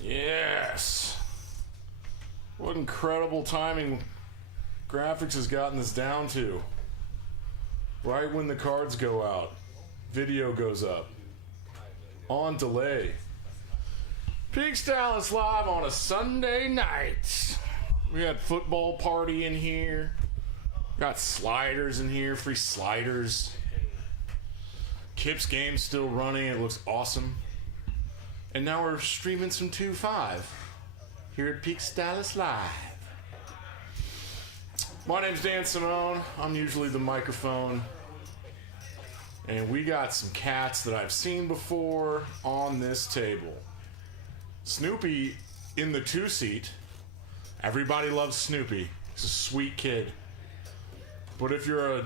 Yes. What incredible timing graphics has gotten this down to. Right when the cards go out, video goes up. On delay. Peaks Dallas Live on a Sunday night. We got football party in here. Got sliders in here, free sliders. Kip's game's still running. It looks awesome. And now we're streaming some 2-5 here at Peaks Dallas Live. My name's Dan Simone. I'm usually the microphone. And we got some cats that I've seen before on this table. Snoopy in the 2-seat. Everybody loves Snoopy. He's a sweet kid. But if you're a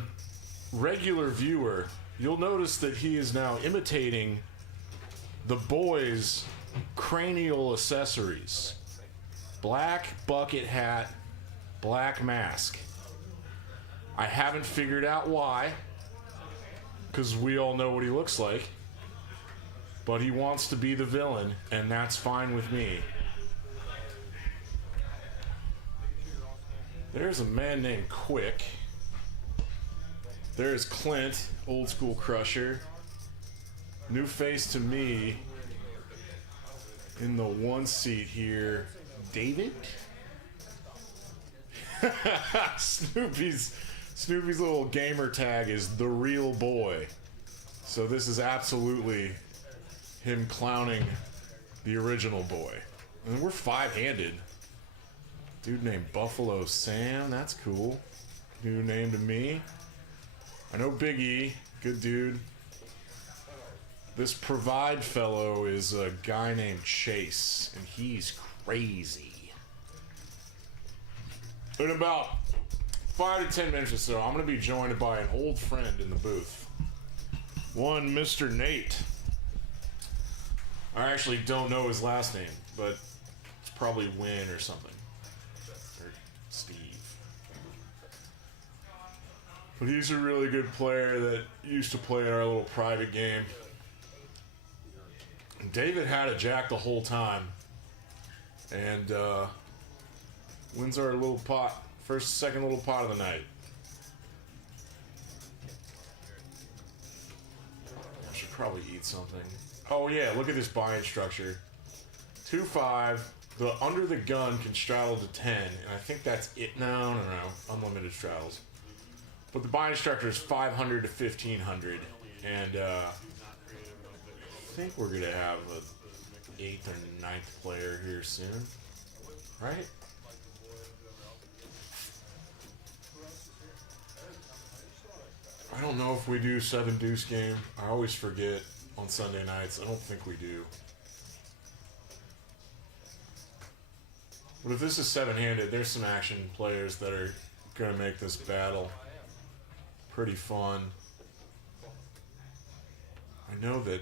regular viewer, you'll notice that he is now imitating the boys' cranial accessories. Black bucket hat, black mask. I haven't figured out why, because we all know what he looks like. But he wants to be the villain, and that's fine with me. There's a man named Quick. There's Clint, old school crusher. New face to me in the 1-seat here, David. Snoopy's little gamer tag is the real boy. So this is absolutely him clowning the original boy. And we're 5-handed. Dude named Buffalo Sam, that's cool. New name to me. I know Big E, good dude. This Provide fellow is a guy named Chase, and he's crazy. In about 5 to 10 minutes or so, I'm going to be joined by an old friend in the booth. One Mr. Nate. I actually don't know his last name, but it's probably Win or something. Or Steve. But he's a really good player that used to play in our little private game. David had a jack the whole time. And wins our little pot. Second little pot of the night. I should probably eat something. Oh yeah, look at this buying structure. 2-5. The under the gun can straddle to 10. And I think that's it. No. Unlimited straddles. But the buying structure is 500 to 1500. And I think we're going to have an 8th or 9th player here soon. Right? I don't know if we do 7 deuce game. I always forget on Sunday nights. I don't think we do. But if this is 7-handed, there's some action players that are going to make this battle pretty fun. I know that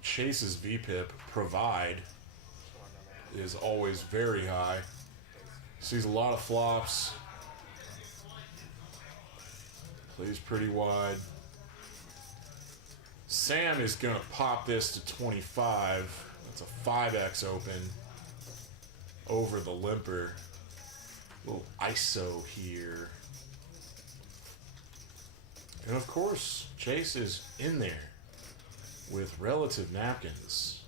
Chase's VPIP, Provide, is always very high. Sees a lot of flops. Plays pretty wide. Sam is going to pop this to 25. That's a 5x open over the limper. Little ISO here. And of course, Chase is in there with relative napkins.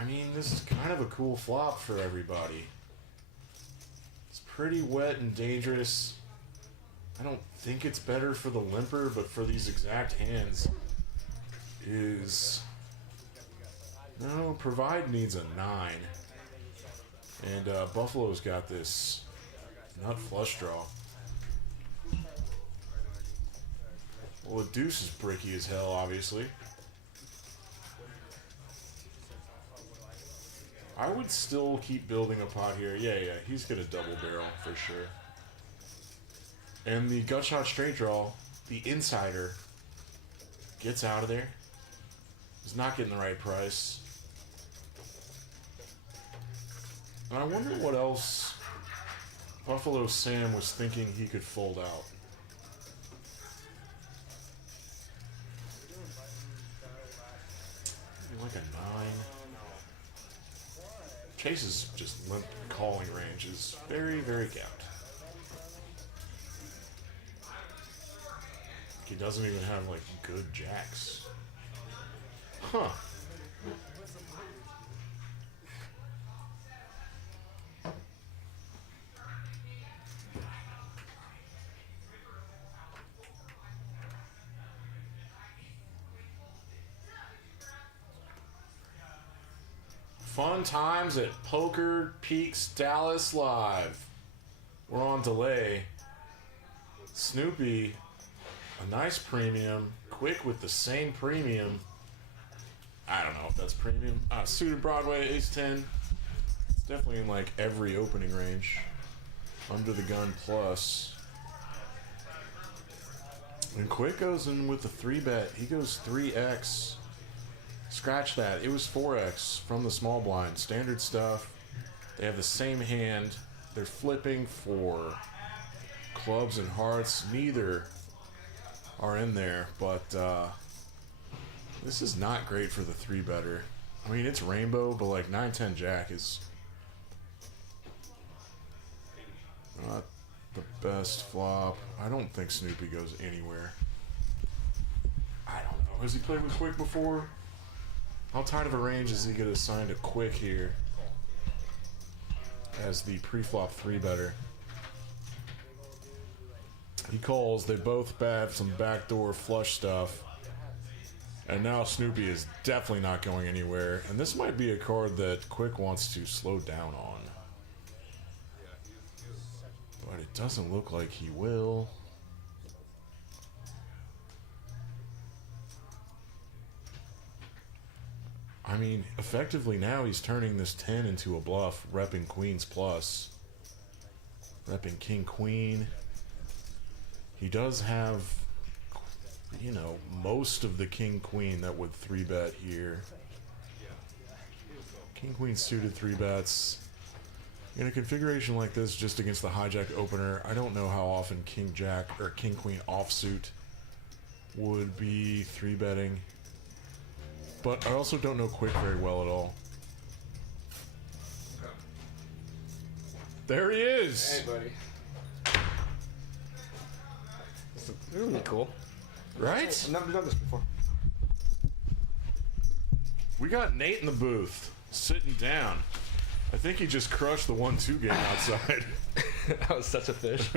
I mean, this is kind of a cool flop for everybody. It's pretty wet and dangerous. I don't think it's better for the limper, but for these exact hands is... No, Provide needs a 9. And Buffalo's got this nut flush draw. Well, the deuce is bricky as hell, obviously. I would still keep building a pot here. Yeah, he's going to double barrel for sure. And the gutshot straight draw, the insider, gets out of there. He's not getting the right price. And I wonder what else Buffalo Sam was thinking he could fold out. Chase's just limp calling range is very, very capped. He doesn't even have, like, good jacks. Huh. Fun times at Poker Peaks Dallas Live. We're on delay. Snoopy, a nice premium. Quick with the same premium. I don't know if that's premium. Suited Broadway, ace 10. It's definitely in like every opening range. Under the gun plus. And Quick goes in with the 3-bet. He goes 3x. Scratch that. It was 4x from the small blind. Standard stuff. They have the same hand. They're flipping for clubs and hearts. Neither are in there, but this is not great for the 3-better. I mean, it's rainbow, but like 9-10 jack is not the best flop. I don't think Snoopy goes anywhere. I don't know. Has he played with Quick before? How tight of a range is he going to assign to Quick here as the pre-flop 3-better? He calls. They both have some backdoor flush stuff. And now Snoopy is definitely not going anywhere. And this might be a card that Quick wants to slow down on. But it doesn't look like he will. I mean, effectively now he's turning this 10 into a bluff, repping Queens plus. Repping King Queen. He does have, you know, most of the King Queen that would 3-bet here. King Queen suited 3-bets. In a configuration like this, just against the hijack opener, I don't know how often King Jack or King Queen offsuit would be 3-betting. But I also don't know Quick very well at all. There he is! Hey, buddy. This is really cool. Right? I've never done this before. We got Nate in the booth, sitting down. I think he just crushed the 1-2 game outside. That was such a fish.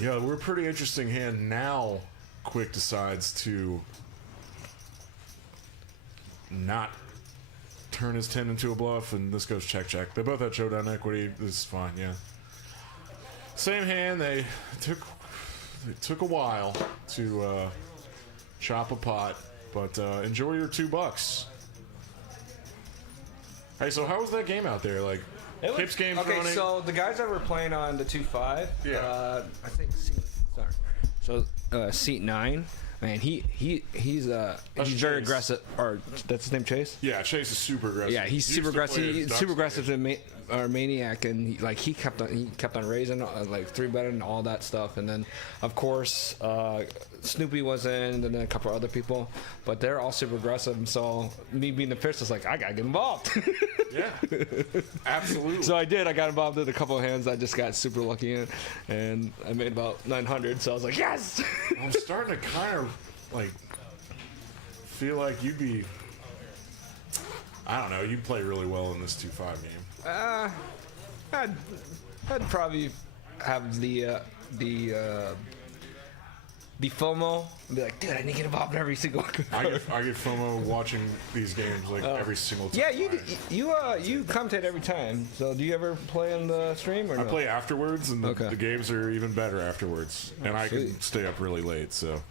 Yeah, we're a pretty interesting hand now. Quick decides to not turn his 10 into a bluff, and this goes check. They both had showdown equity. This is fine, yeah. Same hand. They took a while to chop a pot, but enjoy your $2. Hey, so how was that game out there? Like, Kip's game's okay, running. so the guys that were playing on the 2-5, Yeah. I think seat 9. Man, he's very aggressive. Or that's his name, Chase. Yeah, Chase is super aggressive. Yeah, he's super aggressive. He's super aggressive and maniac, and he kept on raising, like 3-betting all that stuff, and then of course Snoopy was in, and then a couple other people, but they're all super aggressive. And so me being the fish was like, I gotta get involved. Yeah, absolutely. So I did. I got involved in a couple of hands. I just got super lucky in, and I made about 900. So I was like, yes. I'm starting to kind of like feel like you'd be. I don't know. You'd play really well in this 2-5 game. I'd probably have the FOMO and be like, dude, I need to get involved in every single one. I get FOMO watching these games like every single time. Yeah, you commentate every time. So do you ever play on the stream or no? I play afterwards, and the games are even better afterwards. And I can stay up really late, so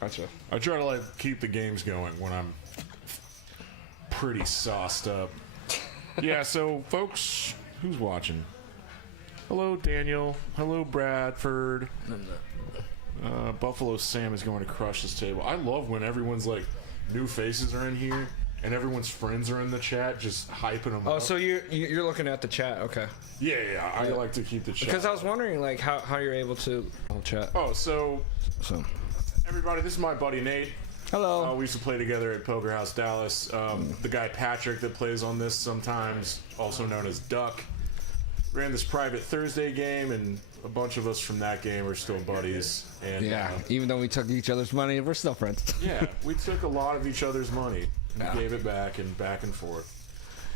Gotcha. I try to like keep the games going when I'm pretty sauced up. Yeah, so folks, who's watching? Hello, Daniel. Hello, Bradford. Buffalo Sam is going to crush this table. I love when everyone's like new faces are in here and everyone's friends are in the chat, just hyping them up. Oh, so you're looking at the chat? Okay. Yeah. I like to keep the chat. Because I was wondering like how you're able to chat. Oh, so everybody, this is my buddy Nate. Hello. We used to play together at Poker House Dallas. The guy Patrick that plays on this sometimes, also known as Duck, ran this private Thursday game, and a bunch of us from that game are still buddies. And Yeah, even though we took each other's money, we're still friends. yeah, we took a lot of each other's money and gave it back and forth.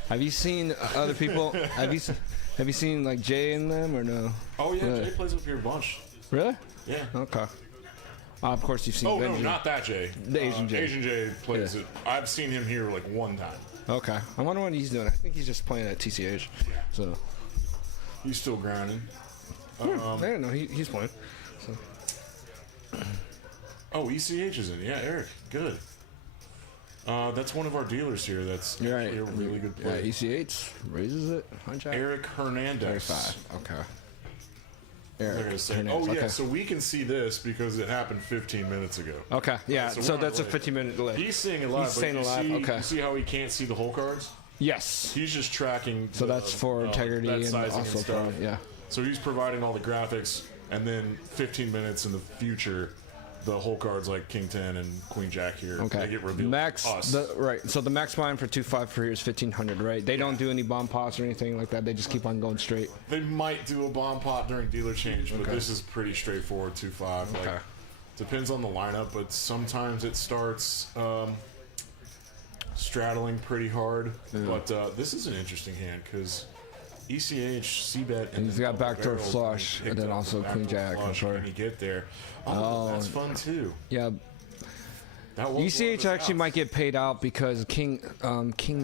Have you seen other people? Have you seen like Jay in them or no? Oh yeah, Jay plays up here a bunch. Really? Yeah. Okay. Of course you've seen. Oh Benji. no, not that Jay. The Asian Jay. Asian Jay plays it. I've seen him here like one time. Okay. I wonder what he's doing. I think he's just playing at TCH. So. He's still grinding. I don't know. He's playing. So. Oh, ECH is in. Yeah, Eric. Good. That's one of our dealers here. That's You're right. actually a really good Yeah, player. ECH raises it. Hijack. Eric Hernandez. 35. Okay. They're Eric gonna say, Hernandez. oh yeah, Okay. so we can see this because it happened 15 minutes ago. Okay. Yeah. So So we're that's a on delay. 15-minute delay. He's staying alive. He's but staying you alive, See, okay. You see how he can't see the whole cards? Yes. He's just tracking. So that's for integrity bet and sizing also stuff. for yeah. So he's providing all the graphics, and then 15 minutes in the future, the whole cards like King 10 and Queen Jack here, Okay. they get revealed Max, to us. right. So the max buy-in for 2.5 for here is 1,500, right? They don't do any bomb pots or anything like that. They just keep on going straight. They might do a bomb pot during dealer change, but Okay. this is pretty straightforward 2-5. Okay. Like, depends on the lineup, but sometimes it starts straddling pretty hard. But this is an interesting hand because ECH, C-bet, And he's got backdoor barrels, flush, he and picked then up also the Queen backdoor Jack, I'm flush. sure. Can he get there? Oh, that's fun too. Yeah. That was one of ECH his actually outs. might get paid out because King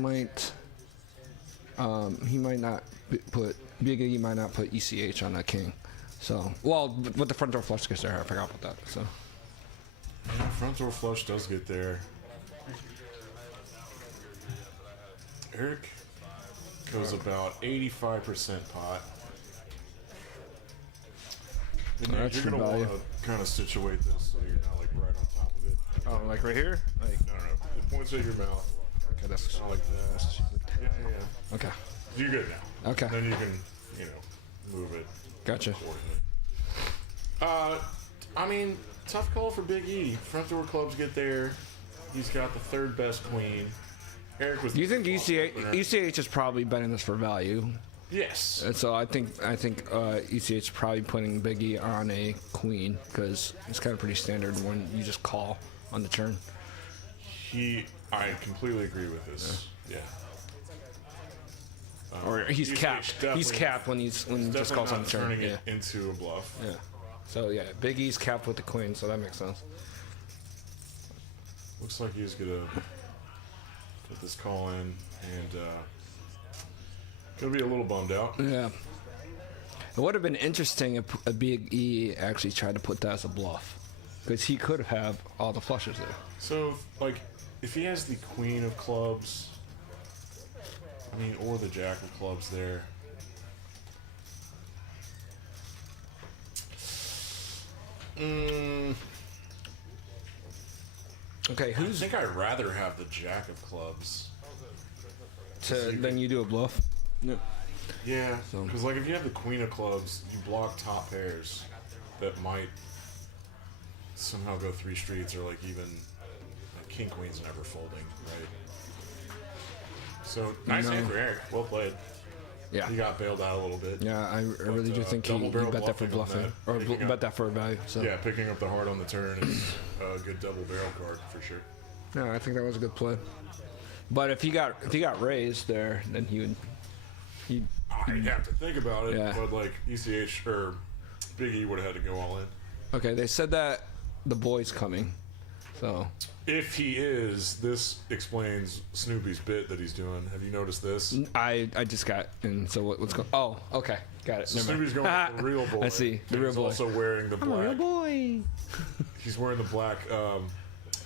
might he might not put Big E might not put ECH on that King. So well with the front door flush gets there, I forgot about that. So Yeah, front door flush does get there. Eric goes about 85% pot. And That's you're for gonna value. want to kind of situate this so you're not like right on top of it. oh, like right here? Like No. It points at your mouth. okay, that's Kind of like that. Yeah. okay. You're good now. Okay. Then you can, move it Gotcha. accordingly. I mean, tough call for Big E. Front door clubs get there. He's got the third best queen. Eric was. Do you think the ECH is probably betting this for value? Yes. And so I think ECH is probably putting Big E on a queen because it's kind of pretty standard when you just call on the turn. I completely agree with this. Yeah. Or he's ECH capped. He's definitely- capped when he just calls on not the turn. turning Yeah. it into a bluff. Yeah. So yeah, Big E's capped with the queen, so that makes sense. Looks like he's gonna put this call in and gonna be a little bummed out. Yeah. It would have been interesting if a Big E actually tried to put that as a bluff, because he could have all the flushes there. So, like, if he has the queen of clubs, or the jack of clubs there. Okay, I who's think I'd rather have the jack of clubs. then you do a bluff? No. Yeah, So- because like if you have the queen of clubs, you block top pairs that might somehow go 3 streets, or like even like king queen's never folding, right? So nice No. hand for Eric. Well played. Yeah. He got bailed out a little bit. Yeah, I really do think he double barrel bet that for bluffing on bluffing, that. or Picking up- bet that for a value. So Yeah, picking up the heart on the turn is a good double barrel card for sure. no, I think that was a good play. But if he got raised there, then he'd I'd have to think about it, Yeah. but like ECH or Big E would have had to go all in. okay. They said that the boy's coming, so If he is, this explains Snoopy's bit that he's doing. Have you noticed this? I just got and so what's going? Oh, okay, got it. Never Snoopy's mind. going with the real boy. I see the and real he's boy. also wearing the I'm a real black. boy. He's wearing the black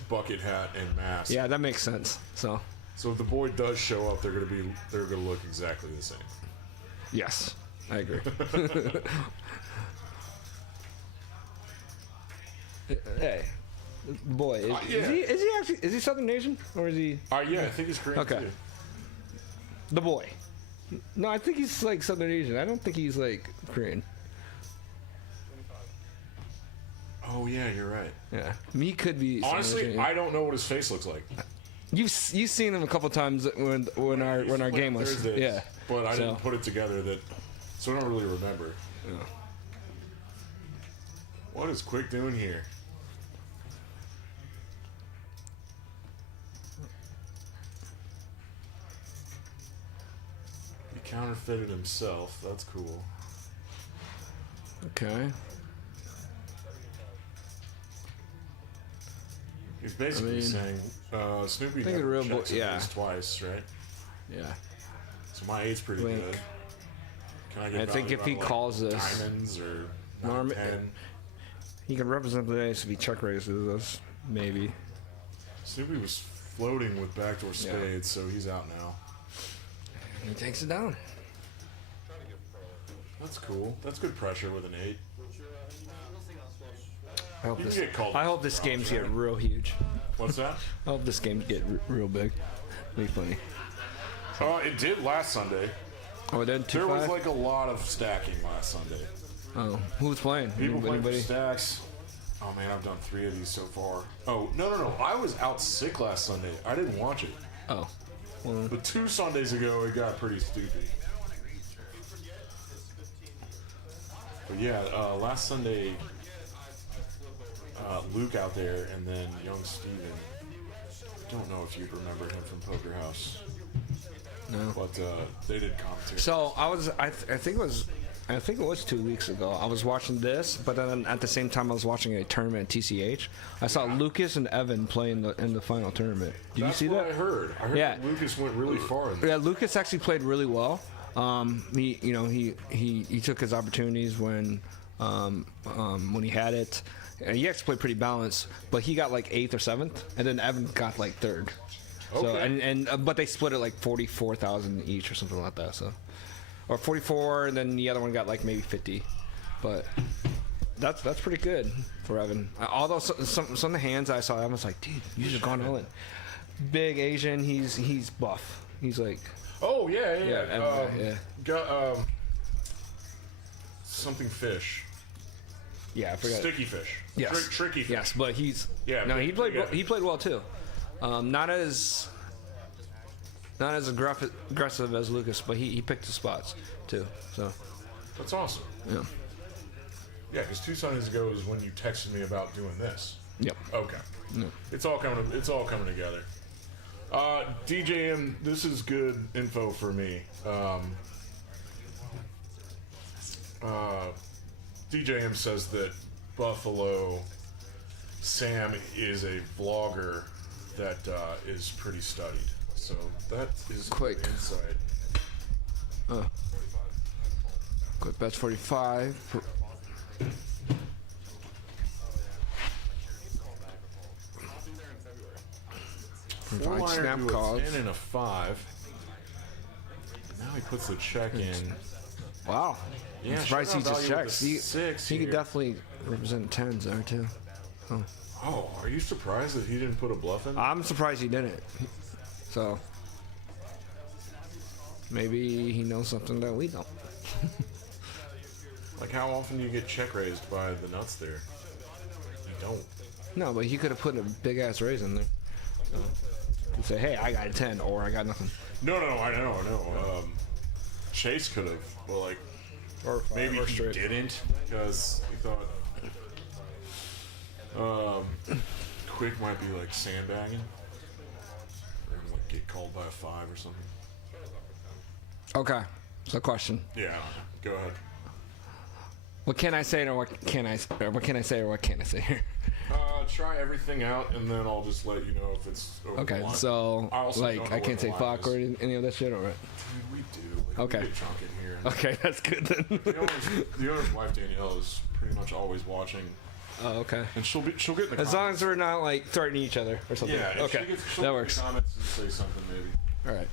bucket hat and mask. Yeah, that makes sense. So So if the boy does show up, they're gonna look exactly the same. yes, I agree. Hey, boy, yeah. is he Southern Asian or is he Yeah, I think he's Korean Okay. too. the boy? No, I think he's like Southern Asian. I don't think he's like Korean. Oh Oh yeah, you're right. Yeah, me could be. Honestly, I don't know what his face looks like. You've seen him a couple times when our game was. Thursdays, Yeah, but I didn't put it together so I don't really remember. Yeah. What is Quick doing here? He counterfeited himself. That's cool. Okay. He's basically saying Snoopy never checks at least twice, right? Yeah. So my 8's pretty good. Can I get I think if he calls this diamonds or 10? He can represent the ace if he check raises us, maybe. Snoopy was floating with backdoor spades, so he's out now. He takes it down. That's cool. That's good pressure with an 8. I hope this game's get real huge. What's that? I hope this game get real big. Be funny. It did last Sunday. Oh, it did. There was like a lot of stacking last Sunday. Oh, who was playing? People playing for stacks. Oh man, I've done 3 of these so far. Oh no! I was out sick last Sunday. I didn't watch it. Oh. Well, but 2 Sundays ago, it got pretty stupid. But yeah, last Sunday, Luke out there, and then young Steven. Don't know if you remember him from Poker House. No. But they did commentary. So I think it was 2 weeks ago. I was watching this, but then at the same time I was watching a tournament at TCH. I saw Lucas and Evan play in the final tournament. Did you see that? I heard. I heard that Lucas went really far in this. Yeah, Lucas actually played really well. He took his opportunities when he had it. And he actually played pretty balanced, but he got like 8th or 7th, and then Evan got like 3rd. Okay. So but they split it like 44,000 each or something like that. So, or 44, and then the other one got like maybe 50. But that's pretty good for Evan. Although some of the hands I saw, I was like, dude, you should have gone all in. Big Asian, he's buff. He's like. Oh yeah. Yeah. Got something fish. Yeah, I forgot. Sticky fish. Yes. Tricky fish. Yes, but he's he played well too. Not as aggressive as Lucas, but he picked his spots too. So that's awesome. Yeah. Yeah, because 2 Sundays ago is when you texted me about doing this. Yep. Okay. Yeah. It's all coming together. DJM, this is good info for me. DJM says that Buffalo Sam is a vlogger that is pretty studied. So that is quick insight. Quick bets 45. Four snap calls. 10 and a 5. Now he puts the check in. Wow. Yeah, I'm surprised he just checks. He could here. definitely represent 10s there too. Oh, are you surprised that he didn't put a bluff in? I'm surprised he didn't. So maybe he knows something that we don't. Like how often do you get check raised by the nuts there? You don't. No, but he could have put a big ass raise in there. So he'd say, hey, I got a 10 or I got nothing. No, I know. Chase could have, but like, or maybe or he straight. didn't because he thought Quick might be like sandbagging or like get called by a 5 or something. Okay, so question. Yeah, go ahead. What can I say or what can I say or what can't I say here? Try everything out and then I'll just let you know if it's over Okay, the line. so I can't say fuck is. or any of that shit, alright? Dude, we do. Like, Okay. We get drunk in here. Okay, that's good then. The owner's wife Danielle is pretty much always watching. Oh, okay. And she'll get in the comments. As long as we're not like threatening each other or something. Yeah. If Okay. she'll That get works. In the comments and say something maybe. All right.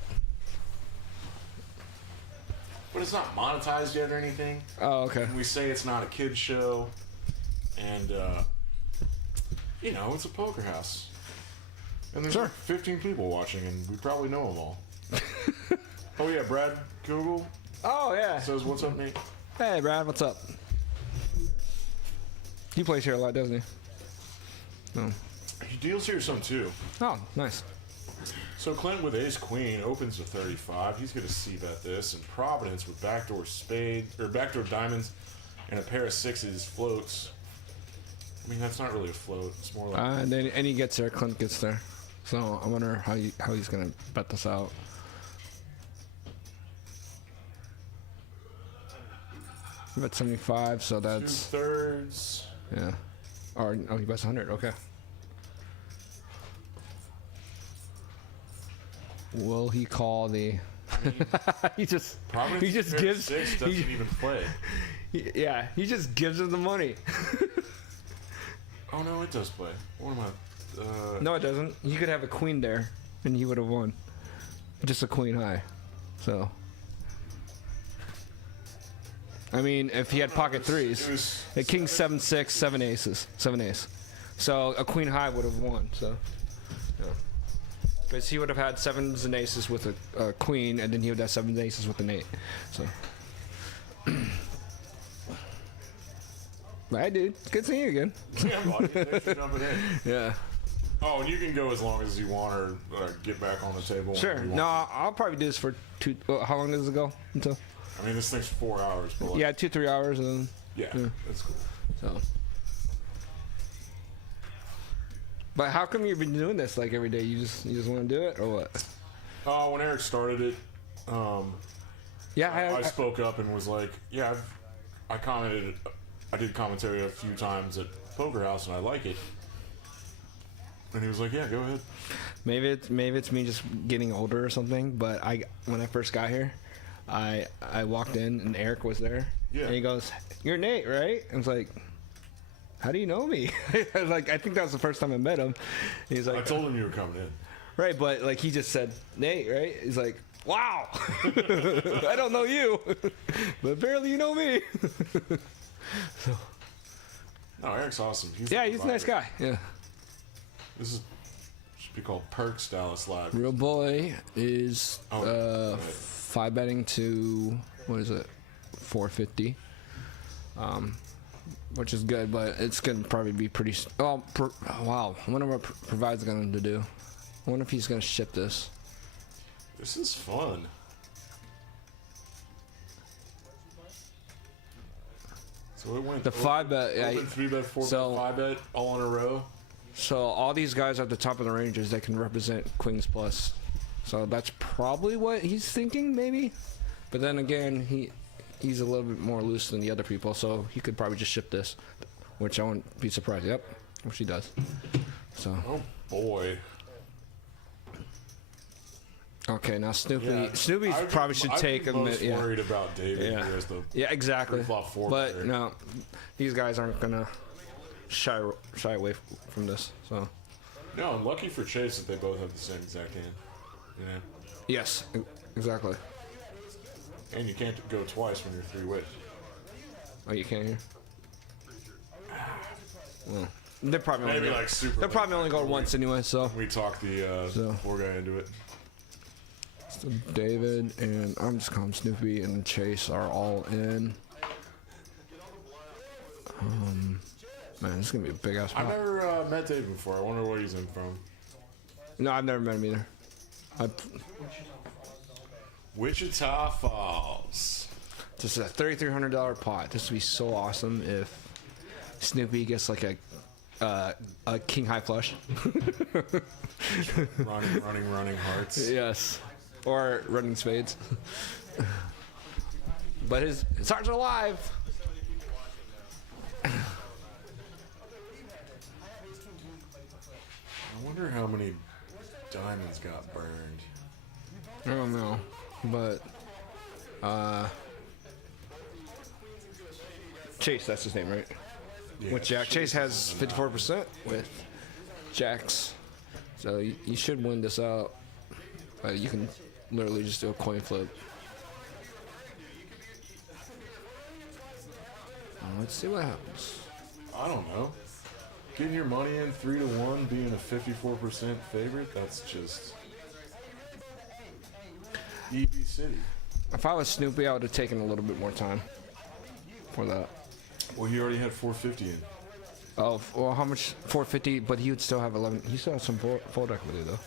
But it's not monetized yet or anything. Oh, okay. And we say it's not a kid's show, and it's a poker house. And there's like 15 people watching, and we probably know them all. Oh yeah, Brad Google Oh yeah. says, "What's up, Nate?" Hey, Brad. What's up? He plays here a lot, doesn't he? Oh. He deals here some too. Oh, nice. So Clint with ace queen opens to 35. He's going to c-bet this, and Providence with backdoor spade or backdoor diamonds and a pair of sixes floats. I mean, that's not really a float. It's more like. And then he gets there. Clint gets there. So I wonder how he's going to bet this out. I'm at 75, so that's 2/3. Yeah. Or oh, he bets 100. Okay. Will he call the? he just gives. Six doesn't even play. Yeah, he just gives him the money. Oh no, it does play. What am I? No, it doesn't. You could have a queen there, and he would have won. Just a queen high. So. I mean, if he had pocket threes, a king 7-6, 7 aces, 7 ace. So a queen high would have won. So. Yeah. Because he would have had sevens and aces with a queen, and then he would have sevens and aces with an 8. So. Bye, dude. Good seeing you again. Yeah, buddy. Thanks for jumping in. Yeah. Oh, and you can go as long as you want, or get back on the table. Sure. No, I'll probably do this for 2. How long does it go until? I mean, this thing's 4 hours. But like, Yeah, 2-3 hours, and then. Yeah, that's cool. So. But how come you've been doing this like every day? You just want to do it, or what? Oh, when Eric started it, Yeah, I spoke up and was like, "Yeah, I commented. I did commentary a few times at Poker House, and I like it." And he was like, "Yeah, go ahead." Maybe it's me just getting older or something. But when I first got here, I walked in and Eric was there. Yeah. And he goes, "You're Nate, right?" I was like, "How do you know me?" I think that was the first time I met him. And he's like, I told him you were coming in. Right, but like he just said Nate, right? He's like, "Wow, I don't know you, but apparently you know me." So. No, Eric's awesome. He's Yeah, he's a nice guy. Yeah. This should be called Perks Dallas Live. Real boy is 5 betting to what is it, 450, which is good, but it's gonna probably be pretty. Wow, I wonder what Provide's going to do. I wonder if he's gonna ship this. This is fun. So it went The 5-bet, yeah. 3-bet, 4-bet, So- 5-bet, all in a row. So all these guys at the top of the ranges, they can represent queens plus. So that's probably what he's thinking, maybe. But then again, he's a little bit more loose than the other people, so he could probably just ship this, which I wouldn't be surprised. Yep, which he does. So. Oh boy. Okay, now Snoopy. Yeah, Snoopy probably should take a minute. I'm worried about David. Yeah. Who has the Yeah, exactly. flop 4 But player. no, these guys aren't gonna shy away from this. So. No, and lucky for Chase that they both have the same exact hand. You know? Yes, exactly. And you can't go twice when you're 3-wit. Oh, you can't hear? Well, they're probably Maybe only like super. they'll probably only go once anyway. So. We talked the poor guy into it. So David and I'm just calling Snoopy and Chase are all in. Man, this is gonna be a big ass I've pot. never met David before. I wonder what he's in from. No, I've never met him either. Wichita Falls. This is a $3,300 pot. This would be so awesome if Snoopy gets like a king high flush. running hearts. Yes, or running spades. But his hearts are alive. I wonder how many diamonds got burned. I don't know, but Chase, that's his name, right? Yeah, With Jack, Chase has 54% with Jacks, so you should win this out. You can literally just do a coin flip. Let's see what happens. I don't know. Getting your money in 3-1, being a 54% favorite, that's just EV City. If I was Snoopy, I would have taken a little bit more time for that. Well, he already had 450 in. Oh, well, how much? 450, but he would still have 11. He still has some fold equity though.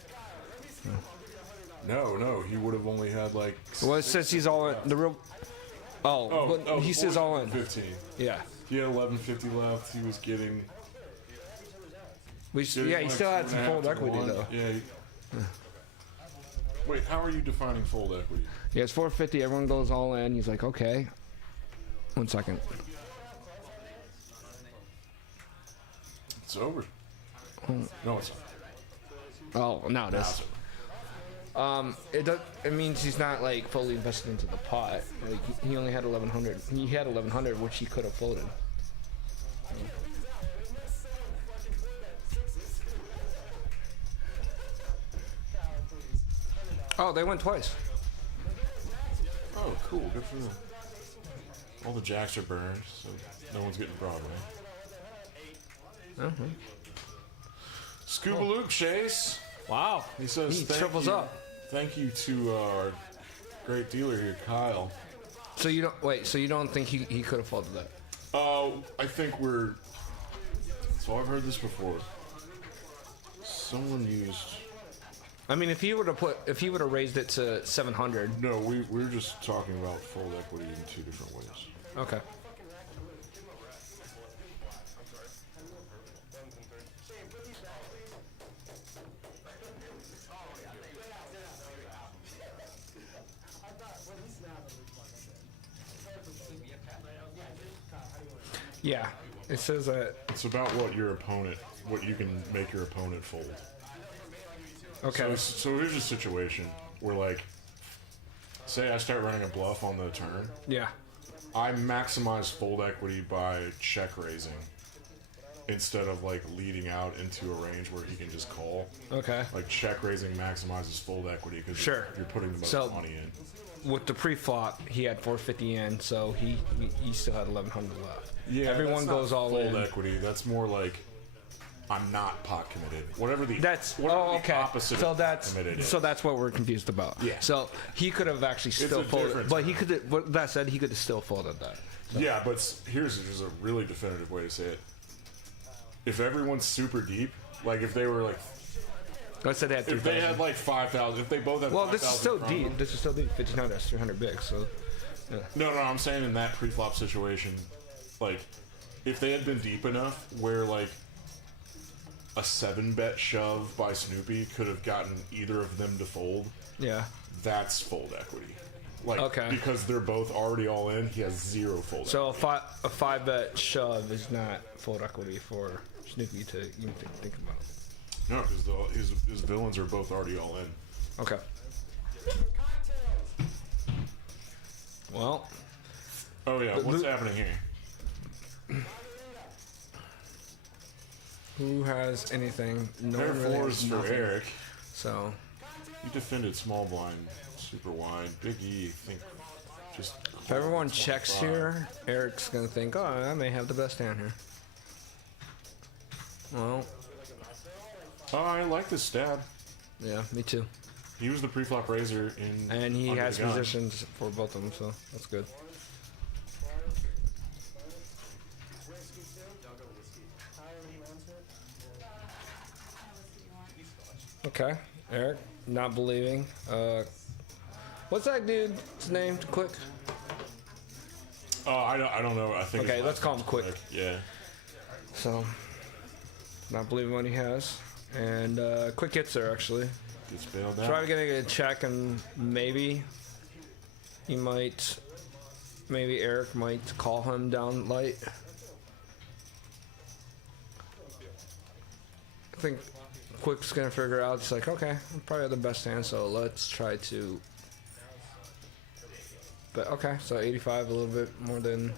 No, he would have only had like. Well, it says he's all in the real. But he says all in. 15. Yeah. He had 1150 left. He was getting. He still had some fold equity though. Yeah. Wait, how are you defining fold equity? Yeah, it's 450. Everyone goes all in. He's like, okay. 1 second. It's over. No, it's not. Oh, no, it is. It means he's not like fully invested into the pot. Like he only had 1100. He had 1100, which he could have folded. Oh, they went twice. Oh, cool. Good for them. All the jacks are burned, so no one's getting Broadway. Scuba Loop Chase. Wow. He says he triples up. Thank you to our great dealer here, Kyle. So you don't think he could have folded that? I think we're. So I've heard this before. Someone used. I mean, if he would have raised it to 700. No, we were just talking about fold equity in two different ways. Okay. Yeah, it says that. It's about what you can make your opponent fold. Okay. So here's a situation where, like, say I start running a bluff on the turn. Yeah. I maximize fold equity by check raising instead of like leading out into a range where he can just call. Okay. Like check raising maximizes fold equity because sure. you're putting the most money in. With the pre-flop, he had 450 in, so he still had 1100 left. Yeah, everyone goes all in. Fold equity. That's more like I'm not pot committed. Whatever the opposite so of that's committed is. So that's what we're confused about. Yeah. So he could have actually still folded, but he could. What that said, he could have still folded that. So. Yeah, but here's a really definitive way to say it. If everyone's super deep, like if they were like. Let's say they had 3,000. If they had like 5,000, if they both had 5,000. Well, this is still deep. This is still deep. 1,500, that's 300 big. So. Yeah. No, I'm saying in that pre-flop situation, like, if they had been deep enough where like a 7-bet shove by Snoopy could have gotten either of them to fold. Yeah. That's fold equity. Like, okay. Because they're both already all in, he has 0 fold so equity. So a 5-bet shove is not fold equity for Snoopy to even think about. No, because his villains are both already all in. Okay. Well. Oh yeah, what's happening here? Who has anything? No Pair one really fours has for nothing. Eric. So. He defended small blind, super wide. Big E, I think, just. If everyone checks here, Eric's gonna think, oh, I may have the best hand here. Well. Oh, I like this stab. Yeah, me too. He was the pre-flop raiser in. And he has positions for both of them, so that's good. Okay, Eric, not believing. What's that dude's name? Quick. Oh, I don't know. I think. Okay, let's call him Quick. Yeah. So, not believing what he has, and Quick gets there actually. Gets bailed out. Try getting a check, and maybe he might. Maybe Eric might call him down light. I think Quick's gonna figure out. It's like, okay, I'm probably the best hand, so let's try to. But okay, so 85, a little bit more than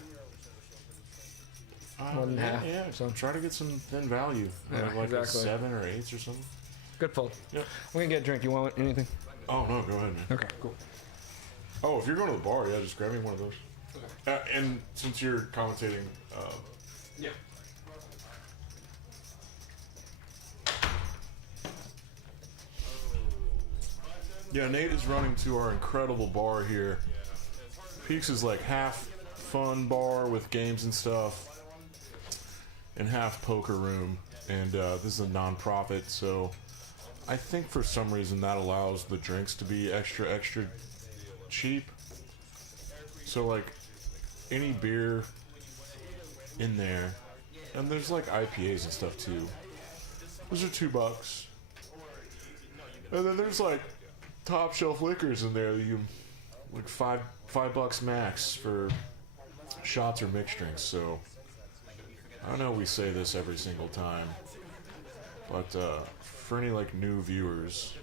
half. Yeah, so try to get some thin value. Yeah, like exactly. a 7 or 8 or something. Good fold. Yep. We're gonna get a drink. You want anything? Oh no, go ahead, man. Okay, cool. Oh, if you're going to the bar, yeah, just grab me one of those. Okay. And since you're commentating, Yeah. Yeah, Nate is running to our incredible bar here. Peaks is like half fun bar with games and stuff. and half poker room, and this is a non-profit, so I think for some reason that allows the drinks to be extra cheap. So like any beer in there, and there's like IPAs and stuff too. Those are $2. And then there's like top shelf liquors in there that you like $5 max for shots or mixed drinks. So I know we say this every single time, but for any like new viewers,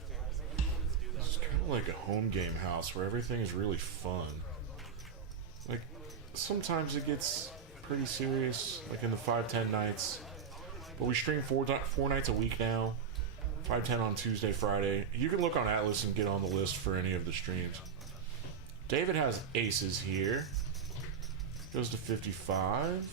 this is kind of like a home game house where everything is really fun. Like sometimes it gets pretty serious, like in the 5-10 nights, but we stream four nights a week now. 5-10 on Tuesday, Friday. You can look on Atlas and get on the list for any of the streams. David has aces here. Goes to 55.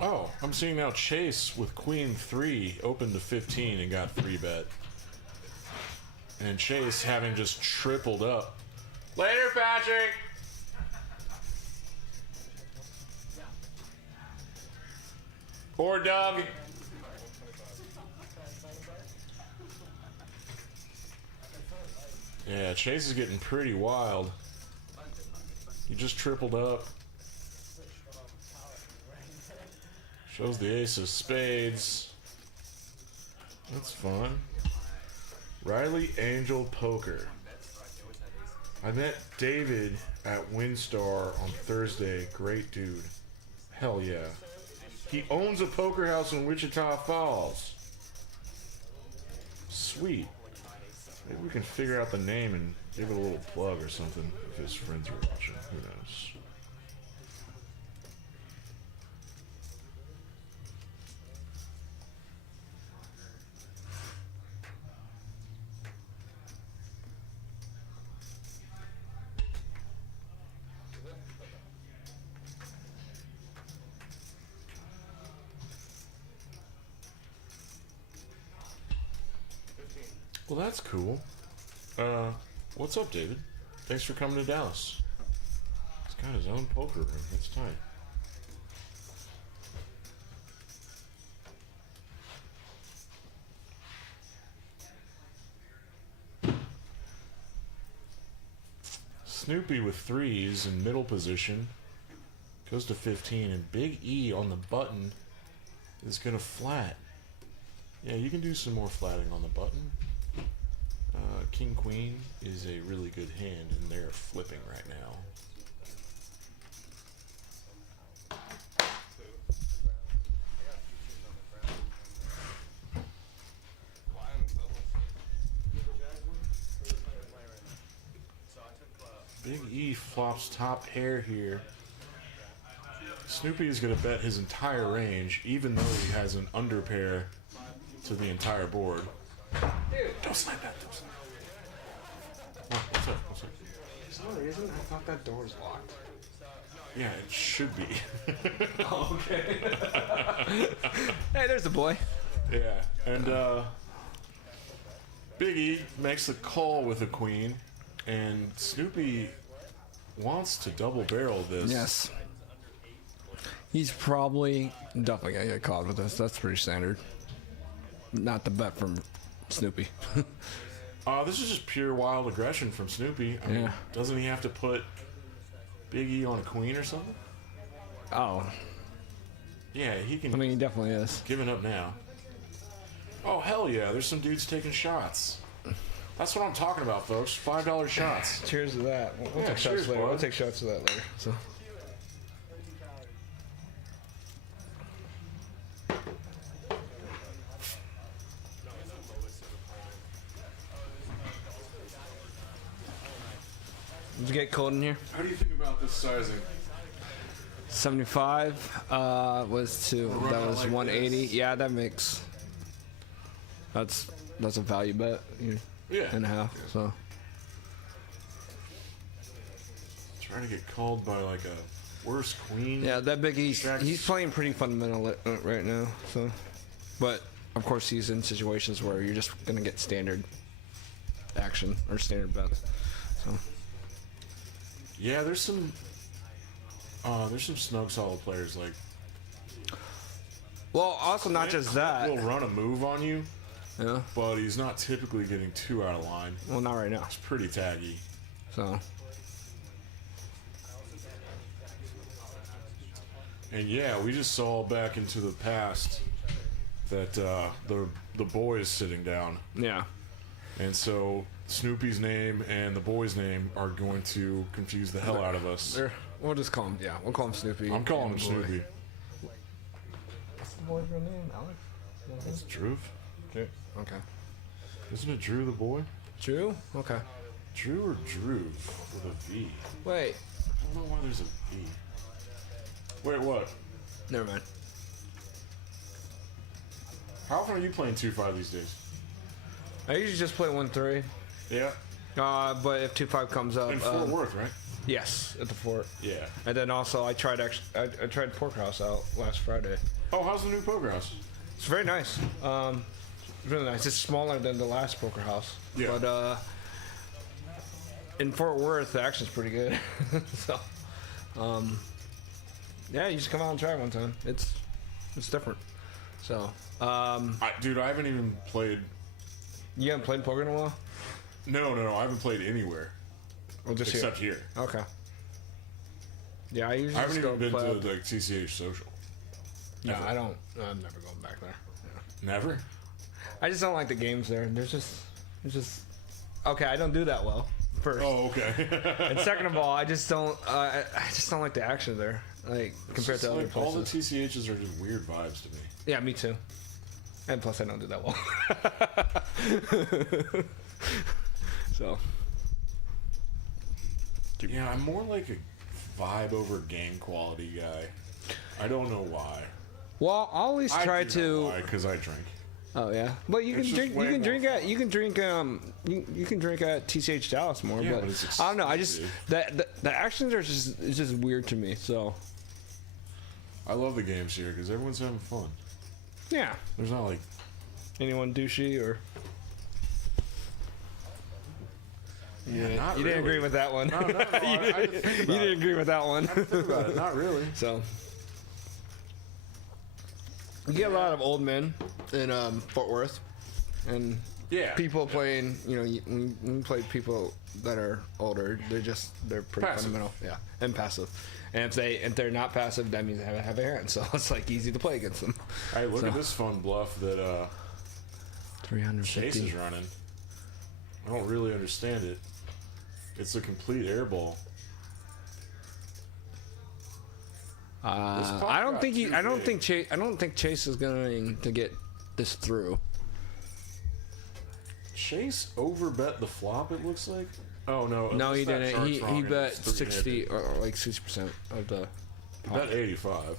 Oh, I'm seeing now Chase with Queen 3 opened to 15 and got 3-bet. And Chase having just tripled up. Later, Patrick! Or Doug. Yeah, Chase is getting pretty wild. He just tripled up. Shows the ace of spades. That's fun. Riley Angel Poker. I met David at Windstar on Thursday. Great dude. Hell yeah. He owns a poker house in Wichita Falls. Sweet. Maybe we can figure out the name and give it a little plug or something if his friends are watching. Who knows? Well, that's cool. What's up, David? Thanks for coming to Dallas. He's got his own poker room. That's tight. Snoopy with 3s in middle position. Goes to 15, and Big E on the button is going to flat. Yeah, you can do some more flatting on the button. King Queen is a really good hand, and they're flipping right now. Big E flops top pair here. Snoopy is going to bet his entire range, even though he has an under pair to the entire board. Don't slide that. Don't slide. Oh, what's up? What's up? For some reason, I thought that door was locked. Yeah, it should be. Oh, okay. Hey, there's the boy. Yeah, and Big E makes the call with a queen, and Snoopy wants to double barrel this. Yes. He's probably definitely gonna get caught with this. That's pretty standard. Not the bet from Snoopy. This is just pure wild aggression from Snoopy. I mean, doesn't he have to put Big E on a queen or something? Oh. Yeah, he can. I mean, he definitely is. Giving up now. Oh, hell yeah. There's some dudes taking shots. That's what I'm talking about, folks. $5 shots. Cheers to that. We'll take cheers, shots later. bud. We'll take shots to that later. So. Did you get cold in here? How do you think about this sizing? 75 was to that was like 180. This. Yeah, that makes that's a value bet. And a half. Yeah. So trying to get called by like a worse queen. Yeah, that Big he's playing pretty fundamental right now. So, but of course he's in situations where you're just gonna get standard action or standard bets. So. Yeah, there's some snug solid players like. Well, also not just that. He'll run a move on you. Yeah. But he's not typically getting too out of line. Well, not right now. It's pretty taggy. So. And yeah, we just saw back into the past that the boy is sitting down. Yeah. And so Snoopy's name and the boy's name are going to confuse the hell out of us. We'll just call him. Yeah, we'll call him Snoopy. I'm calling him Snoopy. What's the boy's real name? Alex? It's Drew. Drew. Okay. Isn't it Drew the boy? Drew? Okay. Drew or Drew with a V? Wait. I don't know why there's a V. Wait, what? Never mind. How often are you playing 2-5 these days? I usually just play 1-3. Yeah. But if 2-5 comes up, In Fort Worth, right? Yes, at the fort. Yeah. And then also I tried Porkhouse out last Friday. Oh, how's the new Poker House? It's very nice. It's really nice. It's smaller than the last Poker House. Yeah. But in Fort Worth, the action's pretty good. So, yeah, you just come out and try it one time. It's different. So, Dude, I haven't even played. You haven't played poker in a while? No, I haven't played anywhere. Well, just except here. Okay. Yeah, I usually I haven't just even been play to like TCH Social. No, Ever. I don't. I'm never going back there. Yeah. Never? I just don't like the games there. There's just. Okay, I don't do that well. First. Oh, okay. And second of all, I just don't like the action there, like compared to other like places. all the TCHs are just weird vibes to me. Yeah, me too. And plus, I don't do that well. So. Yeah, I'm more like a vibe over game quality guy. I don't know why. Well, I always try to. Because I drink. Oh yeah, but you can drink. You can drink at. You can drink. You can drink at TCH Dallas more. Yeah, but it's I don't know. I just the actions are just weird to me. So. I love the games here because everyone's having fun. Yeah. There's not like anyone douchey or. Yeah, you didn't agree with that one. No, you didn't agree with that one. About it. Not really. So. You get a lot of old men in Fort Worth, and people playing. You know, when you play people that are older, they're pretty passive. fundamental, yeah, and passive. And if they're not passive, that means they have a hand. So it's like easy to play against them. Hey, look at this fun bluff that 350. Chase is running. I don't really understand it. It's a complete air ball. I don't think Chase is going to get this through. Chase overbet the flop. It looks like. Oh no! No, he didn't. He bet 60 or like 60% of the. He bet 85.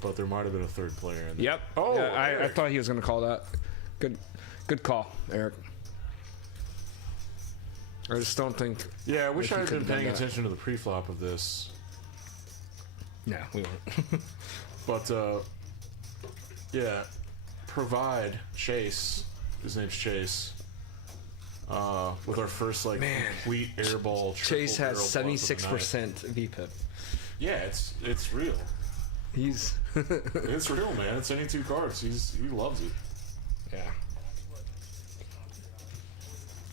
But there might have been a third player in there. Yep. Oh, yeah, I thought he was going to call that. Good call, Eric. I just don't think. Yeah, I wish I had been paying that. attention to the pre-flop of this. Yeah, we weren't. But yeah, provide Chase. His name's Chase. With our first complete airball. Chase has 76% VPIP. Yeah, it's real. He's. It's real, man. It's any two cards. He loves it. Yeah.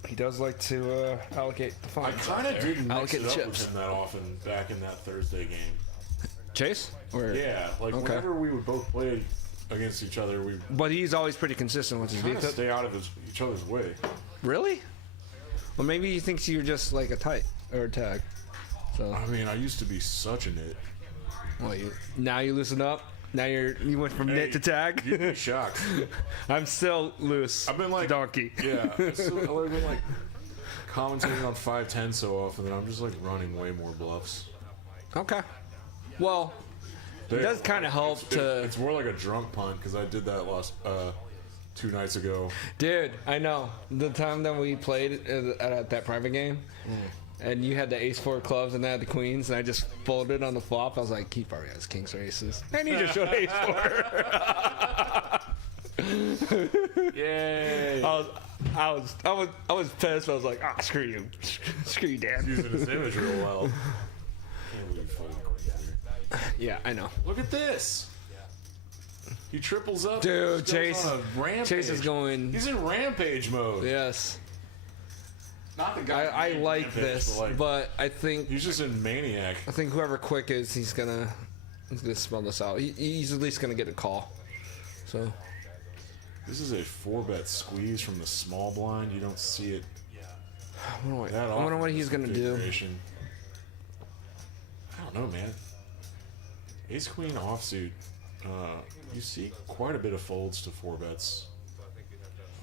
He does like to allocate the funds. I kind of didn't mix allocate it up chips with him that often back in that Thursday game. Chase? Yeah, whenever we would both play against each other, we But he's always pretty consistent with his kind of VPIP. stay out of each other's way. Really? Well, maybe he thinks you're just like a tight or a tag. So. I mean, I used to be such a nit. Well, now you loosen up. Now you went from nit to tag. You'd be shocked. I'm still loose. I've been like donkey. Yeah, I've been like commentating on 510 so often that I'm just like running way more bluffs. Okay. Well, it does kind of help It's more like a drunk punt because I did that last 2 nights ago. Dude, I know the time that we played at that private game. And you had the ace-4 clubs and I had the queens, and I just folded on the flop. I was like, he probably has kings or aces. And he just showed ace-4. Yay! I was pissed. I was like, ah, screw you, screw you, Dan. He's using his image real well. Yeah, I know. Look at this. He triples up. Dude, Chase is going. He's in rampage mode. Yes. Not the guy. I like rampage, this, but I think he's just in maniac. I think whoever Quick is, he's gonna smell this out. He's at least gonna get a call. So. This is a 4-bet squeeze from the small blind. You don't see it. I wonder what he's gonna do. I don't know, man. Ace Queen offsuit. You see quite a bit of folds to 4-bets.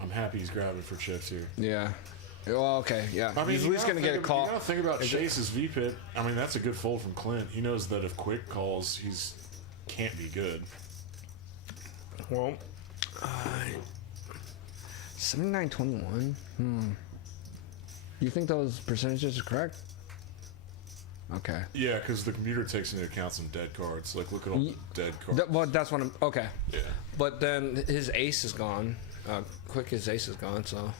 I'm happy he's grabbing for chips here. Yeah. Well, okay, yeah. I mean, he's at least gonna get a call. You gotta think about Chase's V-pip. I mean, that's a good fold from Clint. He knows that if Quick calls, he's can't be good. Well, 79-21. You think those percentages are correct? Okay. Yeah, because the computer takes into account some dead cards. Like, look at all the dead cards. Well, that's what I'm. Okay. Yeah. But then his ace is gone. Quick, his ace is gone, so.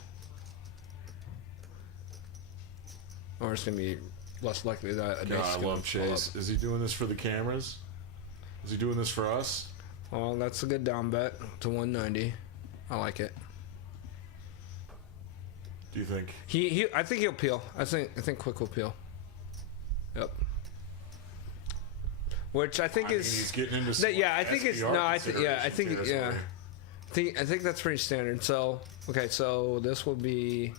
Or it's gonna be less likely that an ace is I gonna love Chase. pull up. Is he doing this for the cameras? Is he doing this for us? Well, that's a good down bet to 190. I like it. Do you think? I think he'll peel. I think Quick will peel. Yep. Which I think is. He's getting into some I think it's no. I think territory. I think that's pretty standard. So okay, so this will be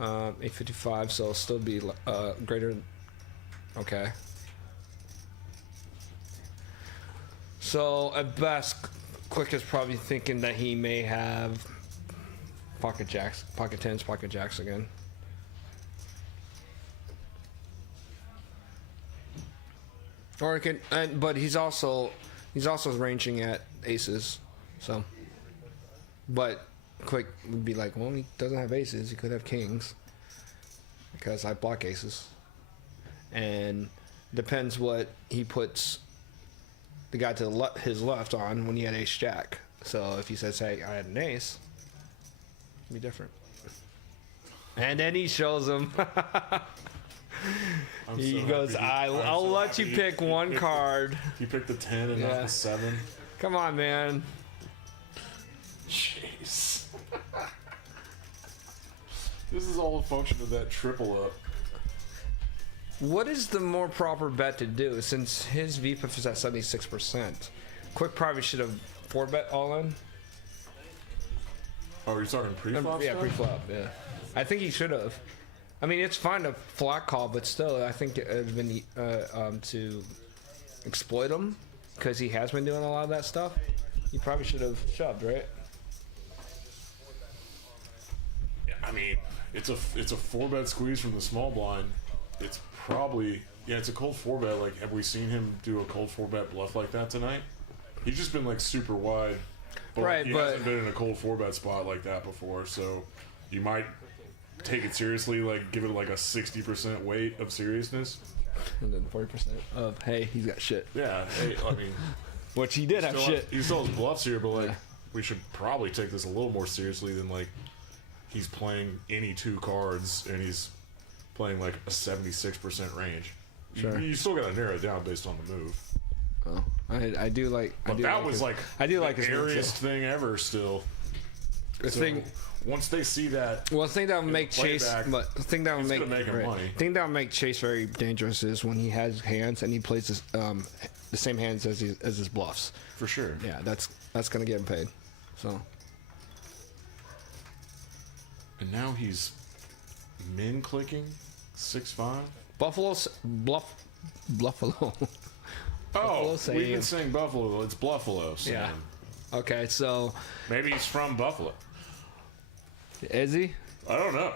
855. So it'll still be greater. Okay. So at best, Quick is probably thinking that he may have pocket jacks, pocket tens, pocket jacks again. Or it can, but he's also ranging at aces, so. But Quick would be like, well, he doesn't have aces. He could have kings, because I block aces, and depends what he puts the guy to his left on when he had ace jack. So if he says, hey, I had an ace, it'd be different. And then he shows him. He goes, I'll let you pick one card. You picked the 10 and not the 7. Come on, man. Jeez. This is all a function of that triple up. What is the more proper bet to do, since his VPIF is at 76%? Quick probably should have 4-bet all in. Oh, you're talking pre-flop Yeah, stuff? pre-flop, yeah. I think he should have. I mean, it's fine to flat call, but still, I think it would have been to exploit him, because he has been doing a lot of that stuff. He probably should have shoved, right? Yeah, I mean, it's a 4-bet squeeze from the small blind. It's probably it's a cold 4-bet. Like, have we seen him do a cold 4-bet bluff like that tonight? He's just been like super wide, but right? He hasn't been in a cold 4-bet spot like that before. So you might take it seriously, like give it like a 60% weight of seriousness, and then 40% of hey, he's got shit. Yeah, hey, I mean, which he did have shit. He still has bluffs here, but like we should probably take this a little more seriously than like he's playing any 2 cards and he's playing like a 76% range. Sure. You still got to narrow it down based on the move. Oh, I do like. But that was like I do like his airiest thing ever. Still, the thing. Once they see that, well, the thing that would make Chase, but the thing that would make him money. The thing that would make Chase very dangerous is when he has hands and he plays this, the same hands as his bluffs. For sure. Yeah, that's gonna get him paid. So. And now he's min clicking 6-5. Buffalo. Oh, we've been saying Buffalo. It's Bluffalo. Yeah. Okay, so maybe he's from Buffalo. Is he? I don't know.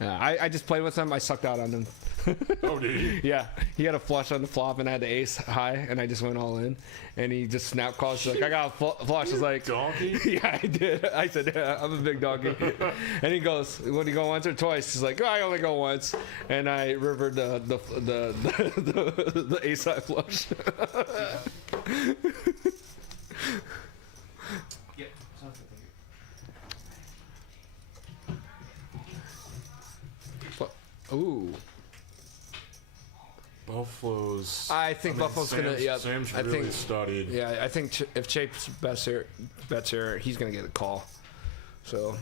Yeah, I just played with him. I sucked out on him. Oh, did you? Yeah, he had a flush on the flop and I had the ace high, and I just went all in. And he just snap calls. He's like, I got a flush. I was like, donkey? Yeah, I did. I said, yeah, I'm a big donkey. And he goes, "What, do you go once or twice?" He's like, "Oh, I only go once." And I rivered the ace high flush. Ooh. Buffalo's. I think Buffalo's gonna. Yeah, Sam's I really think studied. Yeah, I think if Chase bets here, he's gonna get a call. So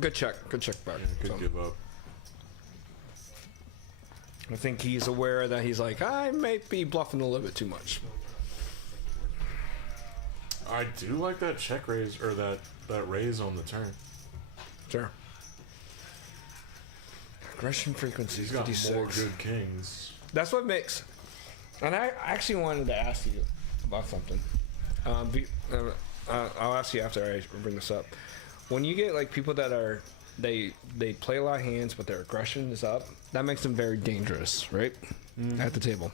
good check back. Yeah, could give up. I think he's aware that he's like, I might be bluffing a little bit too much. I do like that check raise or that raise on the turn. Sure. Aggression frequency. He's got 56. more good kings. That's what makes. And I actually wanted to ask you about something. I'll ask you after I bring this up. When you get like people that are they play a lot of hands, but their aggression is up, that makes them very dangerous, right? At the table.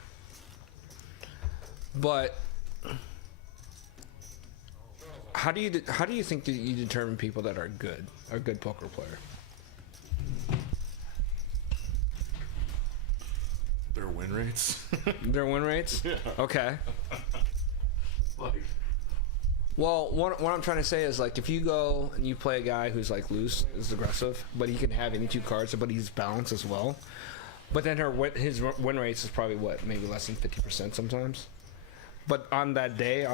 But how do you think that you determine people that are a good poker player? Their win rates. Their win rates? Yeah. Okay. Like. Well, what I'm trying to say is, like, if you go and you play a guy who's, like, loose, is aggressive, but he can have any two cards, but he's balanced as well. But then his win rates is probably, what, maybe less than 50% sometimes? But on that day,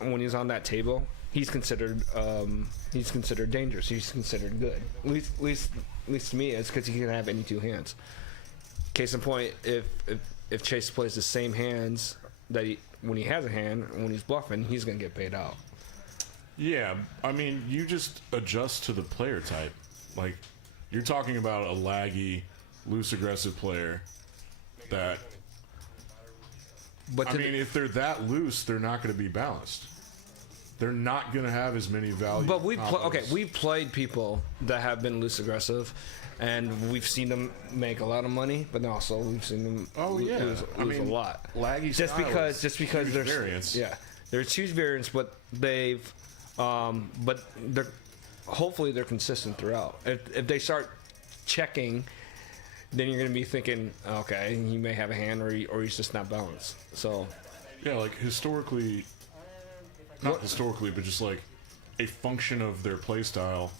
when he's on that table, he's considered dangerous. He's considered good. At least to me, it's because he can have any two hands. Case in point, if Chase plays the same hands when he has a hand, when he's bluffing, he's going to get paid out. Yeah, I mean, you just adjust to the player type. Like, you're talking about a laggy, loose, aggressive player that. But I mean, if they're that loose, they're not going to be balanced. They're not going to have as many value. But we've played people that have been loose aggressive, and we've seen them make a lot of money, but also we've seen them lose a lot. Laggy just because there's variance. Yeah, there's huge variance, but they've but hopefully they're consistent throughout. If they start checking, then you're going to be thinking, okay, he may have a hand, or he's just not balanced. So yeah, like historically. Not historically, but just like a function of their play style.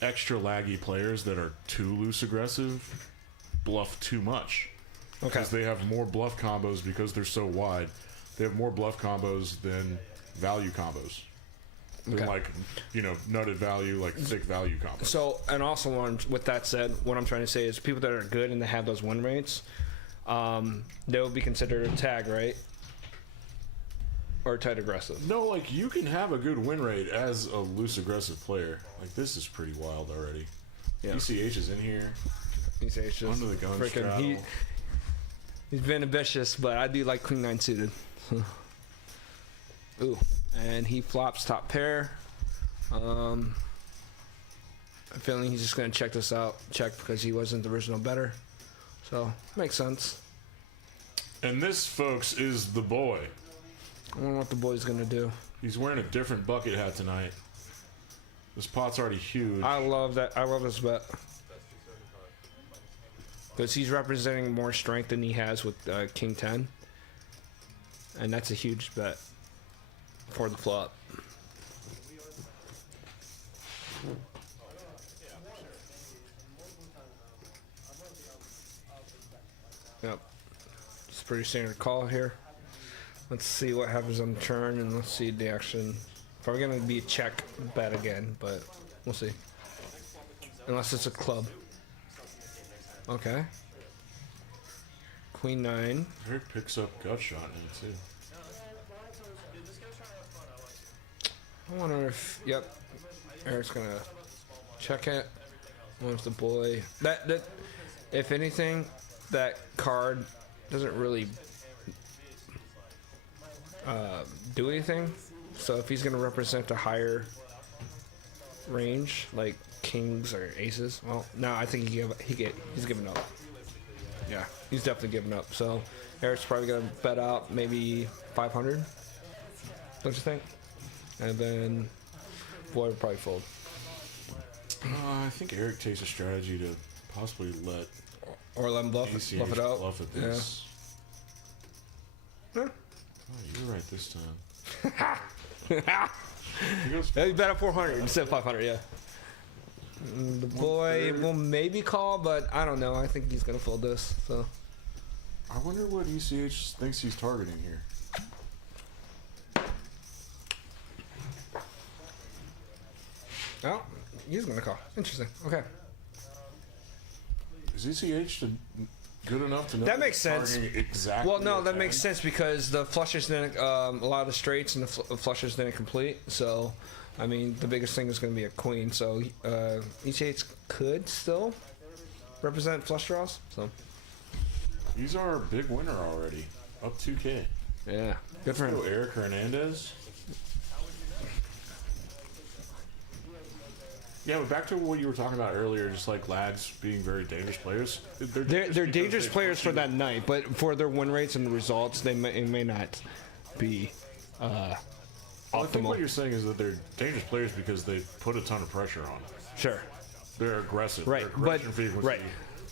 Extra laggy players that are too loose aggressive bluff too much. Okay. Because they have more bluff combos because they're so wide. They have more bluff combos than value combos. Than like, nutted value, like thick value combos. So, and also with that said, what I'm trying to say is people that are good and they have those win rates, they will be considered a tag, right? Or tight aggressive. No, like you can have a good win rate as a loose aggressive player. Like this is pretty wild already. Yeah. ECH is in here. ECH is under the gun straddle. He's been ambitious, but I do like Queen 9 suited. Ooh, and he flops top pair. I'm feeling he's just gonna check this out. Check because he wasn't the original better. So makes sense. And this, folks, is the boy. I wonder what the boy's gonna do. He's wearing a different bucket hat tonight. This pot's already huge. I love that. I love this bet. Because he's representing more strength than he has with King 10. And that's a huge bet for the flop. Yep. It's a pretty standard call here. Let's see what happens on the turn, and let's see the action. Probably going to be a check bet again, but we'll see. Unless it's a club. Okay. Queen 9. Eric picks up gut shot in it, too. I wonder if... Yep. Eric's going to check it. Wants the boy. That if anything, that card doesn't really... do anything. So if he's going to represent a higher range, like kings or aces, well, no, I think he's giving up. Yeah, he's definitely giving up. So Eric's probably going to bet out maybe 500. Don't you think? And then Boy would probably fold. I think Eric takes a strategy to possibly let him bluff it out. Bluff at this. Yeah. Oh, you're right this time. He bet at 400 instead of 500, yeah. The boy will maybe call, but I don't know. I think he's gonna fold this. So I wonder what ECH thinks he's targeting here. Oh, he's gonna call. Interesting. Okay. Is ECH good enough to know That makes sense. Exactly. Well, no, that makes sense because the flushers didn't. A lot of the straights and the flushers didn't complete. So, I mean, the biggest thing is going to be a queen. So, ECH could still represent flush draws. So, he's our big winner already. Up 2K. yeah, good for him. Let's go Eric Hernandez. Yeah, but back to what you were talking about earlier, just like lads being very dangerous players. They're dangerous players for that night, but for their win rates and the results, they may not be Well, I think what you're saying is that they're dangerous players because they put a ton of pressure on. Sure. They're aggressive. Right, Their but aggression frequency. right,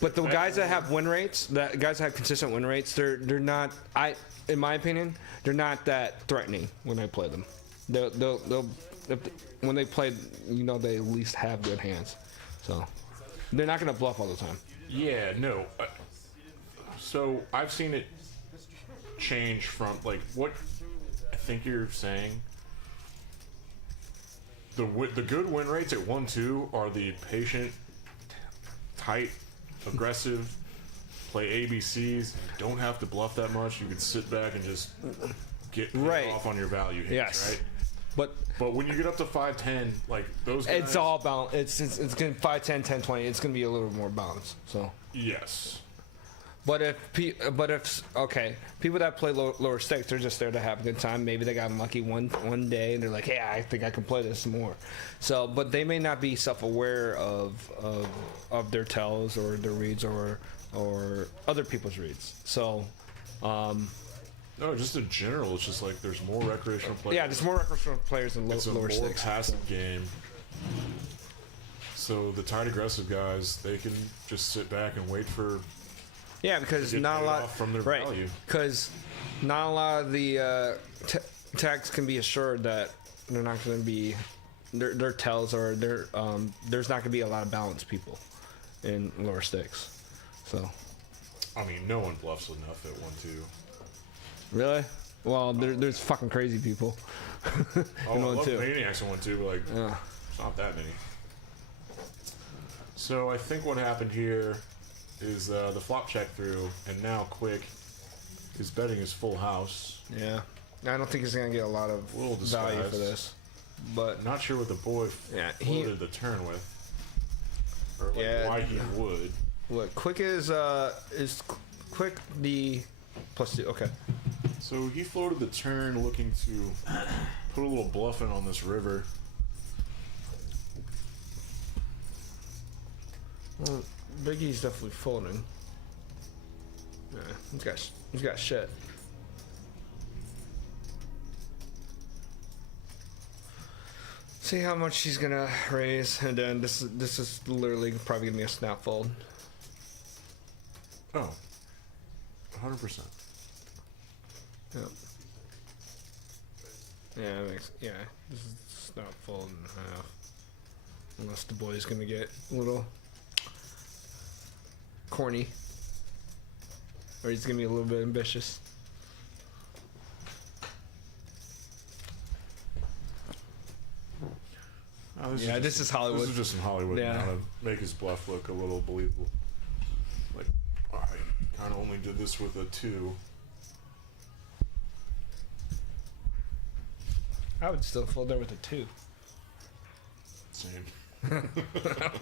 but the guys that have win rates, that guys that have consistent win rates, they're not. In my opinion, they're not that threatening when I play them. They'll when they play, you know, they at least have good hands, so they're not going to bluff all the time. Yeah, no. So I've seen it change from like what I think you're saying. The good win rates at 1-2 are the patient, tight, aggressive, play ABCs. Don't have to bluff that much. You can sit back and just get off on your value hits, Yes. right? But when you get up to 5-10, like those guys, it's all balanced. It's going to 5, 10, 10, 20. It's going to be a little more balanced. So yes. But if people that play lower stakes, they're just there to have a good time. Maybe they got unlucky one day and they're like, hey, I think I can play this more. So, but they may not be self-aware of their tells or their reads or other people's reads. So. No, just in general, it's just like there's more recreational players. Yeah, there's more recreational players in lower stakes. It's a more passive game. So the tight aggressive guys, they can just sit back and wait for. Yeah, because not a lot from their value. Because not a lot of the tags can be assured that they're not going to be their tells or there's not going to be a lot of balanced people in lower stakes. So. I mean, no one bluffs enough at 1-2. Really? Well, there's fucking crazy people. I love Maniacs in 1-2, but like, it's not that many. So I think what happened here is the flop check through, and now Quick is betting his full house. Yeah. I don't think he's going to get a lot of value for this. But not sure what the boy floated the turn with. Or like why he would. What Quick is Quick the +2. Okay. So he floated the turn looking to put a little bluff in on this river. Well, Biggie's definitely folding. Yeah, he's got shit. See how much he's gonna raise, and then this is literally probably gonna be a snap fold. Oh, 100%. Yep. Yeah, this is not fold in half. Unless the boy's gonna get a little corny. Or he's gonna be a little bit ambitious. This is Hollywood. This is just some Hollywood now to make his bluff look a little believable. Like, I kind of only did this with a 2. I would still fold there with a 2. Same.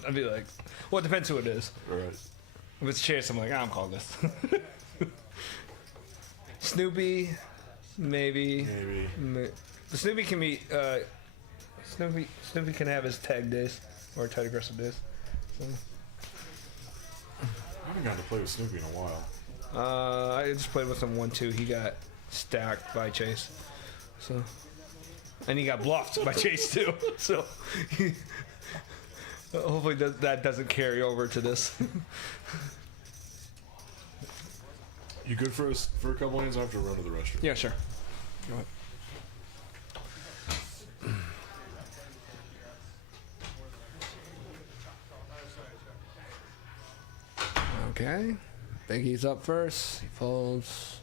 I'd be like, well, it depends who it is. Right. If it's Chase, I'm like, I'm calling this. Snoopy, maybe. The Snoopy can be. Snoopy can have his tag days or tight aggressive days. So. I haven't gotten to play with Snoopy in a while. I just played with him 1-2. He got stacked by Chase, so and he got bluffed by Chase too. So hopefully that doesn't carry over to this. You good for a couple hands? I have to run to the restroom. Yeah, sure. Go ahead. Okay. Biggie's up first. He folds.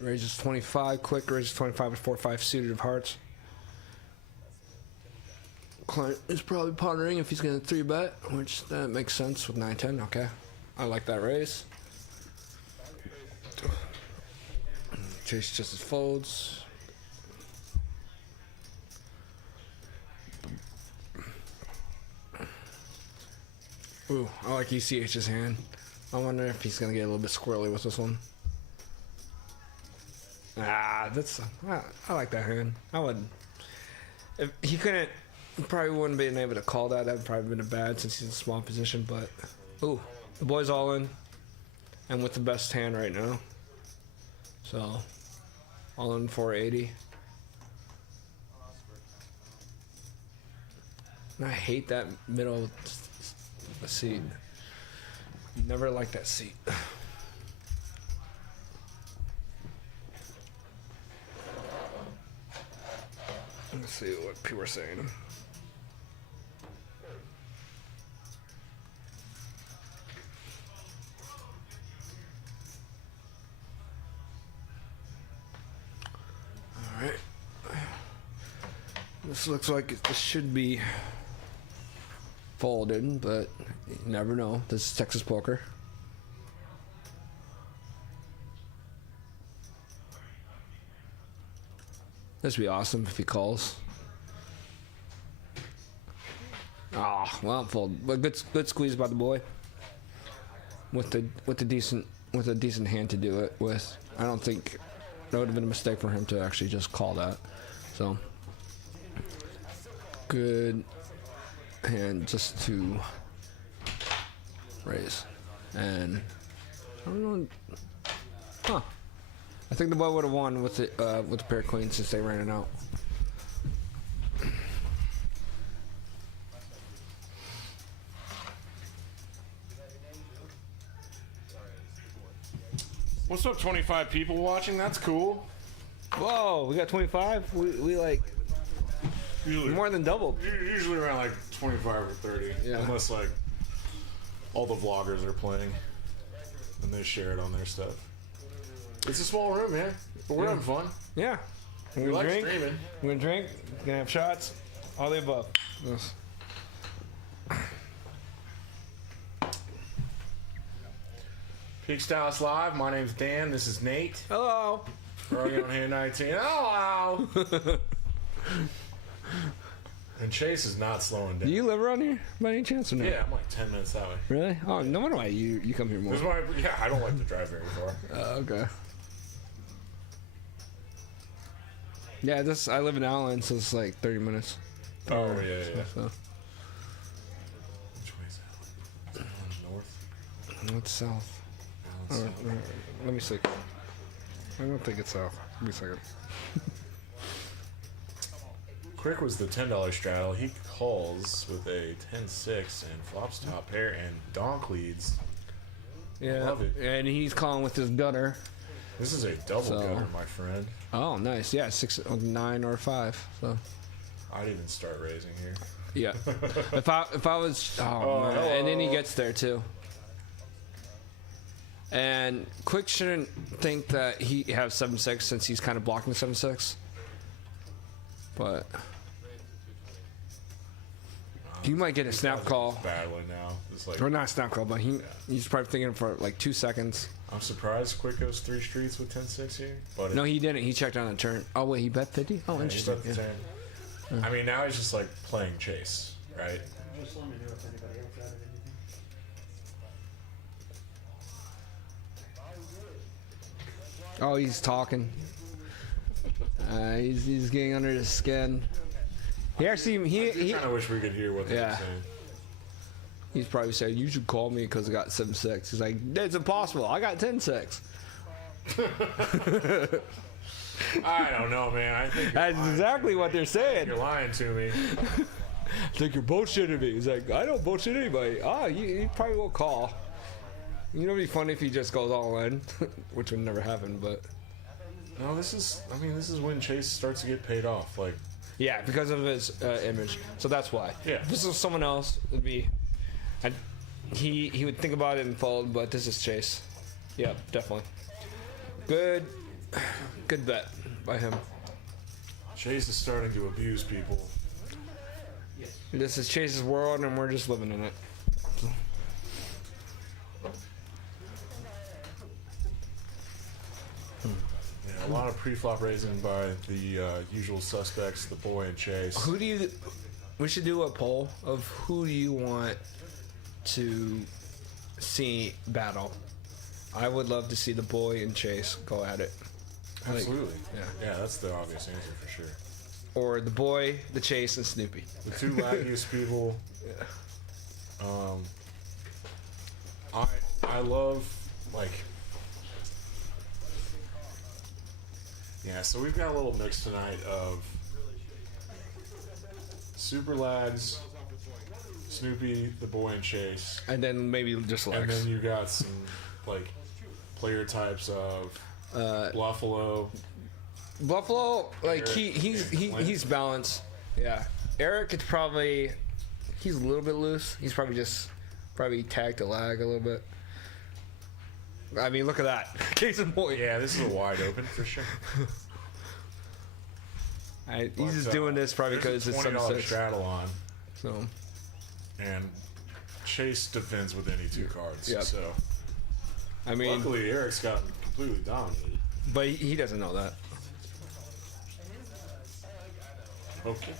Raises 25. Quick raises 25 with 4-5 suited of hearts. Client is probably pondering if he's going to 3-bet, which that makes sense with 9-10. Okay. I like that raise. Chase just as folds. Ooh, I like ECH's hand. I wonder if he's gonna get a little bit squirrely with this one. That's I like that hand. I would. If he couldn't, he probably wouldn't been able to call that. That would probably been a bad since he's in a small position. But ooh, the boy's all in, and with the best hand right now. So all in 480. And I hate that middle seat. Never liked that seat. Let's see what people are saying. All right. This looks like it should be folded, but you never know. This is Texas poker. This would be awesome if he calls. Ah, well, fold. But good squeeze by the boy. With a decent hand to do it with. I don't think that would have been a mistake for him to actually just call that. So good hand just to raise. And I don't know. Huh. I think the boy would have won with the pair of queens since they ran it out. What's up, 25 people watching? That's cool. Whoa, we got 25? We like Usually more than doubled. Usually around like 25 or 30. Yeah. Unless like all the vloggers are playing and they share it on their stuff. It's a small room, man. But we're having fun. Yeah. We We're like drink. streaming. We're gonna drink. We're gonna have shots. All the above. Yes. Peak Styles Live. My name's Dan. This is Nate. Hello. We're on here 19. Hello. And Chase is not slowing down. Do you live around here by any chance or no? Yeah, I'm like 10 minutes that way. Really? Oh, no wonder why you come here more. This is why, yeah, I don't like to drive very far. Okay. Yeah, I live in Allen, so it's like 30 minutes. Oh, yeah. So. Which way is that? North? What's south? Let me see. I don't think it's south. Give me a second. Crick was the $10 straddle. He calls with a 10-6 and flops top pair and donk leads. Yeah, Love it. and he's calling with his gutter. This is a double gutter, my friend. Oh, nice. Yeah, 6, 9, or 5. So I didn't start raising here. yeah. if I was man. And then he gets there too. And Quick shouldn't think that he has 7-6 since he's kind of blocking 7-6. But he might get a snap call. Battling now. It's like, Or not a snap call, but he's probably thinking for like 2 seconds. I'm surprised Quick goes 3 streets with 10-6 here. But No, he didn't. He checked on the turn. Oh, wait, he bet 50? Oh, yeah, interesting. he's at the 10. I mean, now he's just like playing chase, right? Just let me know if anybody else added anything. Oh, he's talking. He's getting under his skin. He actually I kind of wish we could hear what they're saying. He's probably saying you should call me because I got 7-6. He's like, it's impossible. I got 10-6. I don't know, man. I think That's exactly what they're saying. you're lying to me. I think you're bullshitting me. He's like, I don't bullshit anybody. You probably will call. You know, it'd be funny if he just goes all in, which would never happen. But No, this is when Chase starts to get paid off. Like, Yeah, because of his image. So that's why. Yeah. If this was someone else, it'd be. He would think about it and fold, but this is Chase. Yeah, definitely. Good bet by him. Chase is starting to abuse people. This is Chase's world, and we're just living in it. Yeah, a lot of pre-flop raising by the usual suspects, the boy and Chase. Who do you? We should do a poll of who do you want to see battle. I would love to see the boy and Chase go at it. Absolutely. Yeah. Yeah, that's the obvious answer for sure. Or the boy, the Chase, and Snoopy. The two laggiest people. Yeah. I love, like, yeah, so we've got a little mix tonight of super lads, Snoopy, the boy and Chase, And then maybe just Lex. and then you got some like player types of Buffalo. Buffalo, like Eric and he's balanced. Yeah. Eric is probably he's a little bit loose. He's probably tagged to lag a little bit. I mean, look at that. Case in point. Yeah, this is a wide open for sure. He's just doing this probably because there's it's a $20 sunset. straddle on, So and Chase defends with any two cards. Yep. So I mean, luckily Eric's got him completely dominated. but he doesn't know that. Okay.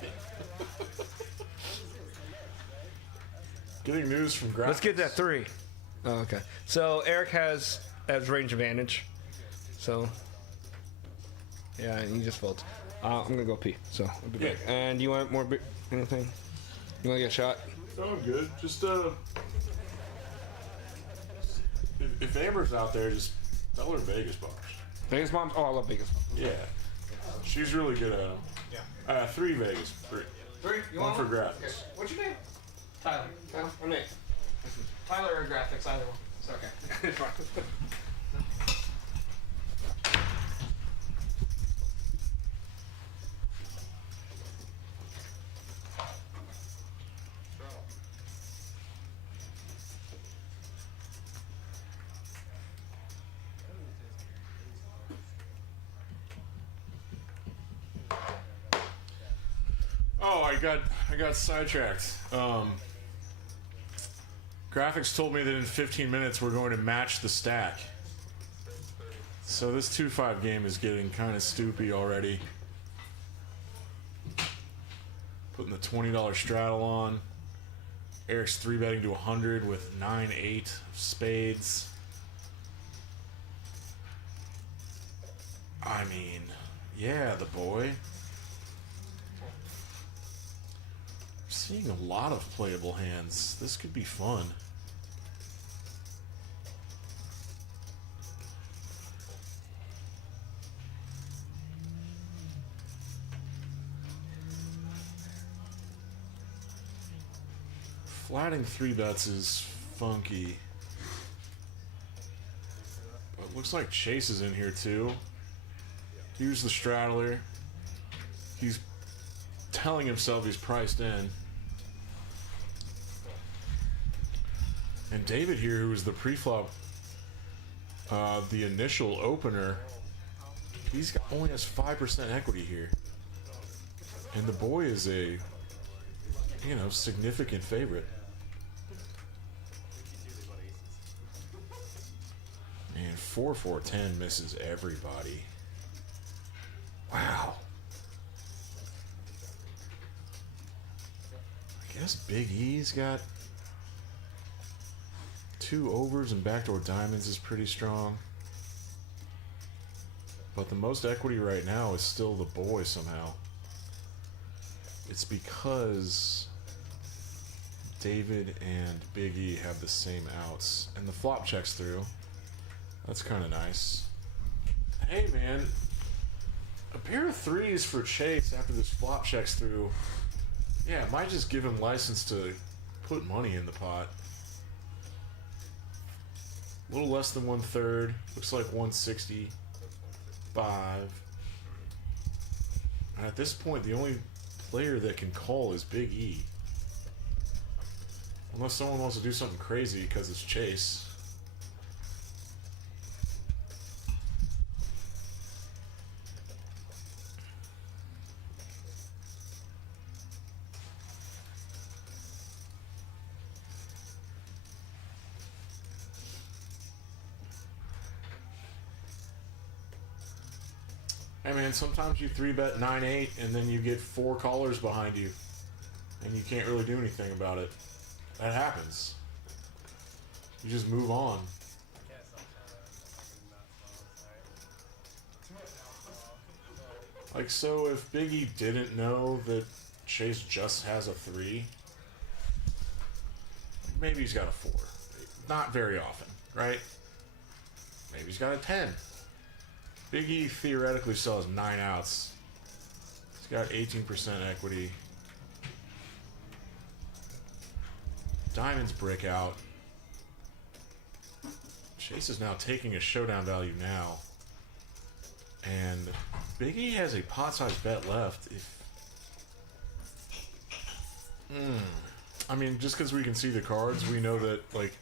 Getting news from graphics. Let's get that 3. Oh, okay. So Eric has range advantage. So yeah, and he just folds. I'm gonna go pee. So I'll be back. Yeah. And you want more anything? You want to get a shot? Oh, I'm good. Just if Amber's out there, just tell her Vegas bombs. Vegas bombs? Oh, I love Vegas bombs. Yeah, she's really good at them. Yeah. 3 Vegas. 3. 3? You One want for one? graphics. Okay. What's your name? Tyler. Tyler? Or Nate? Tyler or graphics, either one. It's okay. Oh, I got sidetracked. Graphics told me that in 15 minutes we're going to match the stack. So this 2-5 game is getting kind of stoopy already. Putting the $20 straddle on. Eric's 3-betting to 100 with 9-8 spades. I mean, yeah, the boy. Seeing a lot of playable hands. This could be fun. Flatting 3 bets is funky. But it looks like Chase is in here too. Here's the straddler. He's telling himself he's priced in. And David here, who was the pre-flop, the initial opener, only has 5% equity here. And the boy is a, significant favorite. Man, 4-4-10 misses everybody. Wow. I guess Big E's got 2 overs and backdoor diamonds is pretty strong. But the most equity right now is still the boy somehow. It's because David and Big E have the same outs. And the flop checks through. That's kind of nice. Hey man, a pair of 3s for Chase after this flop checks through. Yeah, it might just give him license to put money in the pot. A little less than 1/3. Looks like 165. And at this point, the only player that can call is Big E. Unless someone wants to do something crazy because it's Chase. Hey man, sometimes you 3-bet 9-8 and then you get 4 callers behind you and you can't really do anything about it. That happens. You just move on. Like, so if Big E didn't know that Chase just has a 3, maybe he's got a 4. Not very often, right? Maybe he's got a 10. Big E theoretically still has 9 outs. He's got 18% equity. Diamonds brick out. Chase is now taking a showdown value now. And Big E has a pot-sized bet left. I mean, just because we can see the cards, we know that, like,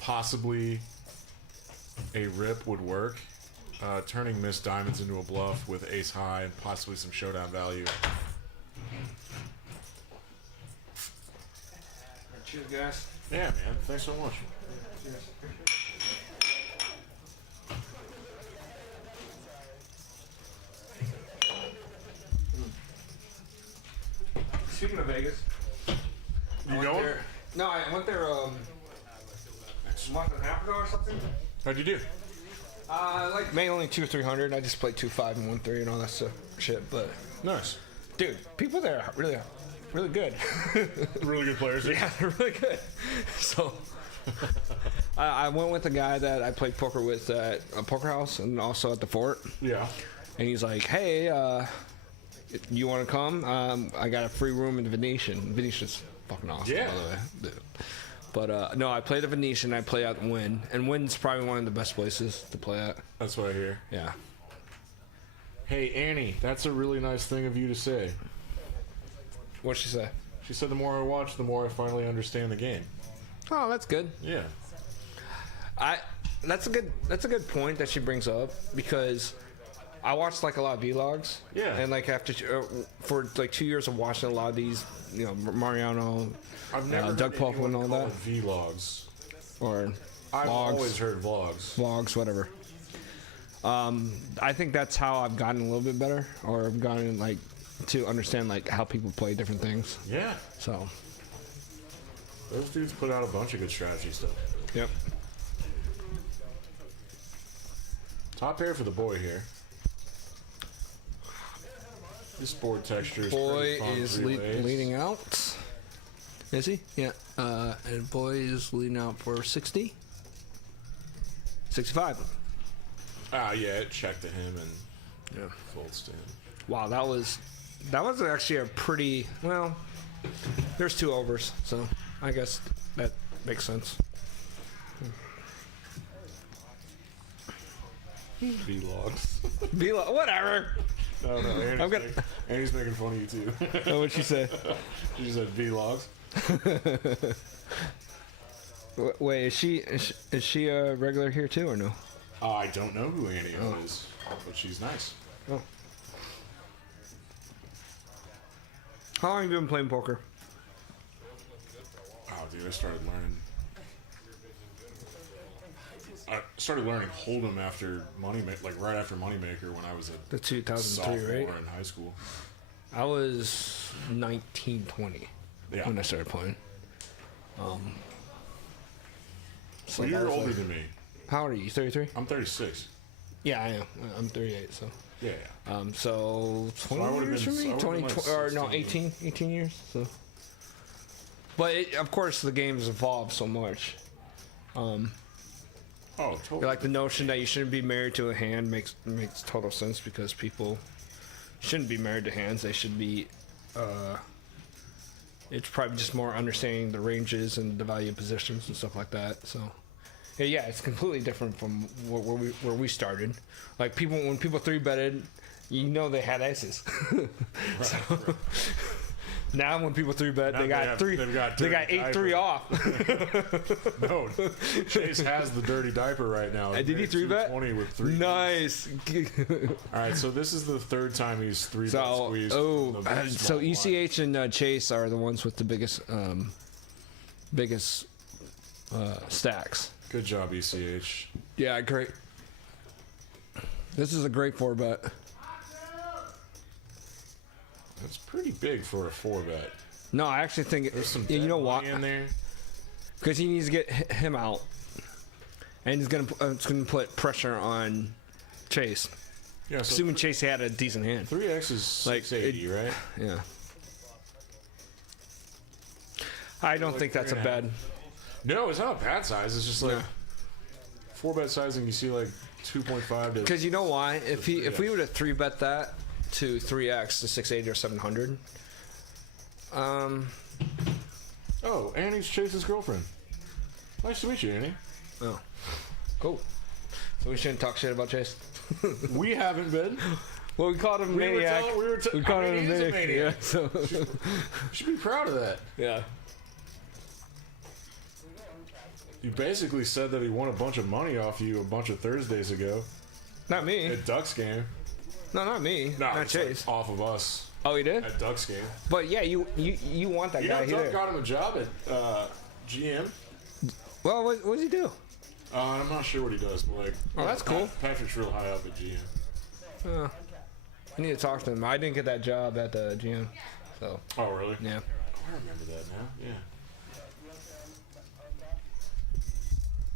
possibly a rip would work. Turning missed diamonds into a bluff with ace high and possibly some showdown value. Cheers, guys. Yeah, man. Thanks so much. Cheers. Speaking of Vegas, You going? No, I went there a month and a half ago or something. How'd you do? Like made only 200 or 300. I just played 2-5 and 1-3 and all that stuff, shit. But Nice. dude, people there are really good. Really good players. Yeah, they're really good. So I went with a guy that I played poker with at a poker house and also at the fort. Yeah. And he's like, "Hey, you want to come? I got a free room in the Venetian. Venetian's fucking awesome, Yeah. by the way." Dude. But no, I played the Venetian. I play at Wynn, and Wynn's probably one of the best places to play at. That's what I hear. Yeah. Hey, Annie, that's a really nice thing of you to say. What'd she say? She said the more I watch, the more I finally understand the game. Oh, that's good. Yeah. That's a good point that she brings up, because I watched like a lot of vlogs. Yeah. And like after for like 2 years of watching a lot of these, you know, Mariano, I've never heard Doug Paul anyone and all call that, it vlogs. or I've vlogs, always heard vlogs. vlogs, whatever. I think that's how I've gotten a little bit better, or I've gotten like to understand like how people play different things. Yeah. So. Those dudes put out a bunch of good strategy stuff. Yep. Top pair for the boy here. This board texture is Boy pretty fun. is leading out. Is he? Yeah. And boy is leading out for 60. 65. Ah, yeah, it checked to him and Yeah. folds to him. Wow, that was actually a pretty, well, there's 2 overs, so I guess that makes sense. Vlogs. Whatever. No, Annie's making fun of you too. Oh, what'd she say? She said vlogs. Wait, is she a regular here too, or no? I don't know who Annie is, but she's nice. Oh. How long have you been playing poker? Oh, dude, I started learning Hold'em after like right after Moneymaker when I was a The 2003, sophomore right? in high school. I was 19, 20 Yeah. when I started playing. So Well, you're that was older like- than me. How old are you? 33? I'm 36. Yeah, I am. I'm 38, so. Yeah. So 20 I would've years for been- I me? would've 20, been like or no, 16. 18 years, so. But of course the game's evolved so much. Oh, totally. Like the notion that you shouldn't be married to a hand makes total sense, because people shouldn't be married to hands. They should be. It's probably just more understanding the ranges and the value of positions and stuff like that. So, yeah, it's completely different from where we started. Like when people 3-betted, you know they had aces. So, Right. now when people 3-bet, they got they got 8-3 off. No, Chase has the dirty diaper right now. Did he 3-bet? 20 with 3. Nice. All right, so this is the third time he's 3-bet So, squeezed. so ECH and Chase are the ones with the biggest stacks. Good job, ECH. Yeah, great. This is a great 4-bet. That's pretty big for a 4-bet. No, I actually think There's some you know dead what? money in there. Because he needs to get him out, and it's gonna put pressure on Chase. Yeah, so Assuming Chase had a decent hand. 3x is Like, 680, right? Yeah. I don't think that's a bad. No, it's not a bad size. It's just like Yeah. 4-bet sizing. You see like 2.5 to. Because you know why? If we would have 3-bet that to 3x to 680 or 700. Oh, Annie's Chase's girlfriend. Nice to meet you, Annie. Oh, cool. So we shouldn't talk shit about Chase. We haven't been. Well, we called him maniac. We called him he's a maniac. Yeah. So You should be proud of that. yeah. You basically said that he won a bunch of money off you a bunch of Thursdays ago Not me. at Ducks game. No, not me. No, not it's like Chase. off of us Oh, he did. at Ducks game. But yeah, you want that You guy know, Duck here. got him a job at GM. Well, what does he do? I'm not sure what he does, but like, Oh, that's cool. Patrick's real high up at GM. I need to talk to him. I didn't get that job at the GM, so Oh, really? yeah. I remember that now. Yeah.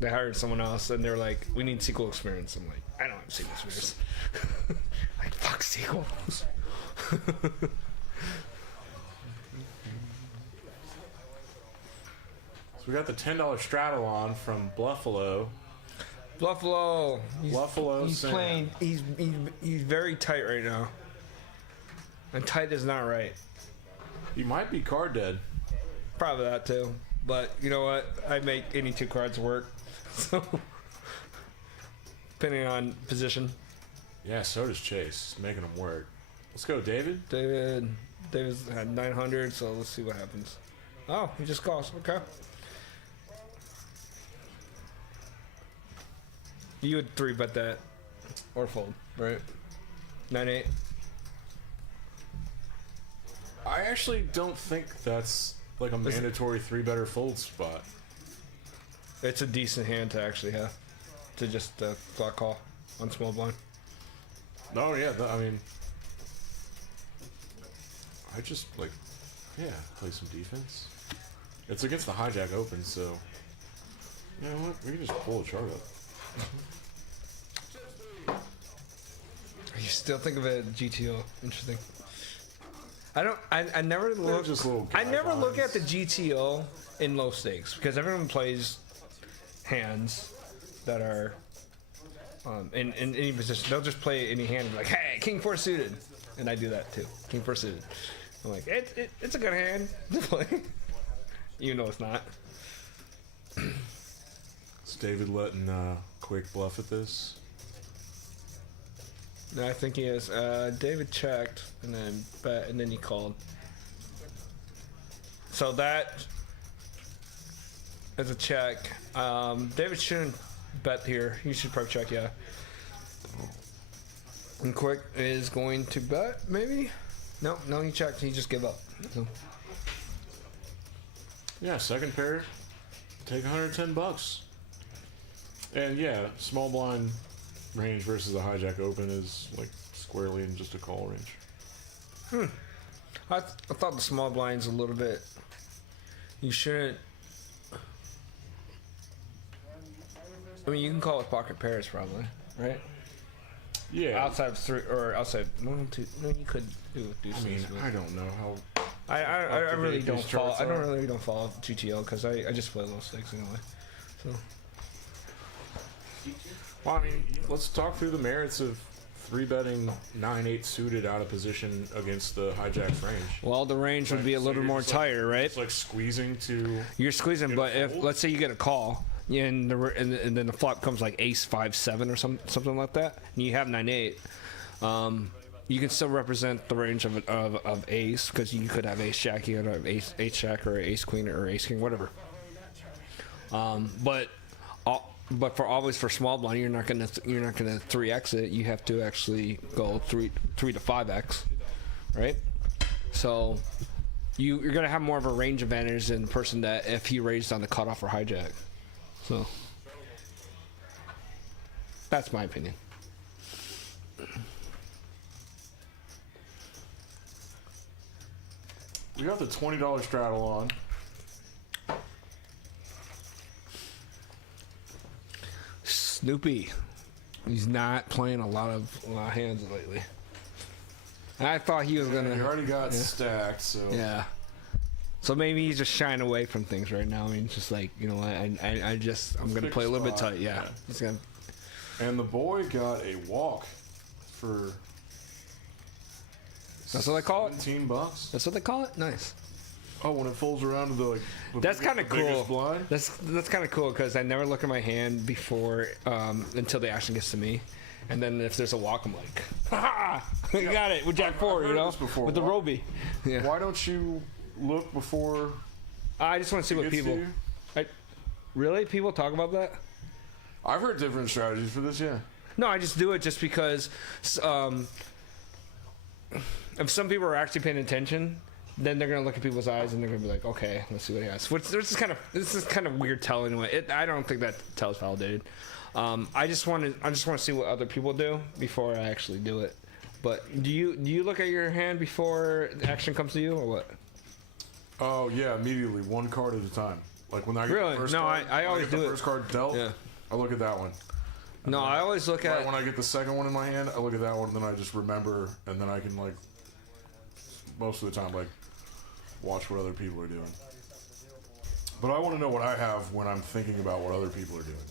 They hired someone else, and they were like, "We need SQL experience." I'm like, "I don't have SQL experience." Like, fuck SQL. So we got the $10 straddle on from Buffalo. Buffalo. Buffalo He's Sam. playing. He's very tight right now, and tight is not right. He might be card dead. Probably that too. But you know what? I make any 2 cards work. So depending on position. Yeah, so does Chase. Making him work. Let's go, David. David's had 900, so let's see what happens. Oh, he just calls. Okay. You would 3-bet that or fold, right? 9-8. I actually don't think that's like a mandatory 3-better fold spot. It's a decent hand to actually have to just flat call on small blind. No, yeah, I mean, I just like, yeah, play some defense. It's against the hijack open, so you know what? We can just pull a chart up. You still think of it as GTO? Interesting. I never look. just little I never look guidelines. at the GTO in low stakes because everyone plays hands that are in any position. They'll just play any hand and be like, "Hey, King 4 suited," and I do that too. King 4 suited. I'm like, it's a good hand to play, even though it's not. Is David letting quick bluff at this? No, I think he is. David checked and then bet, and then he called. So that is a check. David shouldn't bet here. He should probably check, yeah. And Quick is going to bet, maybe? No, he checked. He just gave up. So. Yeah, second pair, take $110. And yeah, small blind range versus a hijack open is like squarely in just a call range. I thought the small blind's a little bit. You shouldn't. I mean, you can call it pocket pairs, probably, right? Yeah. Outside of 3 or outside 1, 2. No, you could do I deuces. mean, but I don't know how. I really these don't follow. charts I don't are. really don't follow GTO because I just play low stakes anyway. So Well, I mean, let's talk through the merits of 3-betting 9-8 suited out of position against the hijack's range. well, the range would be a So little you're more just, like- tighter, right? It's like squeezing to. You're squeezing, Get a but if fold? let's say you get a call, yeah, and then the flop comes like Ace 5-7 or something like that, and you have 9-8. you can still represent the range of ace, because you could have ace jack, you could have ace jack, or ace queen, or ace king, whatever. But for always for small blind, you're not gonna 3x it. You have to actually go 3 to 5x, right? So you're gonna have more of a range advantage than the person that if he raised on the cutoff or hijack. So that's my opinion. We got the $20 straddle on. Snoopy, he's not playing a lot of hands lately. I thought he was gonna. He already got stacked, so yeah. So maybe he's just shying away from things right now. I mean, just like, you know, I'm gonna play a little bit tight. Yeah. He's gonna. And the boy got a walk for. That's what they call it. $17. That's what they call it. Nice. Oh, when it folds around to the that's kind of cool. Blind? That's kind of cool because I never look at my hand before until the action gets to me, and then if there's a walk, I'm like, ha! You got it with Jack 4, you know, with the Roby. Yeah. Why don't you look before? I just want to see what people. Really, people talk about that. I've heard different strategies for this. Yeah. No, I just do it just because. If some people are actually paying attention, then they're gonna look at people's eyes and they're gonna be like, "Okay, let's see what he has." This is kind of weird telling. I don't think that tells validated. I just want to see what other people do before I actually do it. But do you look at your hand before the action comes to you, or what? Oh yeah, immediately, one card at a time. Like when I get the first card, I always do it. First card dealt. Yeah. I look at that one. No, I always look at. When I get the second one in my hand, I look at that one, and then I just remember, and then I can like. Most of the time, like, watch what other people are doing. But I want to know what I have when I'm thinking about what other people are doing.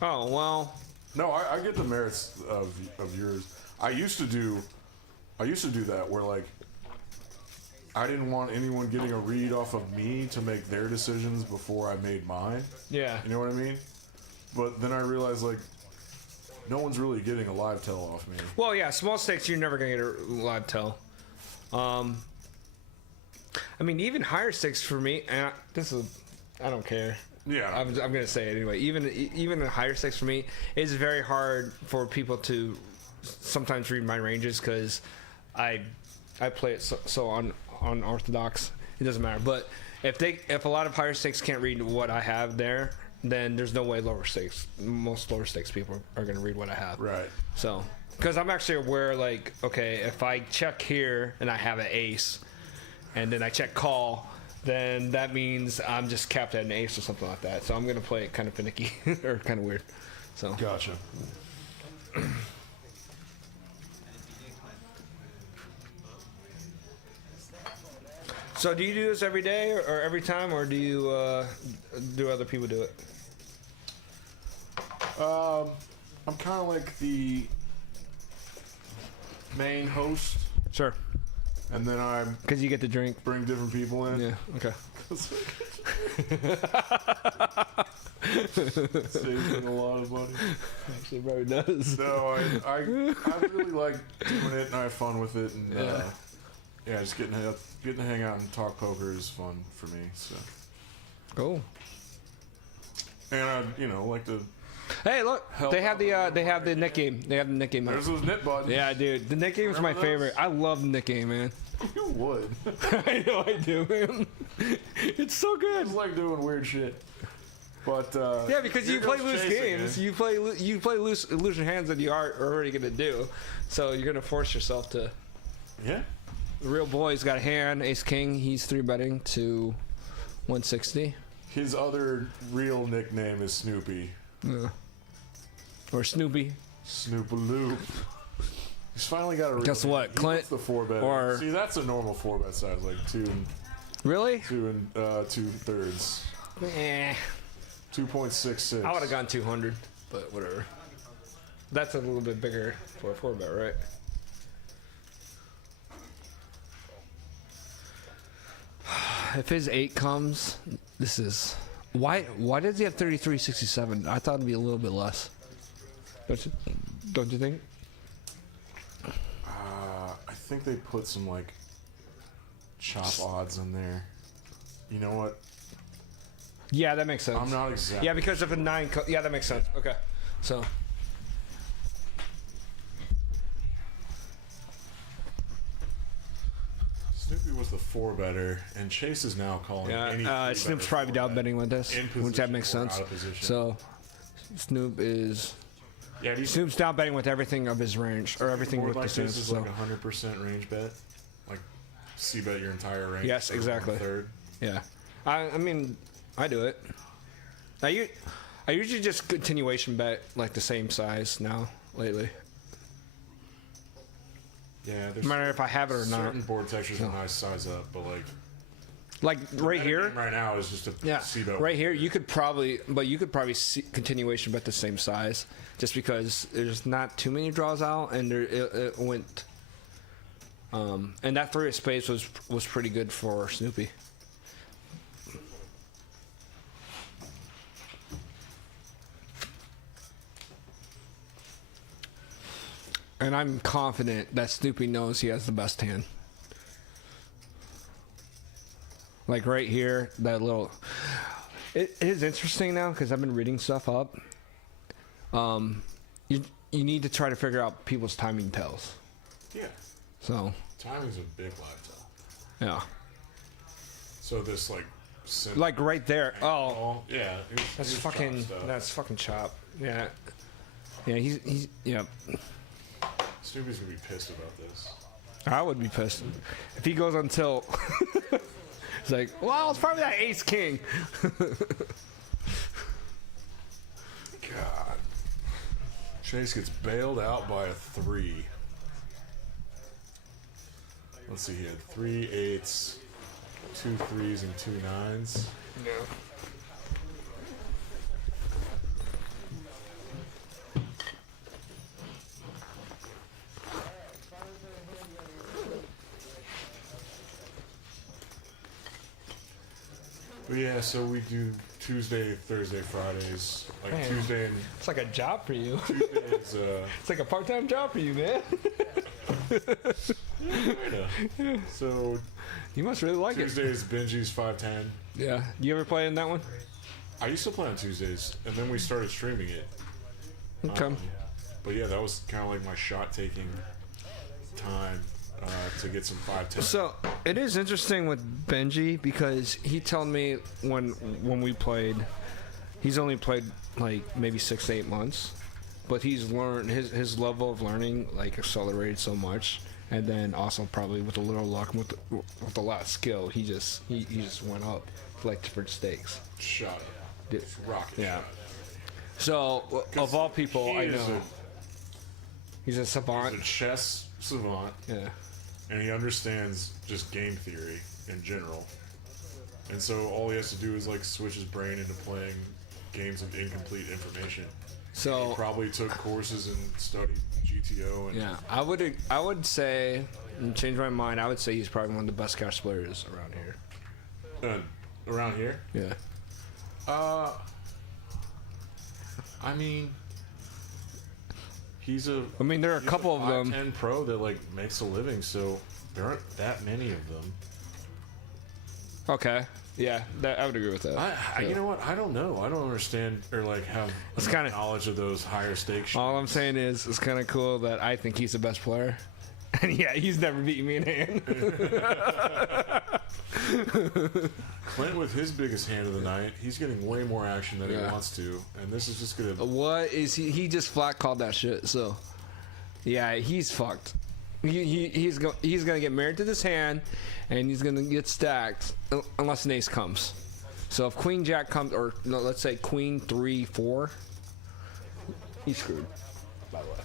Oh, well. No, I get the merits of yours. I used to do that where, like, I didn't want anyone getting a read off of me to make their decisions before I made mine. Yeah. You know what I mean? But then I realized, like, no one's really getting a live tell off me. Well, yeah, small stakes, you're never going to get a live tell. I mean, even higher stakes for me, and I don't care. Yeah, I'm gonna say it anyway. Even the higher stakes for me, it's very hard for people to sometimes read my ranges because I play it so unorthodox. It doesn't matter. But if a lot of higher stakes can't read what I have there, then there's no way most lower stakes people are gonna read what I have. Right. So. Because I'm actually aware, like, okay, if I check here and I have an ace, and then I check call, then that means I'm just capped at an ace or something like that. So I'm going to play it kind of finicky or kind of weird. So gotcha. So do you do this every day or every time, or do you do other people do it? I'm kind of like the main host. Sure. And then I'm... Because you get to drink. Bring different people in. Yeah, okay. Saves me a lot of money. Actually, probably does. No, I really like doing it and I have fun with it. And just getting to hang out and talk poker is fun for me. So. Cool. And I, like to... Hey, look! They have the Nick game. They have the Nick game. There's those knit buttons. Yeah, dude. The Nick game is my favorite. I love the Nick game, man. You would. I know I do, man. It's so good. It's like doing weird shit. But yeah, because you play loose games. You play loose hands that you are already gonna do. So you're gonna force yourself to. Yeah. The real boy's got a hand, ace king. He's 3-betting to 160. His other real nickname is Snoopy. Yeah. Or Snoopy. Snoopaloop. He's finally got a real Guess what, Clint? The 4-bet. Or see, that's a normal 4-bet size, like 2. Really? 2 2/3. 2.66. I would have gone 200, but whatever. That's a little bit bigger for a 4-bet, right? If his 8 comes, this is... Why does he have 33.67? I thought it'd be a little bit less. Don't you think? think they put some like chop odds in there. You know what? Yeah, that makes sense. I'm not exactly. Yeah, because of a 9. Yeah, that makes sense. Okay, so. Snoopy was the 4-better, and Chase is now calling any Snoop's probably down betting with this, which that makes sense. So, Snoop is. Yeah, Snoop's down betting with everything of his range, or everything with like the Snoop. This is like 100% range bet, like c-bet your entire range. Yes, exactly. Third. Yeah, I mean, I do it. I usually just continuation bet like the same size now lately. Yeah, no matter if I have it or not. Certain board textures are nice size up, but like right here. Right now is just a c-bet. Right here, you could probably see continuation bet the same size, just because there's not too many draws out, and it went. And that 3 of spades was pretty good for Snoopy. And I'm confident that Snoopy knows he has the best hand. Like right here, that little... It is interesting now, because I've been reading stuff up. You need to try to figure out people's timing tells. Yeah. So... Timing's a big live tell. Yeah. So this, like... Like right there. Oh. Yeah. That's fucking chop. Yeah. Yeah, he's... Yeah. Snoopy's gonna be pissed about this. I would be pissed if he goes on tilt. It's like, well, it's probably that ace king. God. Chase gets bailed out by a 3. Let's see, he had 3 8s, 2 3s, and 2 9s. Yeah. But yeah, so we do Tuesday, Thursday, Fridays. Like Man, Tuesday and it's like a job for you. Tuesday is it's like a part-time job for you, man. So you must really like Tuesday is Benji's 510. Yeah. You ever play in that one? I used to play on Tuesdays, and then we started streaming it. Okay. But yeah, that was kind of like my shot-taking time to get some 510. So it is interesting with Benji, because he told me when we played, he's only played like maybe 6 to 8 months, but he's learned his level of learning like accelerated so much, and then also probably with a little luck, with a lot of skill, he just went up to like different stakes. Shot. Rocket Yeah. shot. So of all people I know, he's a savant. He's a chess savant. Yeah. And he understands just game theory in general. And so all he has to do is like switch his brain into playing games of incomplete information. So he probably took courses and studied GTO. And yeah, I would say, and change my mind, I would say he's probably one of the best cash players around here. Around here? Yeah. I mean, I mean, there are a couple of them. 10 pro that like makes a living, so there aren't that many of them. Okay. Yeah, I would agree with that. You know what? I don't know. I don't understand or like have knowledge of those higher stakes. All I'm saying is, it's kind of cool that I think he's the best player, and yeah, he's never beaten me in hand. Clint with his biggest hand of the night, he's getting way more action than he wants to, and this is just gonna. What is he? He just flat called that shit. So, yeah, he's fucked. He's gonna get married to this hand, and he's gonna get stacked unless an ace comes. So if Queen Jack comes, or no, let's say Queen 3 4, he's screwed. By the way.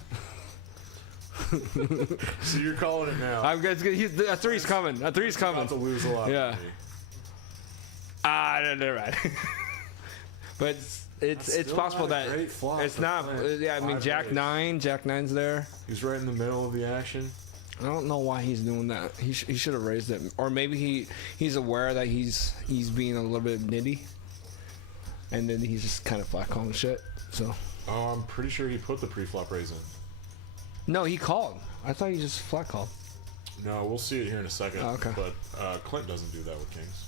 So you're calling it now. I'm good. A 3's coming. A 3's coming. About to lose a lot. Yeah. Never mind. But it's possible that it's not. Yeah, I mean Jack 9's there. He's right in the middle of the action. I don't know why he's doing that. He should have raised it, or maybe he's aware that he's being a little bit nitty, and then he's just kind of flat calling shit. So. Oh, I'm pretty sure he put the pre-flop raise in. No, he called. I thought he just flat called. No, we'll see it here in a second. Oh, okay. But Clint doesn't do that with kings.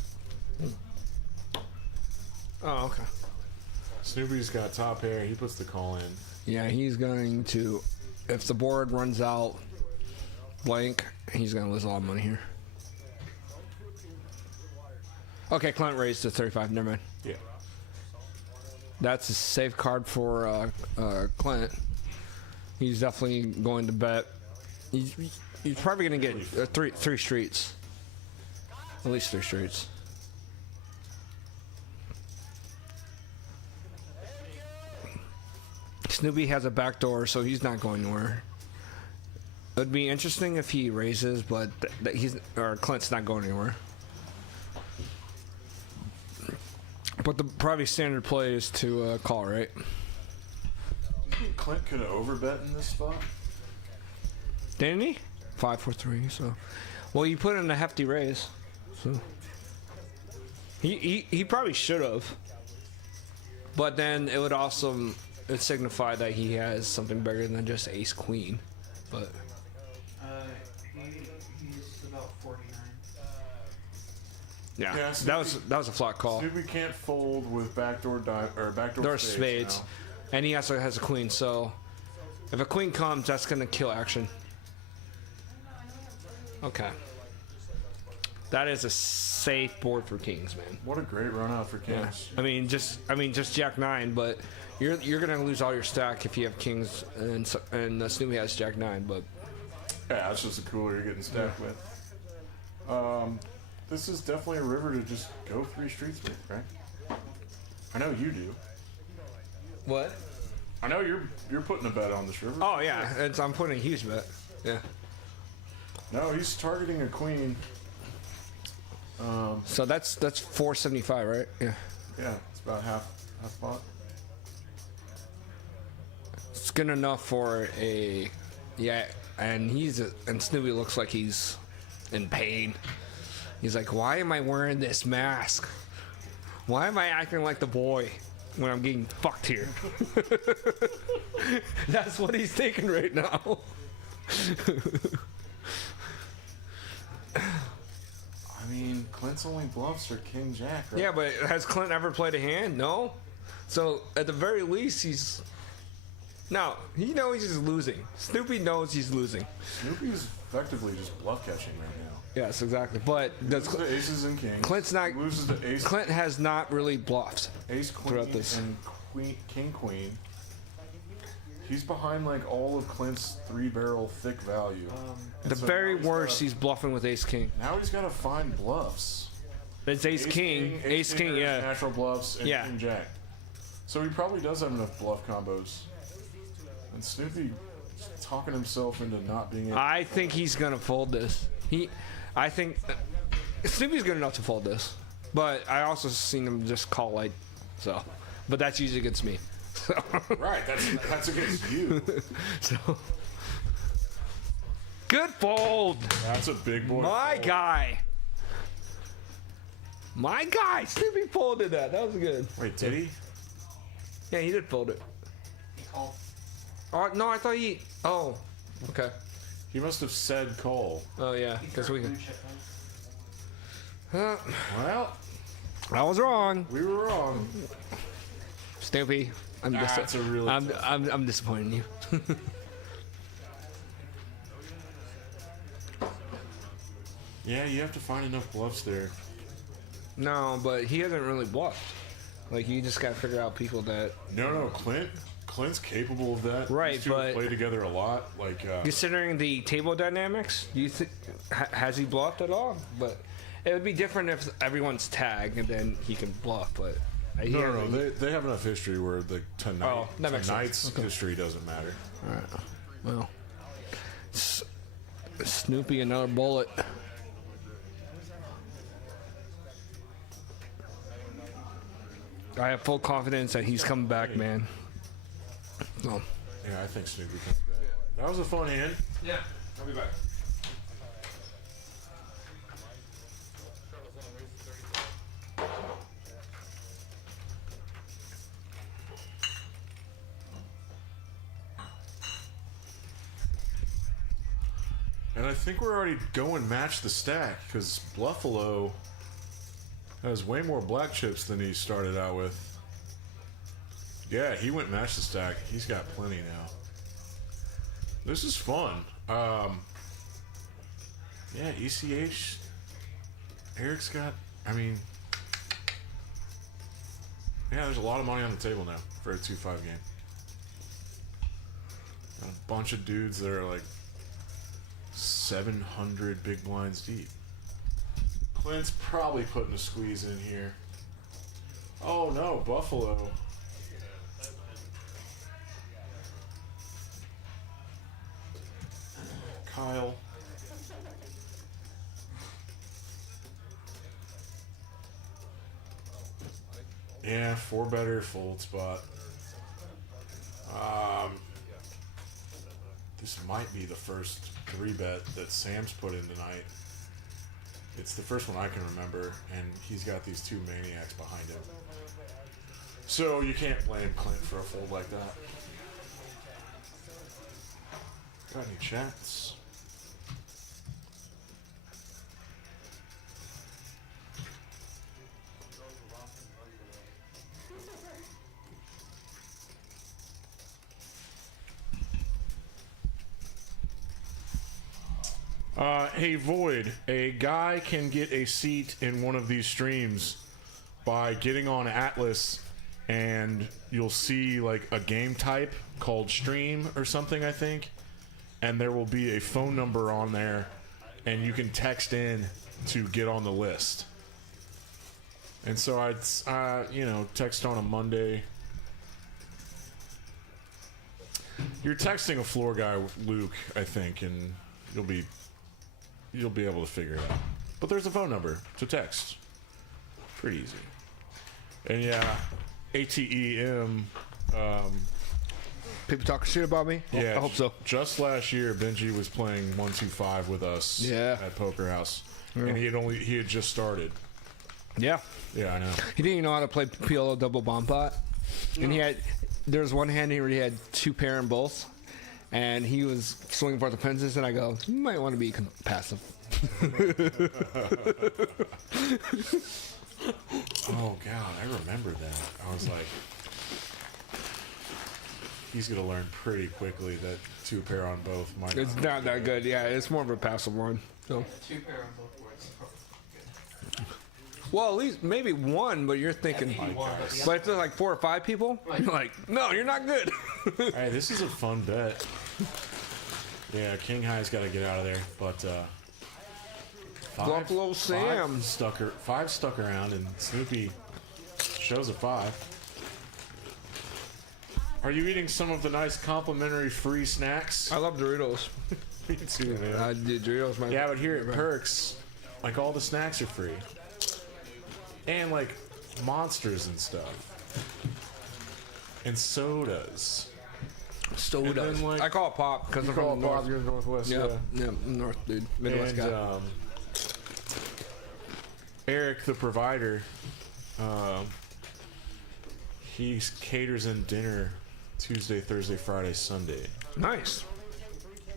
Oh, okay. Snoopy's got top pair. He puts the call in. Yeah, he's going to. If the board runs out blank, he's going to lose a lot of money here. Okay, Clint raised to 35. Never mind. Yeah. That's a safe card for Clint. He's definitely going to bet. He's probably going to get three streets. At least 3 streets. Snoopy has a backdoor, so he's not going nowhere. It would be interesting if he raises, but Clint's not going anywhere. But the probably standard play is to call, right? You think Clint could have overbet in this spot? Didn't he? 5-4-3. So, well, you put in a hefty raise. So he probably should have. But then it would also signify that he has something bigger than just ace queen. But he's about 49. yeah, Yeah, that was a flat call. Snoopy can't fold with backdoor There are spades, and he also has a queen. So if a queen comes, that's gonna kill action. Okay, that is a safe board for kings, man. What a great run out for Yeah. kings. I mean, just Jack 9, but you're gonna lose all your stack if you have kings and Snoopy has Jack 9. But Yeah, that's just the cooler you're getting stacked with. This is definitely a river to just go 3 streets with, right? I know you do. what? I know you're putting a bet on this river. Oh yeah, I'm putting a huge bet. Yeah. No, he's targeting a queen. So that's 475, right? Yeah. Yeah, it's about half pot. It's good enough for a and and Snoopy looks like he's in pain. He's like, why am I wearing this mask? Why am I acting like the boy when I'm getting fucked here? That's what he's thinking right now. I mean, Clint's only bluffs are king jack, right? Yeah, but has Clint ever played a hand? No. So at the very least, no. He knows he's losing. Snoopy knows he's losing. Snoopy's effectively just bluff catching right now. Yes, exactly. But does Loses to aces and kings. Clint's not. He loses to ace. Clint has not really bluffed Ace queen throughout this. and queen king queen. He's behind like all of Clint's 3-barrel thick value. The so very now he's worst, gotta- he's bluffing with ace king. Now he's got to find bluffs. It's ace king, ace king, are his yeah. natural bluffs, and Yeah. king jack. So he probably does have enough bluff combos. And Snoopy talking himself into not being able. I think he's gonna fold this. I think Snoopy's good enough to fold this, but I also seen him just call light. So, but that's usually against me. So, Right, that's against you. so good fold, That's a big boy. my fold. guy. My guy, Snoopy folded that. That was good. Wait, did he? Yeah, he did fold it. Call. Oh no, I thought he. Oh, okay. He must have said call. Oh yeah, because we. Blue chip, huh? Well, I was wrong, we were wrong. Snoopy. That's a really I'm disappointing you. Yeah, you have to find enough bluffs there. No, but he hasn't really bluffed. Like you just gotta figure out people that. No, Clint's capable of that. Right, These two but- play together a lot. Like, Considering the table dynamics, do you think has he bluffed at all? But it would be different if everyone's tagged and then he can bluff. But he no, hasn't. they have enough history where the Oh, that makes sense. tonight's history doesn't matter. All right. Well, Snoopy, another bullet. I have full confidence that he's coming back, man. No. Yeah, I think Snoopy comes back. That was a fun hand. Yeah, I'll be back. And I think we're already going match the stack because Buffalo has way more black chips than he started out with. Yeah, he went match the stack. He's got plenty now. This is fun. Yeah, ECH. Eric's got, I mean, yeah, there's a lot of money on the table now for a 2-5 game. Got a bunch of dudes that are like 700 big blinds deep. Clint's probably putting a squeeze in here. Oh no, Buffalo. Kyle. Yeah, 4 better fold spot. This might be the first 3-bet that Sam's put in tonight. It's the first one I can remember, and he's got these 2 maniacs behind him. So you can't blame Clint for a fold like that. Got any chats? Hey Void, a guy can get a seat in one of these streams by getting on Atlas, and you'll see like a game type called stream or something, I think, and there will be a phone number on there, and you can text in to get on the list. And so I'd text on a Monday. You're texting a floor guy, Luke, I think, and you'll be able to figure it out. But there's a phone number to text. Pretty easy. And yeah, ATEM. People talking shit about me? Yeah, I hope so. Just last year, Benji was playing 125 with us at Poker House, and he had just started. Yeah. Yeah, I know. He didn't even know how to play PLO double bomb pot, and there's one hand where he had 2 pair in both. And he was swinging for the fences, and I go, you might want to be passive. Oh, God, I remember that. I was like, he's going to learn pretty quickly that 2 pair on both might It's not that good. Yeah, it's more of a passive one. So. 2 pair on both boards. Good. Well, at least maybe 1, but you're thinking. But if there's like 4 or 5 people, you're like, no, you're not good. All right, this is a fun bet. Yeah, King High's got to get out of there, but Buffalo Sam stuck around, and Snoopy shows a 5. Are you eating some of the nice complimentary free snacks? I love Doritos. Me too, man. I did Doritos. Yeah, but here at Perks, like all the snacks are free, and like monsters and stuff, and sodas. Sodas. Like, I call it pop because I'm from North. You're Northwest. Yeah, North dude, Midwest and, guy. Eric, the provider, he caters in dinner Tuesday, Thursday, Friday, Sunday. Nice.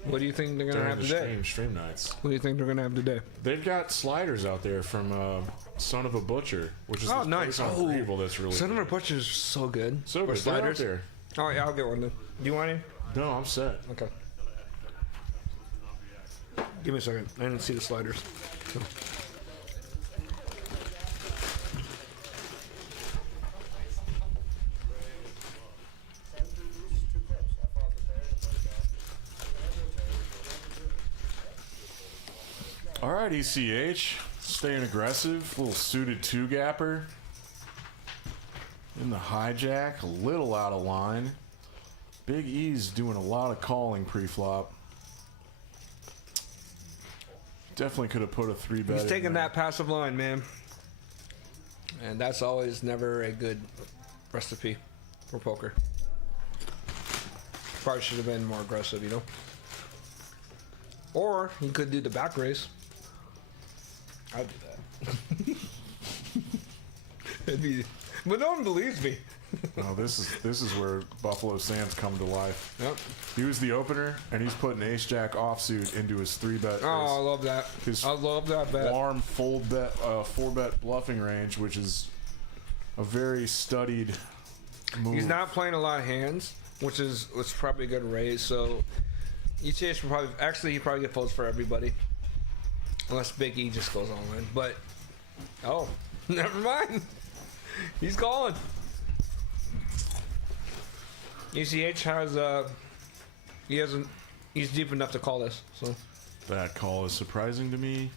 What do you think they're gonna have today? Stream nights. What do you think they're gonna have today? They've got sliders out there from Son of a Butcher, which is nice. On Greenville that's really Son of a Butcher is so good. So good. Sliders There. Oh yeah, I'll get one then. Do you want any? No, I'm set. Okay. Give me a second. I didn't see the sliders. So. All right, ECH, staying aggressive. Little suited 2-gapper in the hijack, a little out of line. Big E's doing a lot of calling pre-flop. Definitely could have put a 3-bet. He's taking that passive line, man, and that's always never a good recipe for poker. Probably should have been more aggressive, you know. Or he could do the back race. I'd do that. But no one believes me. Oh, this is where Buffalo Sam's come to life. Yep. He was the opener, and he's putting Ace Jack offsuit into his 3-bet. Oh, I love that. I love that bet. Warm fold bet, 4-bet bluffing range, which is a very studied move. He's not playing a lot of hands, which is probably a good raise. So ETH will probably he probably get folds for everybody, unless Big E just goes all in. But oh, never mind. He's calling. ECH has he's deep enough to call this. So that call is surprising to me.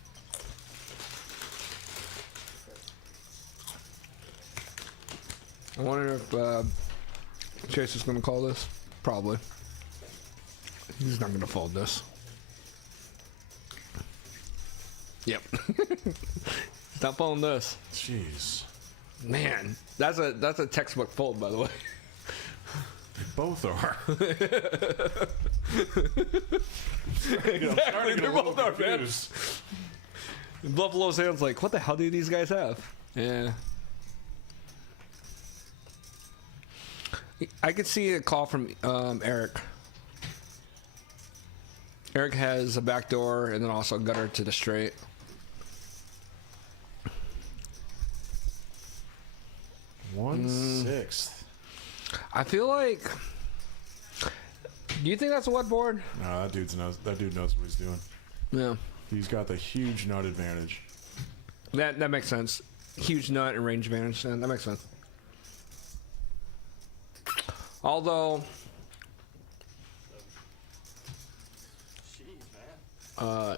I wonder if Chase is going to call this. Probably. He's not going to fold this. Yep. He's not folding this. Jeez. Man, that's a textbook fold, by the way. Both are. Exactly, they're both are, man. Buffalo Sam's like, what the hell do these guys have? Yeah. I could see a call from Eric. Eric has a backdoor and then also a gutter to the straight. 1/6. I feel like. Do you think that's a wet board? No, that dude knows what he's doing. Yeah. He's got the huge nut advantage. That makes sense. Huge nut and range advantage. That makes sense. Although,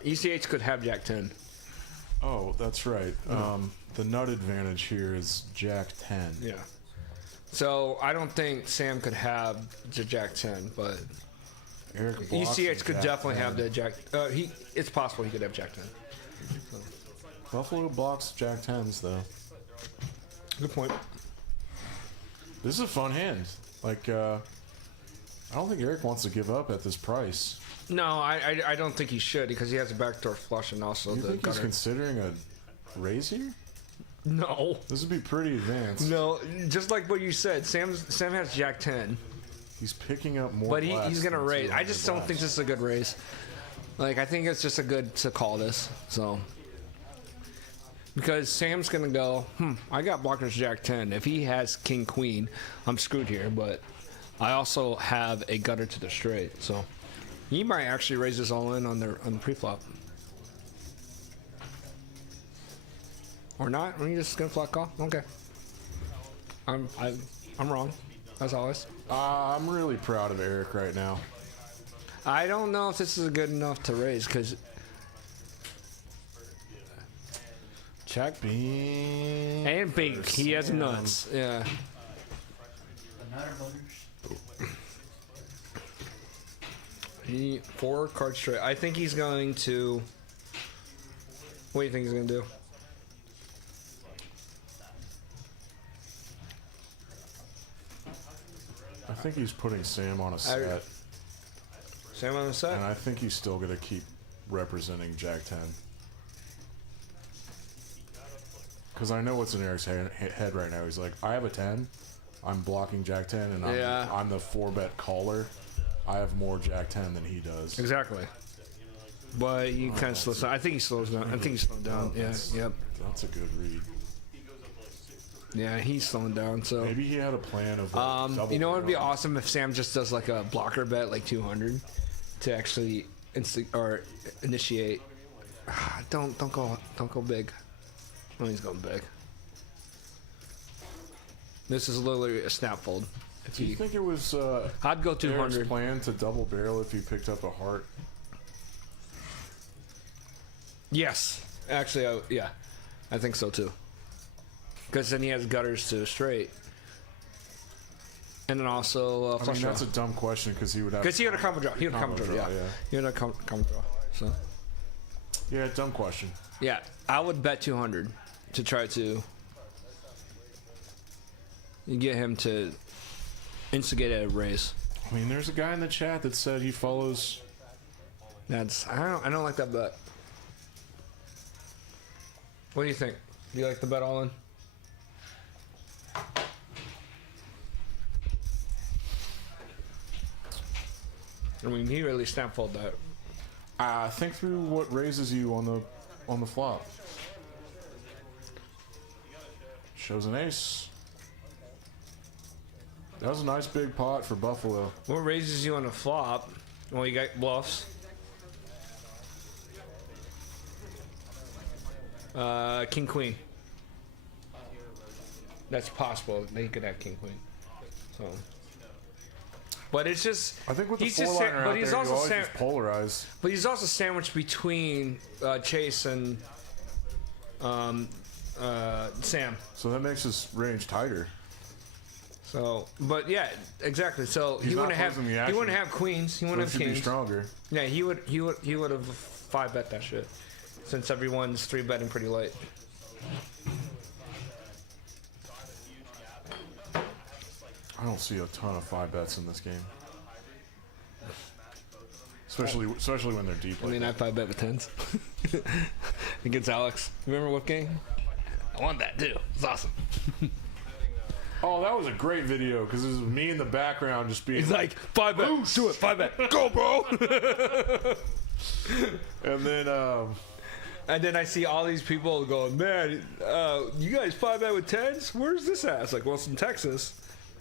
ECH could have Jack 10. Oh, that's right. The nut advantage here is Jack 10. Yeah. So I don't think Sam could have the Jack 10, but Eric blocks ECH could Jack definitely 10. have the Jack. It's possible he could have Jack 10. So. Buffalo blocks Jack 10s though. Good point. This is a fun hand. Like, I don't think Eric wants to give up at this price. No, I don't think he should because he has a backdoor flush and also You the think gutter. he's considering a raise here? No. This would be pretty advanced. No, just like what you said, Sam has Jack 10, He's picking up more. but blacks he's gonna than raise. 200 I just don't blacks. think this is a good raise. Like I think it's just a good to call this. So because Sam's gonna go, I got blockers Jack 10. If he has King Queen, I'm screwed here. But I also have a gutter to the straight, so he might actually raise this all in on the pre-flop. Or not? Are you just gonna flat call? Okay. I'm wrong, as always. I'm really proud of Eric right now. I don't know if this is good enough to raise because check Bean and bink. He has Sam. nuts. Yeah. He 4 card straight. I think he's going to. What do you think he's gonna do? I think he's putting Sam on a set, Sam on the and set. I think he's still gonna keep representing Jack 10. Because I know what's in Eric's head right now. He's like, I have a 10. I'm blocking Jack 10, and I'm the 4-bet caller. I have more Jack 10 than he does. Exactly. But he kind of slows down. I think he slows down. I think he's slowing down. Yeah. Yep. That's a good read. Yeah, he's slowing down. So. Maybe he had a plan of like, double You know what would be barrel. awesome if Sam just does like a blocker bet, like 200, to actually initiate. Don't go big. Oh, he's going big. This is literally a snap fold. Do you think it was I'd go Eric's 200. plan to double barrel if he picked up a heart? Yes, actually, yeah, I think so too. Because then he has gutters to straight, and then also I flush mean, draw. that's a dumb question because he would have. Because he had a combo draw. He had a combo draw. Yeah. He had a combo draw. So. Yeah, dumb question. Yeah, I would bet 200 to try to get him to instigate a raise. I mean, there's a guy in the chat that said he follows. I don't like that bet. What do you think? Do you like the bet all in? I mean, he really snap-folded that. Think through what raises you on the flop. Shows an ace. That was a nice big pot for Buffalo. What raises you on the flop? Well, you got bluffs. King Queen. That's possible. They could have King Queen. So, but it's just. I think with the he's four just liner out but he's there, also you always just polarize. But he's also sandwiched between Chase and Sam. So that makes his range tighter. So, but yeah, exactly. So He's he not wouldn't have closing the action. he wouldn't have queens. He So wouldn't it have should be kings. stronger. Yeah, he would have 5-bet that shit. Since everyone's 3-betting pretty late. I don't see a ton of 5-bets in this game. Especially when they're deep. I mean, I 5-bet with 10s against Alex. Remember what game? I won that too. It's awesome. Oh, that was a great video because it was me in the background just being. He's like 5-bet, do it, 5-bet, go, bro. And then I see all these people going, man, you guys 5-bet with 10s? Where's this at? It's like, well, it's in Texas.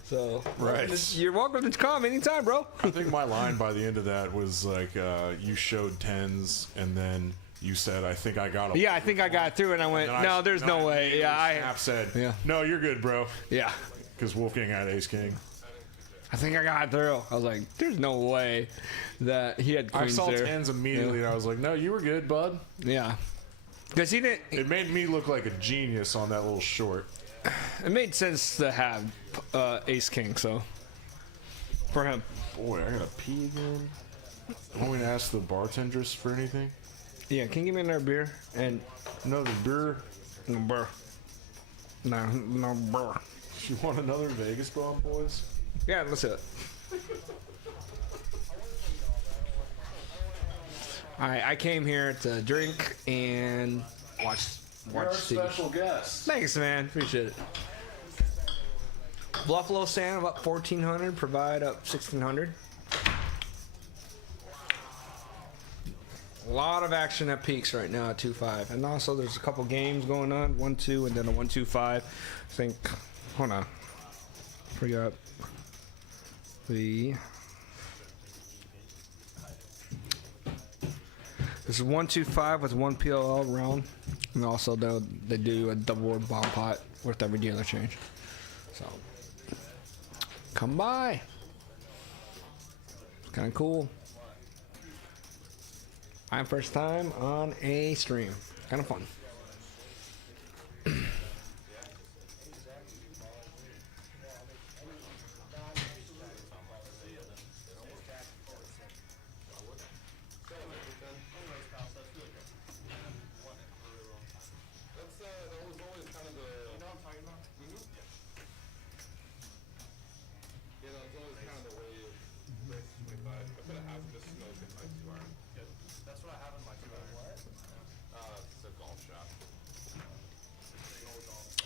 So, right. You're welcome to come anytime, bro. I think my line by the end of that was like, you showed 10s and then you said, I think I got a. Yeah, I think I got through, and I went, no, there's no way. Yeah, Snap said, yeah. No, you're good, bro. Yeah. Because Wolfgang had ace king. I think I got through. I was like, there's no way that he had queens I saw there. 10s immediately and I was like, no, you were good, bud. Yeah. Because he didn't. It made me look like a genius on that little short. It made sense to have ace king, so. For him. Boy, I gotta pee again. Want me to ask the bartenders for anything? Yeah, can you give me another beer? And Another beer? no beer. No beer. You want another Vegas bomb, boys? Yeah, let's do it. Alright, I came here to drink and watch You're our TV. special guest. Thanks, man. Appreciate it. Buffalo Sam up 1,400. Provide up 1,600. A lot of action at peaks right now at 2-5. And also there's a couple games going on. 1-2 and then a 1-2-5. I think, hold on. Forgot the... This is 1-2-5 with 1 PLL round. And also they do a double board bomb pot with every dealer change. So, come by. It's kind of cool. My first time on a stream. Kind of fun.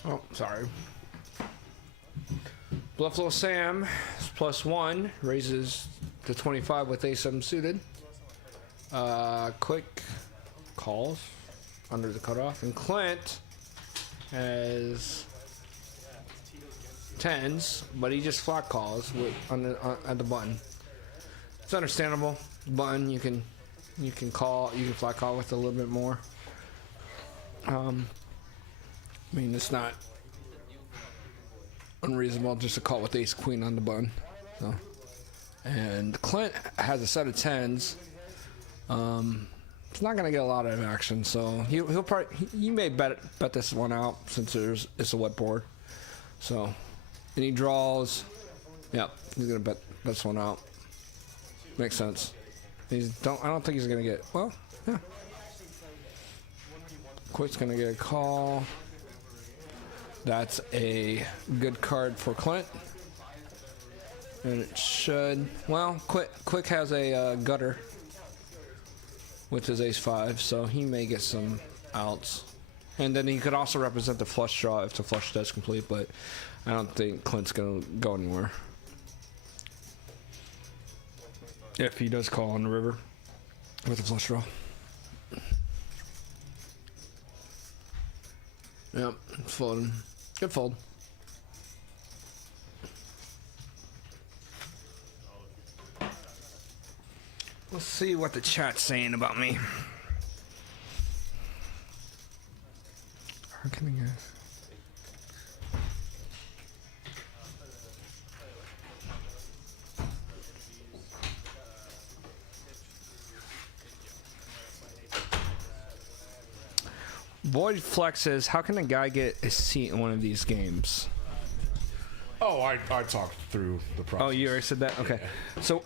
Oh, sorry. Buffalo Sam is +1, raises to 25 with A7 suited. Quick calls under the cutoff, and Clint has 10s, but he just flat calls with at the button. It's understandable. Button you can flat call with a little bit more. I mean, it's not unreasonable just to call with ace queen on the button. So, and Clint has a set of 10s. He's not gonna get a lot of action, so he'll probably he may bet this one out since it's a wet board. So, and he draws. Yep, he's gonna bet this one out. Makes sense. I don't think he's gonna get. Well, yeah. Quick's gonna get a call. That's a good card for Clint. And it should... Well, Quick has a gutter with his ace-5, so he may get some outs. And then he could also represent the flush draw if the flush does complete, but I don't think Clint's going to go anywhere. If he does call on the river with a flush draw. Yep, it's folding. Good fold. Let's see what the chat's saying about me. How can I guess? Void Flex says, how can a guy get a seat in one of these games? Oh, I talked through the process. Oh, you already said that? Okay. Yeah. So,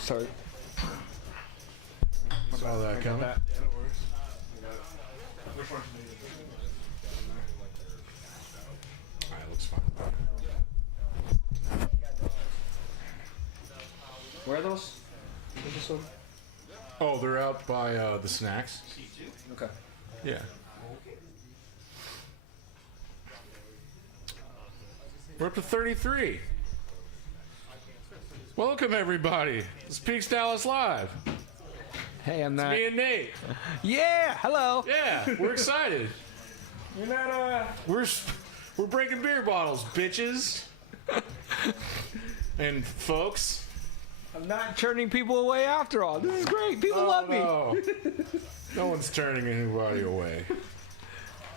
sorry. Saw that coming. That. Alright, looks fine. Where are those? Oh, they're out by the snacks. Okay. Yeah. We're up to 33. Welcome, everybody. It's Peaks Dallas Live. Hey, I'm not. Me and Nate. Yeah, hello. Yeah, we're excited. You're not, We're breaking beer bottles, bitches. And folks. I'm not turning people away after all. This is great. People love me. No one's turning anybody away.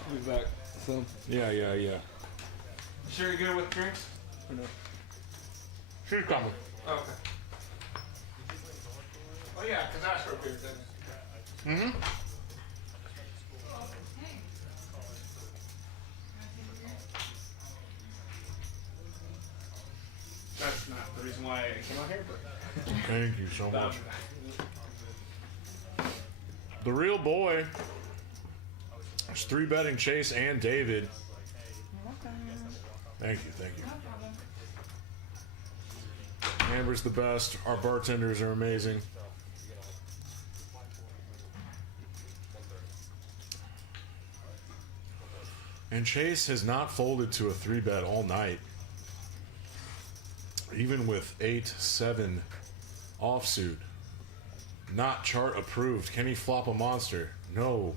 I'll be back. So. Yeah. Sure you're good with drinks? Or no? She's coming. Oh, okay. Oh yeah, because that's for beer, doesn't it? Mm-hmm. That's not the reason why I came out here, but... Thank you so much. The real boy. There's 3-betting Chase and David. Thank you. Amber's the best. Our bartenders are amazing. And Chase has not folded to a 3-bet all night. Even with 8-7 offsuit. Not chart approved. Can he flop a monster? No.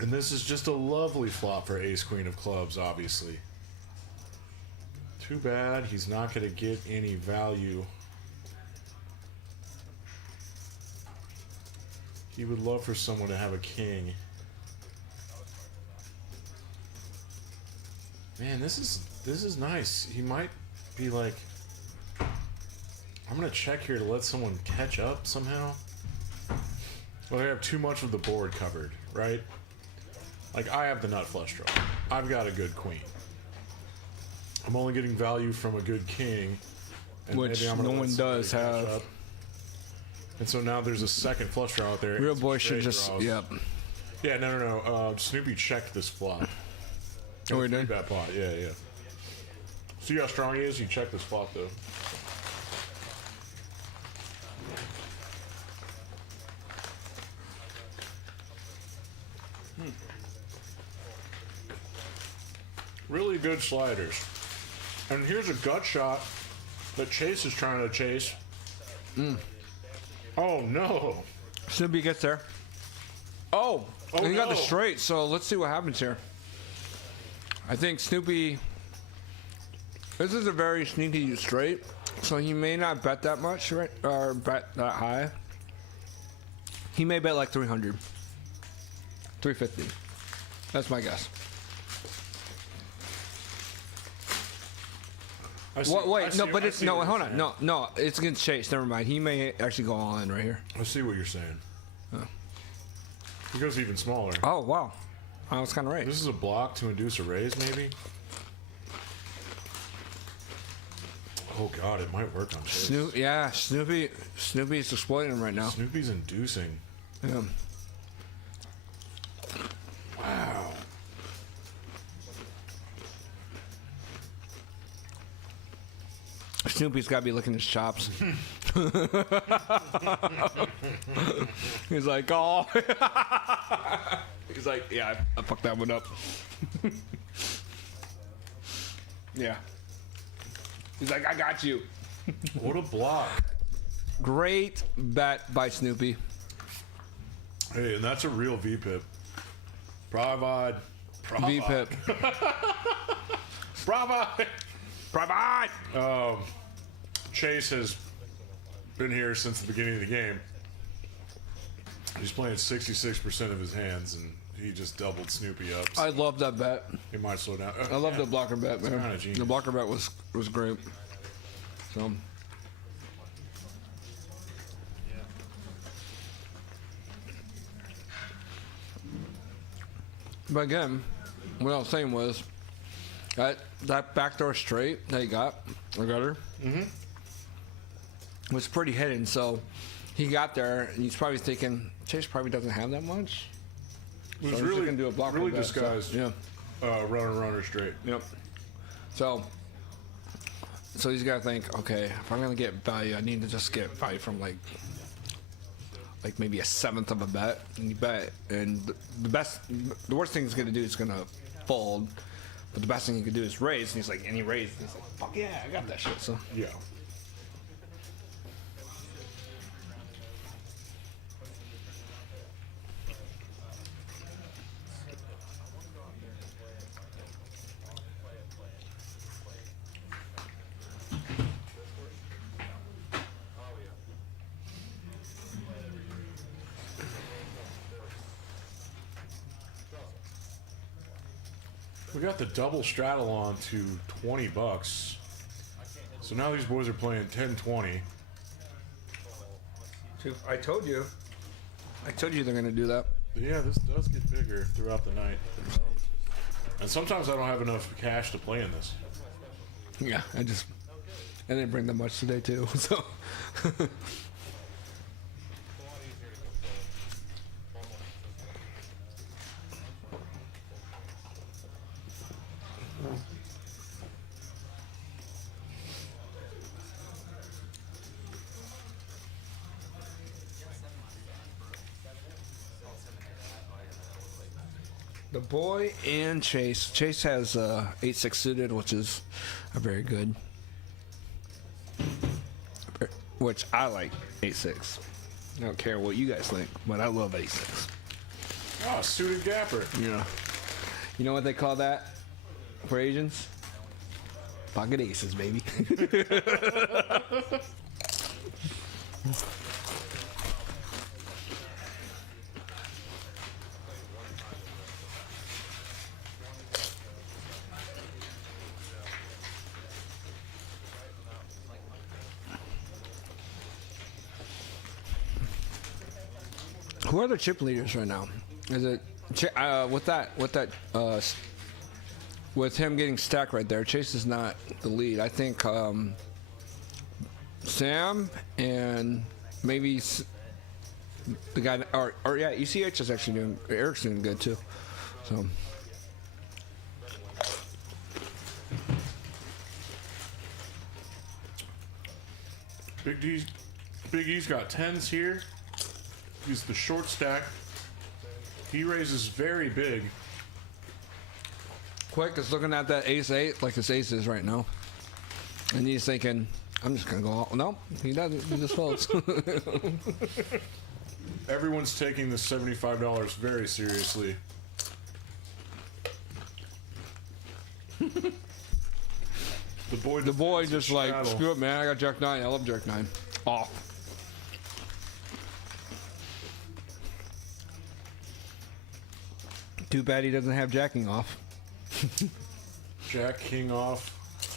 And this is just a lovely flop for ace queen of clubs, obviously. Too bad he's not going to get any value. He would love for someone to have a king. Man, this is nice. He might be like, I'm going to check here to let someone catch up somehow. Well, I have too much of the board covered, right? Like, I have the nut flush draw. I've got a good queen. I'm only getting value from a good king. And which maybe I'm no one does have. up. And so now there's a second flush draw out there. Real boy should just, draws. yep. Yeah, no. Snoopy checked this flop. Oh, we did? That pot, yeah. See how strong he is? You check this flop, though. Really good sliders. And here's a gut shot that Chase is trying to chase. Oh, no. Snoopy gets there. Oh, and he got the straight, so let's see what happens here. I think Snoopy... This is a very sneaky straight, so he may not bet that much, right? Or bet that high. He may bet like 300. 350. That's my guess. Wait, no, but it's no. Hold on, no. It's against Chase. Never mind. He may actually go all in right here. I see what you're saying. He goes even smaller. Oh wow, I was kind of right. This is a block to induce a raise, maybe. Oh god, it might work on Chase. Snoopy's exploiting him right now. Snoopy's inducing. Yeah. Wow. Snoopy's got to be licking his chops. He's like, oh. He's like, yeah, I fucked that one up. Yeah. He's like, I got you. What a block. Great bet by Snoopy. Hey, and that's a real VPIP. Provide. VPIP. Provide. Provide. Chase has been here since the beginning of the game. He's playing 66% of his hands, and he just doubled Snoopy up. I love that bet. He might slow down. I love the blocker bet, man. kinda genius. The blocker bet was great. So. But again, what I was saying was that backdoor straight that he got, or gutter, was pretty hidden. So he got there, and he's probably thinking Chase probably doesn't have that much. It was So really, can do a blocker really bet, disguised. So, yeah. Runner straight. Yep. So he's got to think, okay, if I'm gonna get value, I need to just get value from like maybe a seventh of a bet, and you bet, and the worst thing he's gonna do is gonna fold, but the best thing he could do is raise, and he's like, and he raised, and he's like, fuck yeah, I got that shit. So Yeah. We got the double straddle on to $20. So now these boys are playing 10-20. I told you they're gonna do that. But yeah, this does get bigger throughout the night. And sometimes I don't have enough cash to play in this. Yeah, I didn't bring that much today too. So the boy and Chase. Chase has 8-6 suited, which is a very good. Which I like 8-6. I don't care what you guys think, but I love 8-6. Oh, suited gapper. Yeah. You know what they call that for Asians? Pocket aces, baby. Who are the chip leaders right now? Is it with him getting stacked right there? Chase is not the lead. I think Sam and maybe the guy, or yeah, ECH is actually doing. Eric's doing good too. So. Big E's got 10s here. He's the short stack. He raises very big. Quick is looking at that ace-8 like his ace is right now. And he's thinking, I'm just going to go all... No, he doesn't. He just folds. Everyone's taking the $75 very seriously. The boy just like, straddle. screw it, man. I got Jack 9. I love Jack 9. Off. Too bad he doesn't have jacking off. Jack King off.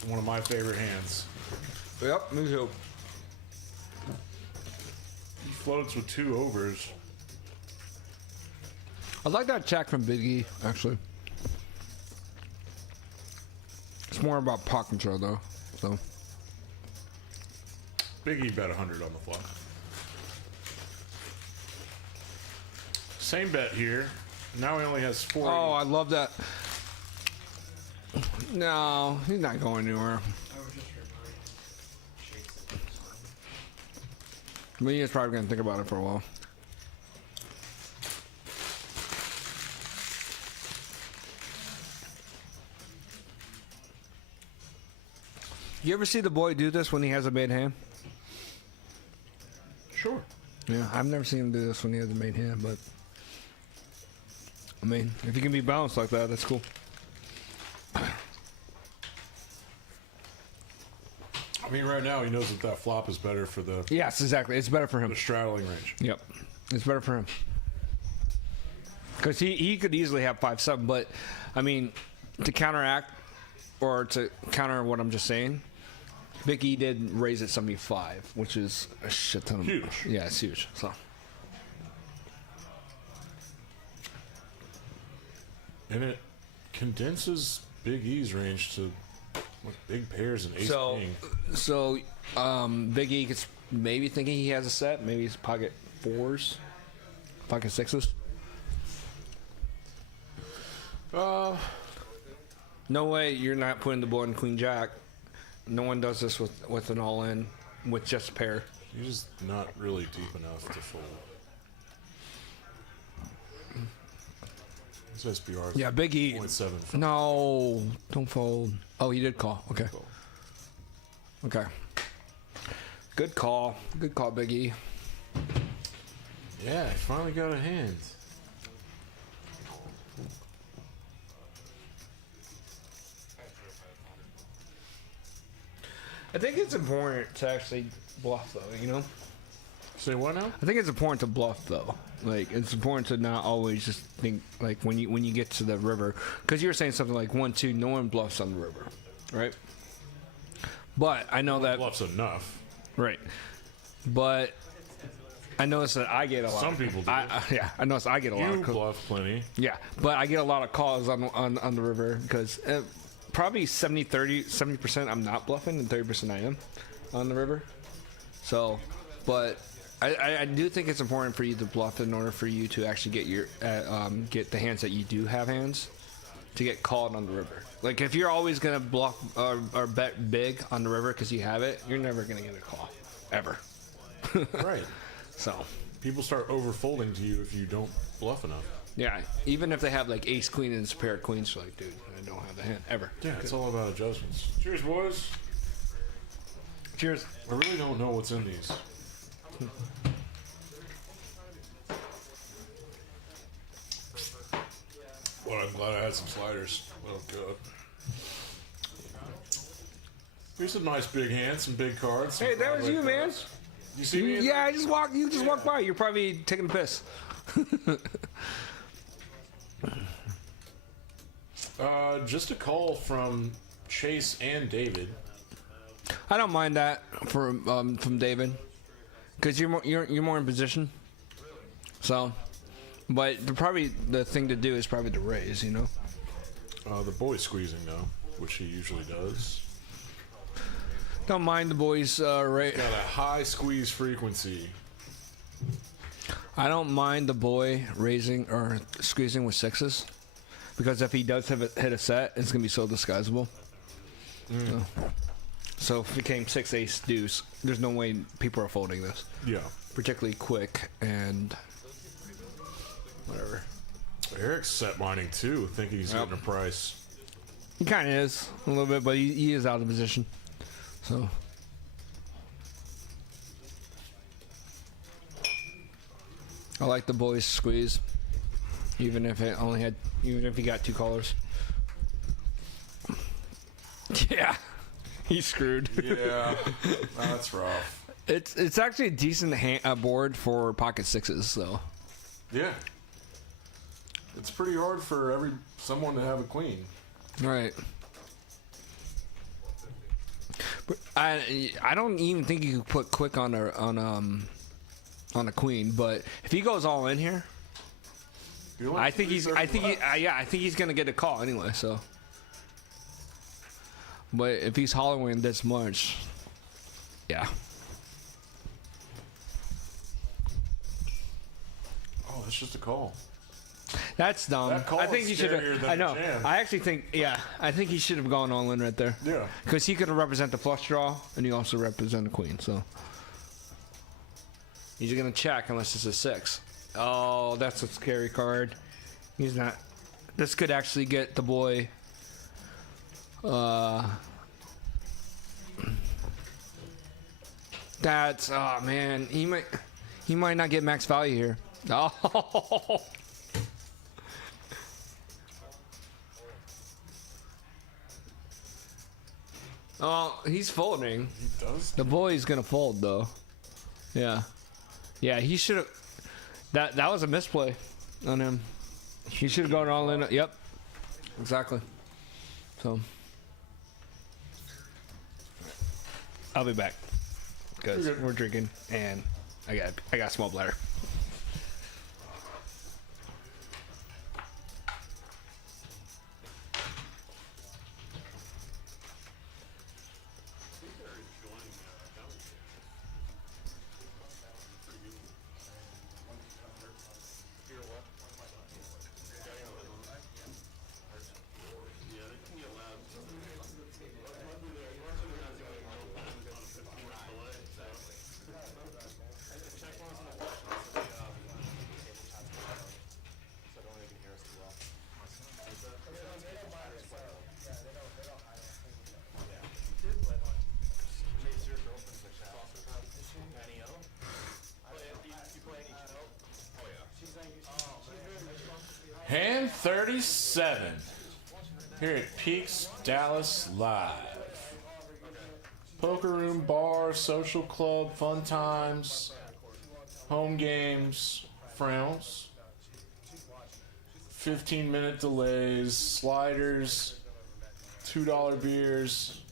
One of my favorite hands. Yep, me too. He floats with 2 overs. I like that check from Big E, actually. It's more about pot control, though. So. Big E bet 100 on the flop. Same bet here. Now he only has 40. Oh, I love that. No, he's not going anywhere. But he's probably going to think about it for a while. You ever see the boy do this when he has a made hand? Sure. Yeah, I've never seen him do this when he has a made hand, but I mean, if you can be balanced like that, that's cool. I mean, right now he knows that flop is better for the Yes, exactly. It's better for him. the straddling range. Yep, it's better for him because he could easily have 5-7, but I mean, to counteract or to counter what I'm just saying, Big E did raise it 75, which is a shit ton of Huge. Yeah, it's huge. So. And it condenses Big E's range to like big pairs and ace king. So Big E gets maybe thinking he has a set. Maybe he's pocket 4s, pocket 6s. No way you're not putting the board in Queen Jack. No one does this with an all-in with just a pair. You're just not really deep enough to fold. This SPR is Yeah, Big E. 0.7. No, don't fold. Oh, he did call. Okay. Okay. Good call. Good call, Big E. Yeah, he finally got a hand. I think it's important to actually bluff, though, you know? Say what now? I think it's important to bluff, though. Like, it's important to not always just think, like, when you get to the river. Because you were saying something like 1-2, no one bluffs on the river, right? But I know that... Bluff's enough. Right. But I notice that I get a lot. Some people do. Yeah, I notice I get a lot You of calls. bluff plenty. Yeah, but I get a lot of calls on the river because probably 70% I'm not bluffing and 30% I am on the river. So, but I do think it's important for you to bluff in order for you to actually get your get the hands that you do have hands to get called on the river. Like if you're always gonna bluff or bet big on the river because you have it, you're never gonna get a call ever. Right. So People start overfolding to you if you don't bluff enough. yeah, even if they have like ace queen and it's a pair of queens, you're like, dude, I don't have the hand ever. Yeah, it's all about adjustments. Cheers, boys. Cheers. I really don't know what's in these. Well, I'm glad I had some sliders. Oh, good. Here's some nice big hands, some big cards. Hey, that was you, man. You see me? Yeah, I just walked. You just walked by. You're probably taking a piss. Just a call from Chase and David. I don't mind that from David, because you're more in position. So, but probably the thing to do is probably to raise. You know. The boy's squeezing though, which he usually does. Don't mind the boys. Got a high squeeze frequency. I don't mind the boy raising or squeezing with sixes, because if he does hit a set, it's gonna be so disguisable. So if it became 6 ace deuce, there's no way people are folding this. Yeah. Particularly quick and whatever. Eric's set mining too, thinking he's getting a price. He kind of is a little bit, but he is out of position. So. I like the boys squeeze, even if he got 2 callers. Yeah, he's screwed. Yeah, that's rough. It's actually a decent board for pocket sixes, so. Yeah. It's pretty hard for someone to have a queen. Right. But I don't even think you could put quick on a queen, but if he goes all in here, I think he's gonna get a call anyway. So, but if he's hollowing this much, yeah. Oh, that's just a call. That's dumb. That call I think is he should scarier have. than I know. the jam. I actually think. Yeah. I think he should have gone all in right there. Yeah. Because he could represent the flush draw, and he also represent the queen. So he's gonna check unless it's a 6. Oh, that's a scary card. He's not. This could actually get the boy. That's oh man, he might not get max value here. Oh. Oh, he's folding. He does. The boy's gonna fold though. Yeah. Yeah, he should have. That was a misplay on him. He should have gone all in. Yep. Exactly. So. I'll be back. Because we're drinking and I got a small bladder. Hand 37 here at Peaks Dallas Live. Poker room, bar, social club, fun times, home games, frowns, 15-minute delays, sliders, $2 beers,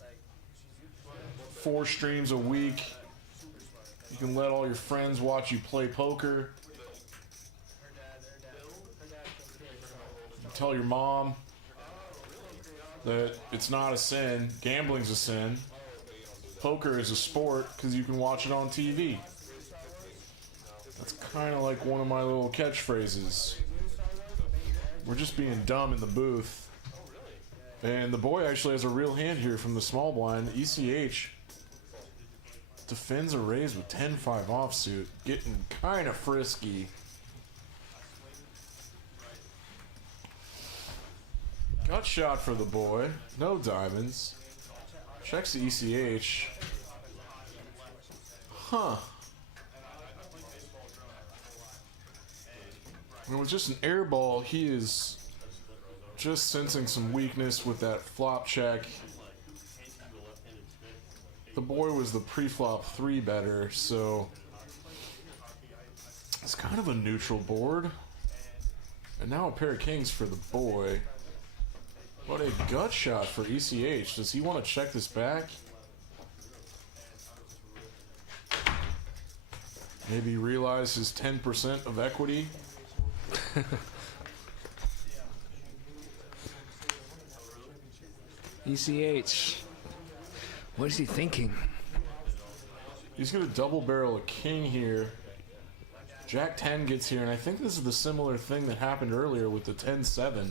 4 streams a week. You can let all your friends watch you play poker. Tell your mom that it's not a sin. Gambling's a sin. Poker is a sport because you can watch it on TV. That's kind of like one of my little catchphrases. We're just being dumb in the booth. And the boy actually has a real hand here from the small blind. ECH defends a raise with 10-5 offsuit. Getting kind of frisky. Gut shot for the boy. No diamonds. Checks the ECH. Huh. And with just an air ball, he is just sensing some weakness with that flop check. The boy was the pre-flop 3 better, so it's kind of a neutral board. And now a pair of kings for the boy. What a gut shot for ECH. Does he want to check this back? Maybe realize his 10% of equity? ECH. What is he thinking? He's going to double barrel a king here. Jack 10 gets here, and I think this is the similar thing that happened earlier with the 10-7.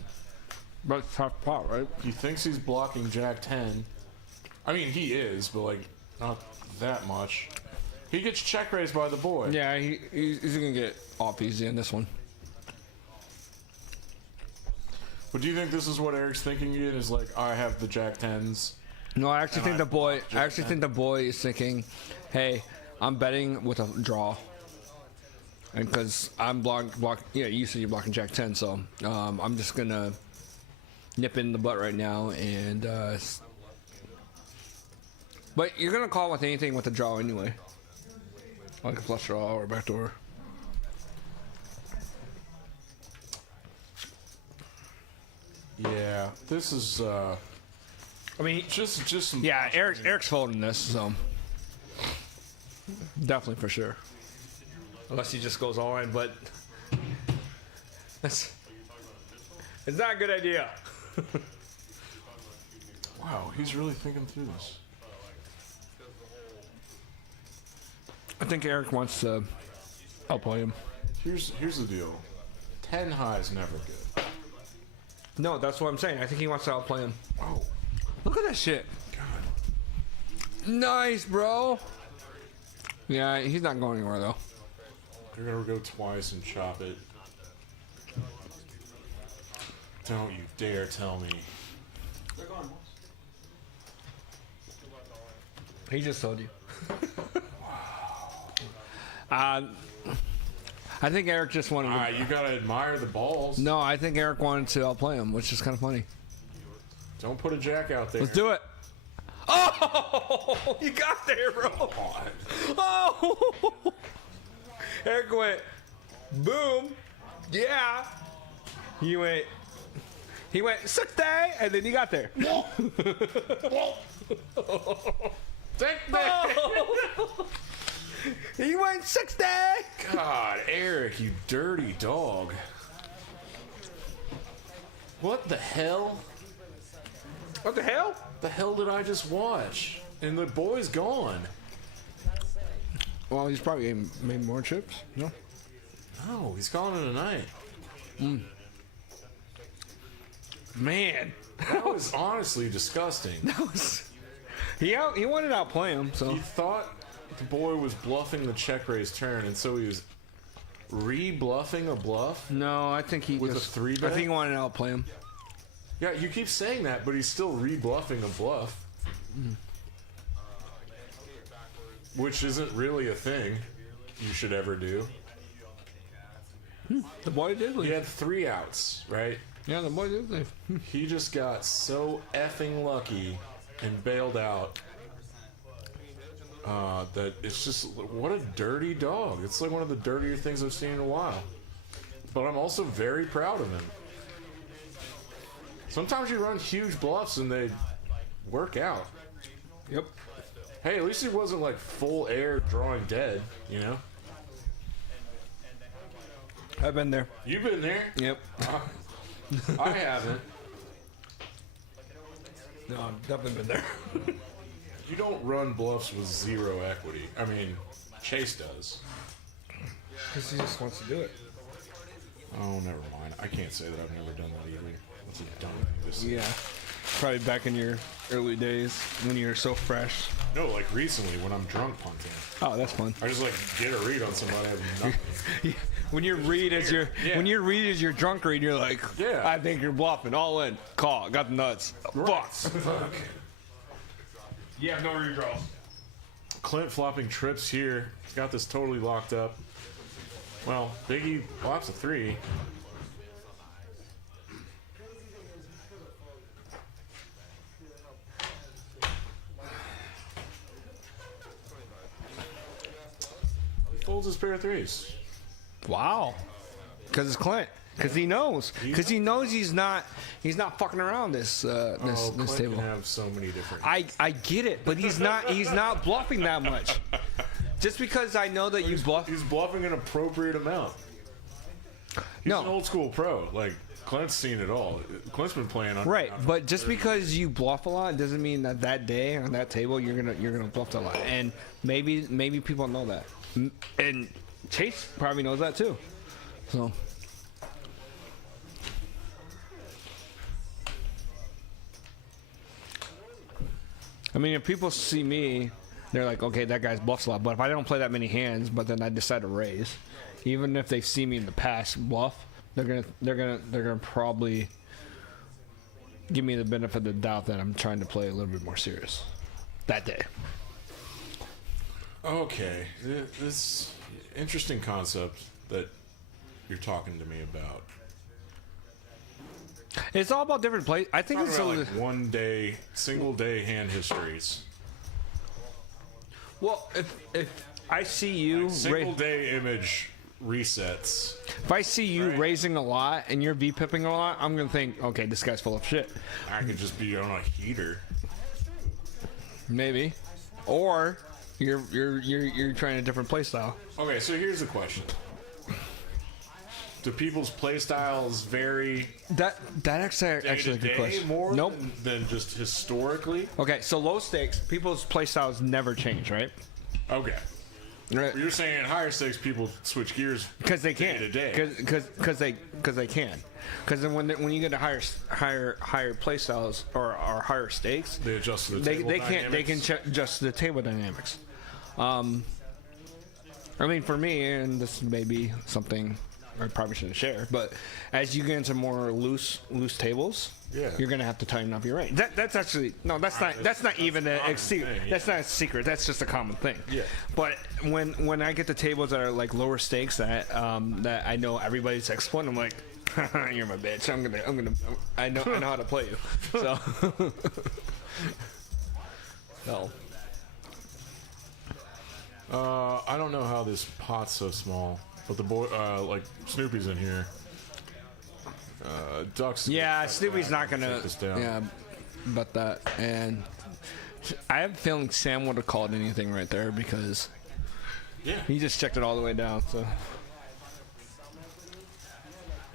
But it's tough pot, right? He thinks he's blocking Jack 10. I mean, he is, but like, not that much. He gets check raised by the boy. Yeah, he's gonna get off easy in this one. But do you think this is what Eric's thinking again? Is like, I have the Jack 10s. No, I actually think the boy. I actually think the boy is thinking, "Hey, I'm betting with a draw." And because I'm block. Yeah, you said you're blocking Jack 10, so I'm just gonna nip in the butt right now, and but you're gonna call with anything with a draw anyway, like a flush draw or a backdoor. Yeah, this is. I mean, just some. yeah, Eric's folding this, so definitely for sure. Unless he just goes all in, but it's not a good idea. Wow, he's really thinking through this. I think Eric wants to outplay him. Here's the deal. 10 high is never good. No, that's what I'm saying. I think he wants to outplay him. Oh, Look at that shit. God. Nice, bro. Yeah, he's not going anywhere though. You're gonna go twice and chop it. Don't you dare tell me. He just told you. I think Eric just wanted to... You gotta admire the balls. No, I think Eric wanted to outplay him, which is kind of funny. Don't put a jack out there. Let's do it. Oh! You got there, bro. Oh! Eric went, boom. Yeah. He went 60, and then he got there. Take that. He went 60. God, Eric, you dirty dog. What the hell? What the hell? The hell did I just watch? And the boy's gone. Well, he's probably made more chips. No. No, he's calling it a night. Man, That was honestly disgusting. that was. He wanted to outplay him, so. He thought the boy was bluffing the check raise turn, and so he was re-bluffing a bluff. No, I think he With just, a three I bet? think he wanted to outplay him. Yeah, you keep saying that, but he's still re-bluffing a bluff. Which isn't really a thing you should ever do. The boy did leave. He had 3 outs, right? Yeah, the boy did leave. He just got so effing lucky and bailed out that it's just, what a dirty dog. It's like one of the dirtier things I've seen in a while. But I'm also very proud of him. Sometimes you run huge bluffs and they work out. Yep. Hey, at least he wasn't like full air drawing dead, you know? I've been there. You've been there. Yep. I haven't. No, I've definitely been there. You don't run bluffs with 0 equity. I mean, Chase does. Because he just wants to do it. Oh, never mind. I can't say that I've never done that either. That's a dumb thing to say. Yeah. Probably back in your early days when you were so fresh. No, like recently when I'm drunk punting. Oh, that's fun. I just like get a read on somebody. I have nothing. When your read is your drunk read, you're like, Yeah. I think you're bluffing. All in. Call. Got the nuts. Fuck. You have no redraws. Clint flopping trips here. He's got this totally locked up. Well, Biggie flops a 3. Folds his pair of 3s. Wow. Because it's Clint. Because he knows. Because he knows he's not fucking around this Clint table. can have so many different. I get it, but he's not bluffing that much. Just because I know that you bluff. He's bluffing an appropriate amount. He's an old school pro. Like Clint's seen it all. Clint's been playing on. Right, but just because you bluff a lot doesn't mean that day on that table you're gonna bluff a lot. And maybe people know that. And Chase probably knows that too. So. I mean, if people see me, they're like, okay, that guy's bluffs a lot. But if I don't play that many hands, but then I decide to raise, even if they've seen me in the past bluff, they're gonna probably give me the benefit of the doubt that I'm trying to play a little bit more serious that day. Okay, this interesting concept that you're talking to me about. It's all about different plays. I think it's like one day, single day hand histories. Well, if I see you Single day image resets. if I see you raising a lot and you're V-pipping a lot, I'm gonna think, okay, this guy's full of shit. I could just be on a heater. Maybe, or you're trying a different play style. Okay, so here's the question. Do people's play styles vary That actually a good question. more Nope. than just historically? Okay, so low stakes, people's play styles never change, right? Okay. Right. You're saying higher stakes people switch gears Because they can. day to day. Because they can. Because then when you get to higher play styles or higher stakes, They adjust to the table they can dynamics? adjust the table dynamics. I mean, for me, and this may be something I probably shouldn't share. But as you get into more loose tables, you're gonna have to tighten up your range. That's actually no, that's not even a secret. That's not a secret. That's just a common thing. Yeah. But when I get the tables that are like lower stakes that that I know everybody's exploiting, I'm like, you're my bitch. I know how to play you. So. No. I don't know how this pot's so small, but the boy, like Snoopy's in here. Ducks. Yeah, Snoopy's not gonna. This down. Yeah, but that, and I have a feeling Sam would have called anything right there because he just checked it all the way down. So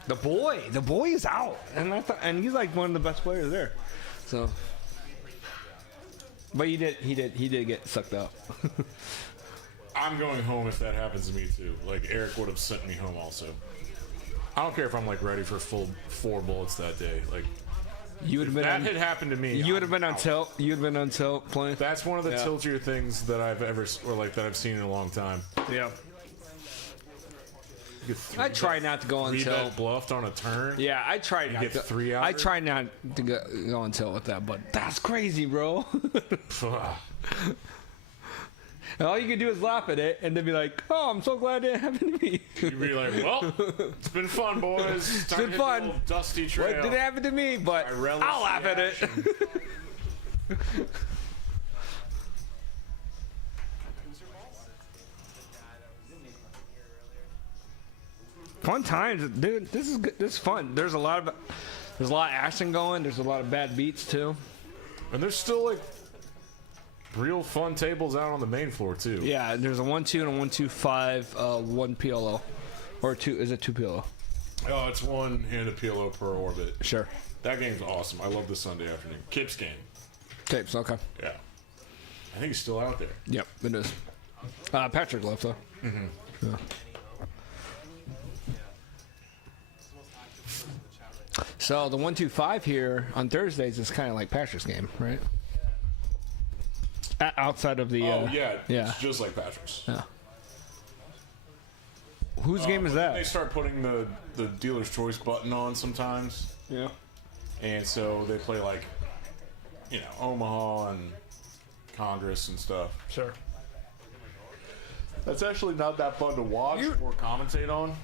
the boy is out, and he's like one of the best players there. So, but he did get sucked up. I'm going home if that happens to me too. Like Eric would have sent me home also. I don't care if I'm like ready for full 4 bullets that day. Like you would have been. That had happened to me. You would have been on tilt. You would have been on tilt playing. That's one of the tiltier things that I've ever, or like that I've seen in a long time. Yeah. I try not to go on tilt. 3-bet bluffed on a turn. Yeah, I try not get to. 3 out. I try not to go on tilt with that, but that's crazy, bro. And all you can do is laugh at it and then be like, "Oh, I'm so glad it happened to me." You'd be like, "Well, it's been fun, boys. It's been fun. Dusty trail. What did it happen to me? But I'll laugh at it." Fun times, dude. This is good. This is fun. There's a lot of action going. There's a lot of bad beats too. And there's still like real fun tables out on the main floor too. Yeah, there's a 1-2 and a 1-2-5, 1 PLO, or 2. Is it 2 PLO? Oh, it's 1 handed PLO per orbit. Sure. That game's awesome. I love this Sunday afternoon. Kip's game. Tapes. Okay. Yeah. I think he's still out there. Yep, it is. Patrick left though. Mm-hmm. Yeah. So the 1-2-5 here on Thursdays is kind of like Patrick's game, right? Outside of the. Yeah. Yeah. It's just like Patrick's. Yeah. Whose game is that? They start putting the dealer's choice button on sometimes. Yeah. And so they play like, Omaha and Congress and stuff. Sure. That's actually not that fun to watch or commentate on.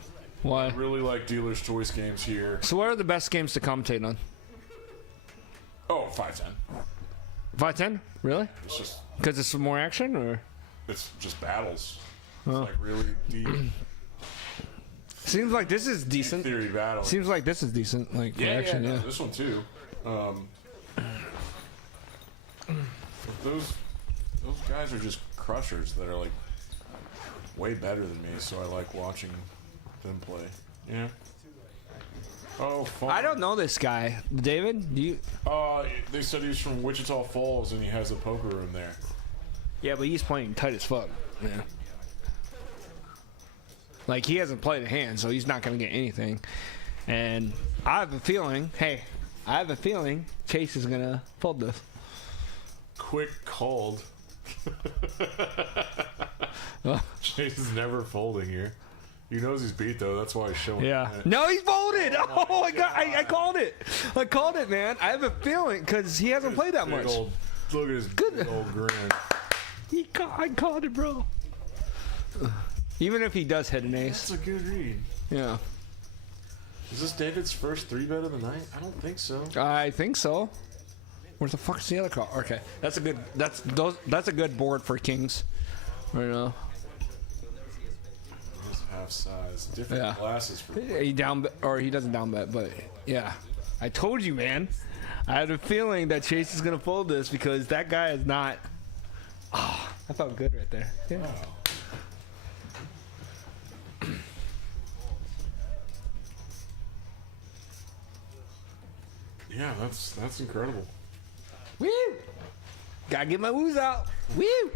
Why? I really like dealer's choice games here. So what are the best games to commentate on? Oh, 5-10. 5-10? Really? It's just Because it's some more action, or? it's just battles. It's like really deep Seems like this is decent. theory battles. Seems like this is decent, like for action. Yeah. This one too. Those guys are just crushers that are like way better than me, so I like watching them play. Yeah. Oh, fun. I don't know this guy, David. Do you? They said he's from Wichita Falls and he has a poker room there. Yeah, but he's playing tight as fuck. Yeah. Like he hasn't played a hand, so he's not gonna get anything. And I have a feeling. Hey, I have a feeling Chase is gonna fold this. Quick called. Chase is never folding here. He knows he's beat though. That's why he's showing. Yeah. No, he's folded. Oh my god! I called it. I called it, man. I have a feeling because he hasn't played that much. Look at his big old grin. I called it, bro. Even if he does hit an ace. That's a good read. Yeah. Is this David's first 3-bet of the night? I don't think so. I think so. Where the fuck's the other call? Okay, that's a good. That's a good board for kings. Right now. He's half size. Different glasses for. He down or he doesn't down bet, but yeah. I told you, man. I had a feeling that Chase is gonna fold this because that guy is not. Oh, I felt good right there. Yeah. Wow. Yeah, that's incredible. Woo! Gotta get my woos out. Woo!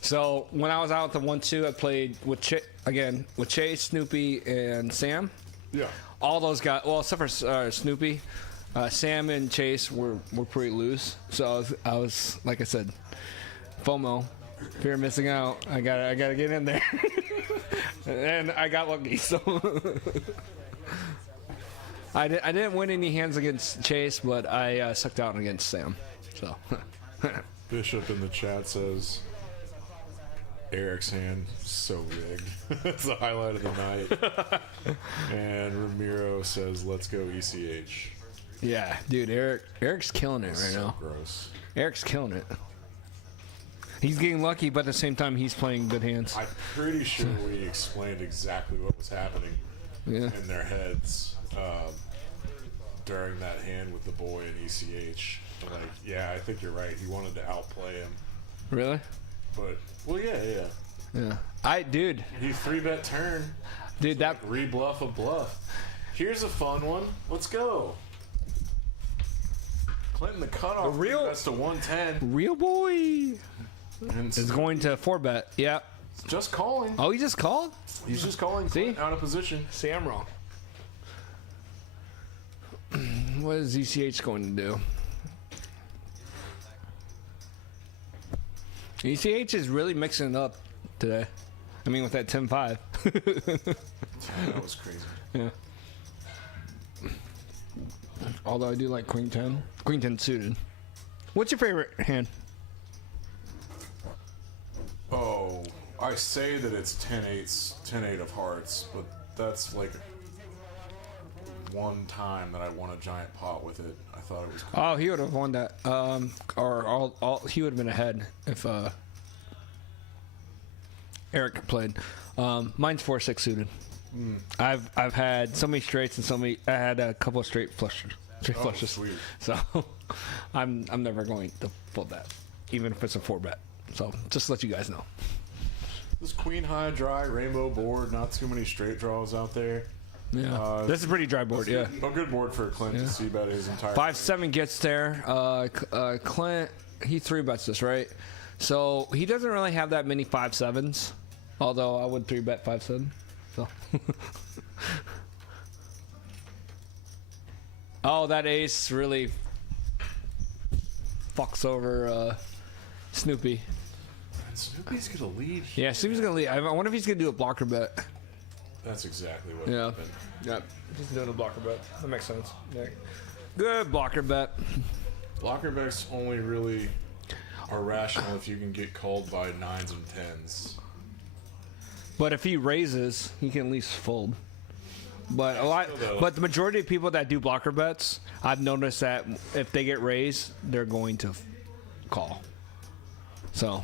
So when I was out at the 1-2, I played with Chase, Snoopy, and Sam. Yeah. All those guys, well, except for Snoopy, Sam and Chase were pretty loose, so I was like I said, FOMO, fear of missing out. I gotta get in there, and I got lucky. So I didn't win any hands against Chase, but I sucked out against Sam. So Bishop in the chat says Eric's hand so rigged. That's the highlight of the night. And Ramiro says, "Let's go ECH." yeah, dude, Eric's killing it right now. Gross. Eric's killing it. He's getting lucky, but at the same time, he's playing good hands. I'm pretty sure we explained exactly what was happening in their heads during that hand with the boy in ECH. Like, yeah, I think you're right. He wanted to outplay him. Really? But, well, yeah. Dude. He 3-bet turn. Dude, that Rebluff a bluff. Here's a fun one. Let's go. Clinton the cutoff. The real- That's to 110. real boy And is going to 4-bet. Yeah. just calling. Oh, he just called? He's just calling See? Clinton out of position. See, I'm wrong. What is ECH going to do? ECH is really mixing it up today. I mean, with that 10-5. That was crazy. Yeah. Although I do like Queen 10. Queen 10 suited. What's your favorite hand? Oh, I say that it's 10-8 of hearts, but that's like one time that I won a giant pot with it. I thought it was cool. Oh, he would have won that. He would have been ahead if Eric played. Mine's 4-6 suited. I've had so many straights and so many. I had a couple of straight flushes. Sweet. So I'm never going to fold that, even if it's a 4-bet. So just to let you guys know. This queen high dry rainbow board, not too many straight draws out there. Yeah, this is a pretty dry board. Yeah, A good board for Clint to see bet his entire 5-7 gets there. Clint, he 3-bets this, right? So he doesn't really have that many 5-7s. Although I would 3-bet 5-7. So. Oh, that ace really fucks over Snoopy. And Snoopy's gonna lead. Yeah, Snoopy's gonna lead. I wonder if he's gonna do a blocker bet. That's exactly what Yeah. happened. Yep. He's doing a blocker bet. That makes sense. Yeah. Good blocker bet. Blocker bets only really are rational if you can get called by 9s and 10s. But if he raises, he can at least fold. But but the majority of people that do blocker bets, I've noticed that if they get raised, they're going to call. So,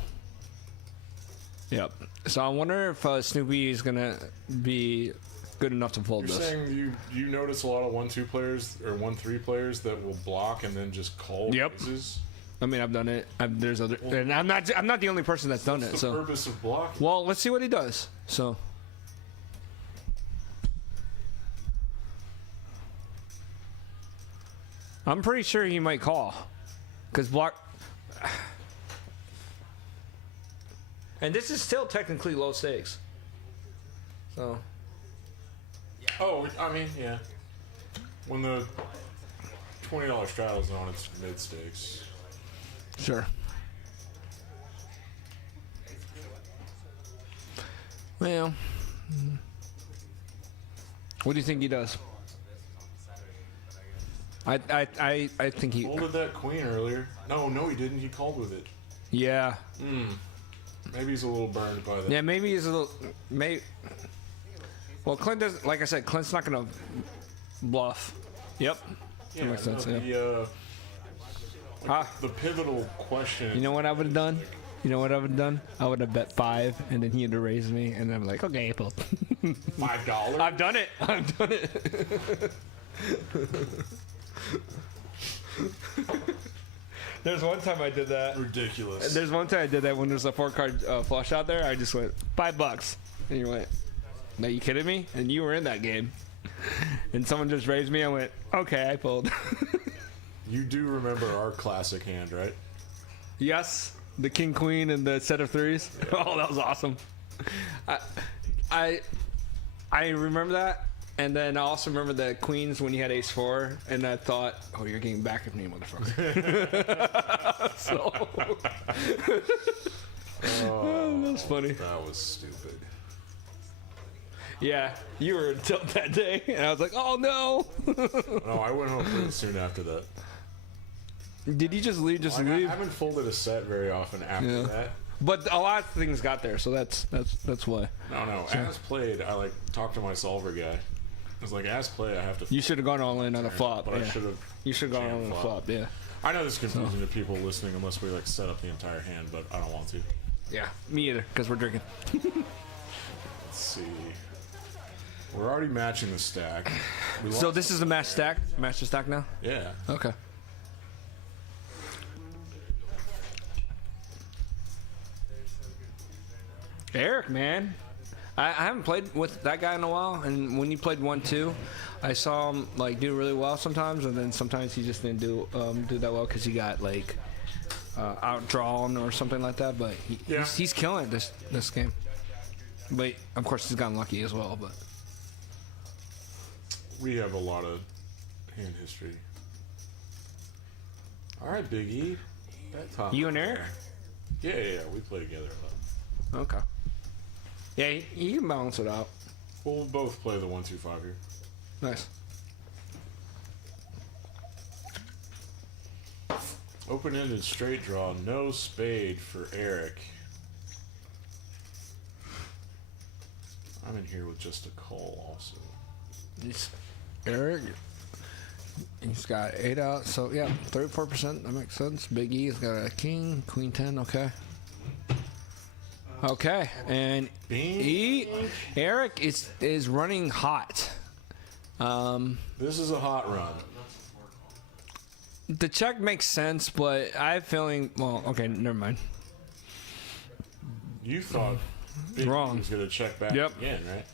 yep. So I wonder if Snoopy is gonna be good enough to fold You're this. saying you notice a lot of 1-2 players or 1-3 players that will block and then just call raises? I mean, I've done it. There's other, and I'm not the only person that's done it. The So, purpose of blocking. well, let's see what he does. So, I'm pretty sure he might call, because block. And this is still technically low stakes. So. Oh, I mean, yeah. When the $20 straddle's on, it's mid stakes. Sure. Well, what do you think he does? I think he. Folded that queen earlier. No, he didn't. He called with it. Yeah. Maybe he's a little burned by that. Yeah, maybe he's a little. Well, Clint does. Like I said, Clint's not gonna bluff. Yep. Yeah, that makes sense. no, Yeah. the pivotal question. You know what I would have done? I would have bet 5, and then he'd have raised me, and I'm like, okay, April. $5? I've done it. There's one time I did that. Ridiculous. There's one time I did that when there's a 4-card flush out there. I just went $5, and you went, "No, you kidding me?" And you were in that game, and someone just raised me. I went, "Okay, I pulled." You do remember our classic hand, right? Yes, the king queen and the set of 3s. Yeah. Oh, that was awesome. I remember that, And then I also remember the queens when you had ace 4, and I thought, oh, you're getting back at me, motherfucker. So that's funny. That was stupid. Yeah, you were in tilt that day, and I was like, oh no. No, I went home pretty soon after that. Did you just leave? I haven't folded a set very often after that. But a lot of things got there, so that's why. No. So, as played, I like talked to my solver guy. I was like, as play, I have to. You should have gone all in on a flop. But I should have. You should have gone all in on a flop. Yeah. I know this is confusing to people listening unless we like set up the entire hand, but I don't want to. Yeah, me either, because we're drinking. Let's see. We're already matching the stack. So this is the match stack? Master stack now? Yeah. Okay. Eric, man. I haven't played with that guy in a while, and when you played 1-2, I saw him like do really well sometimes, and then sometimes he just didn't do that well because he got like outdrawn or something like that. But he's killing it this game. But of course he's gotten lucky as well. But we have a lot of hand history. All right, Big E. You and Eric? Yeah, we play together a lot. Okay. Yeah, you can balance it out. We'll both play the 1-2-5 here. Nice. Open-ended straight draw, no spade for Eric. I'm in here with just a call also. Eric, he's got 8 out, so yeah, 34%. That makes sense. Big E's got a king, queen 10. Okay. Okay, and Eric is running hot. This is a hot run. The check makes sense, but I have feeling. Well, okay, never mind. You thought Big wrong. E was gonna check back again, right?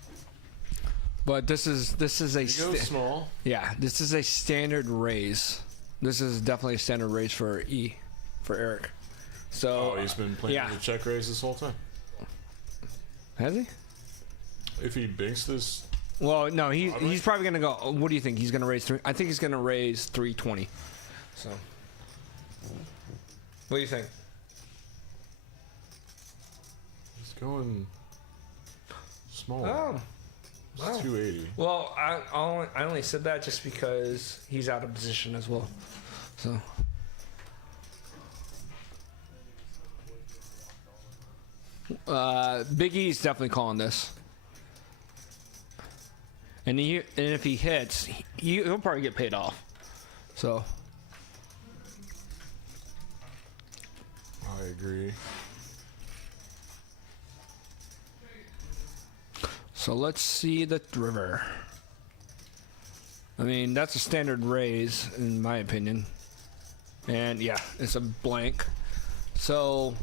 But this is a small. Yeah, this is a standard raise. This is definitely a standard raise for Eric. So he's been playing the check raise this whole time. Has he? If he binks this. Well, no, he's probably gonna go. What do you think? He's gonna raise 3. I think he's gonna raise 320. So, what do you think? He's going small. Oh, it's 280. Well, I only said that just because he's out of position as well. So. Big E's definitely calling this, and if he hits, he'll probably get paid off. So I agree. So let's see the river. I mean, that's a standard raise in my opinion, and yeah, it's a blank. So.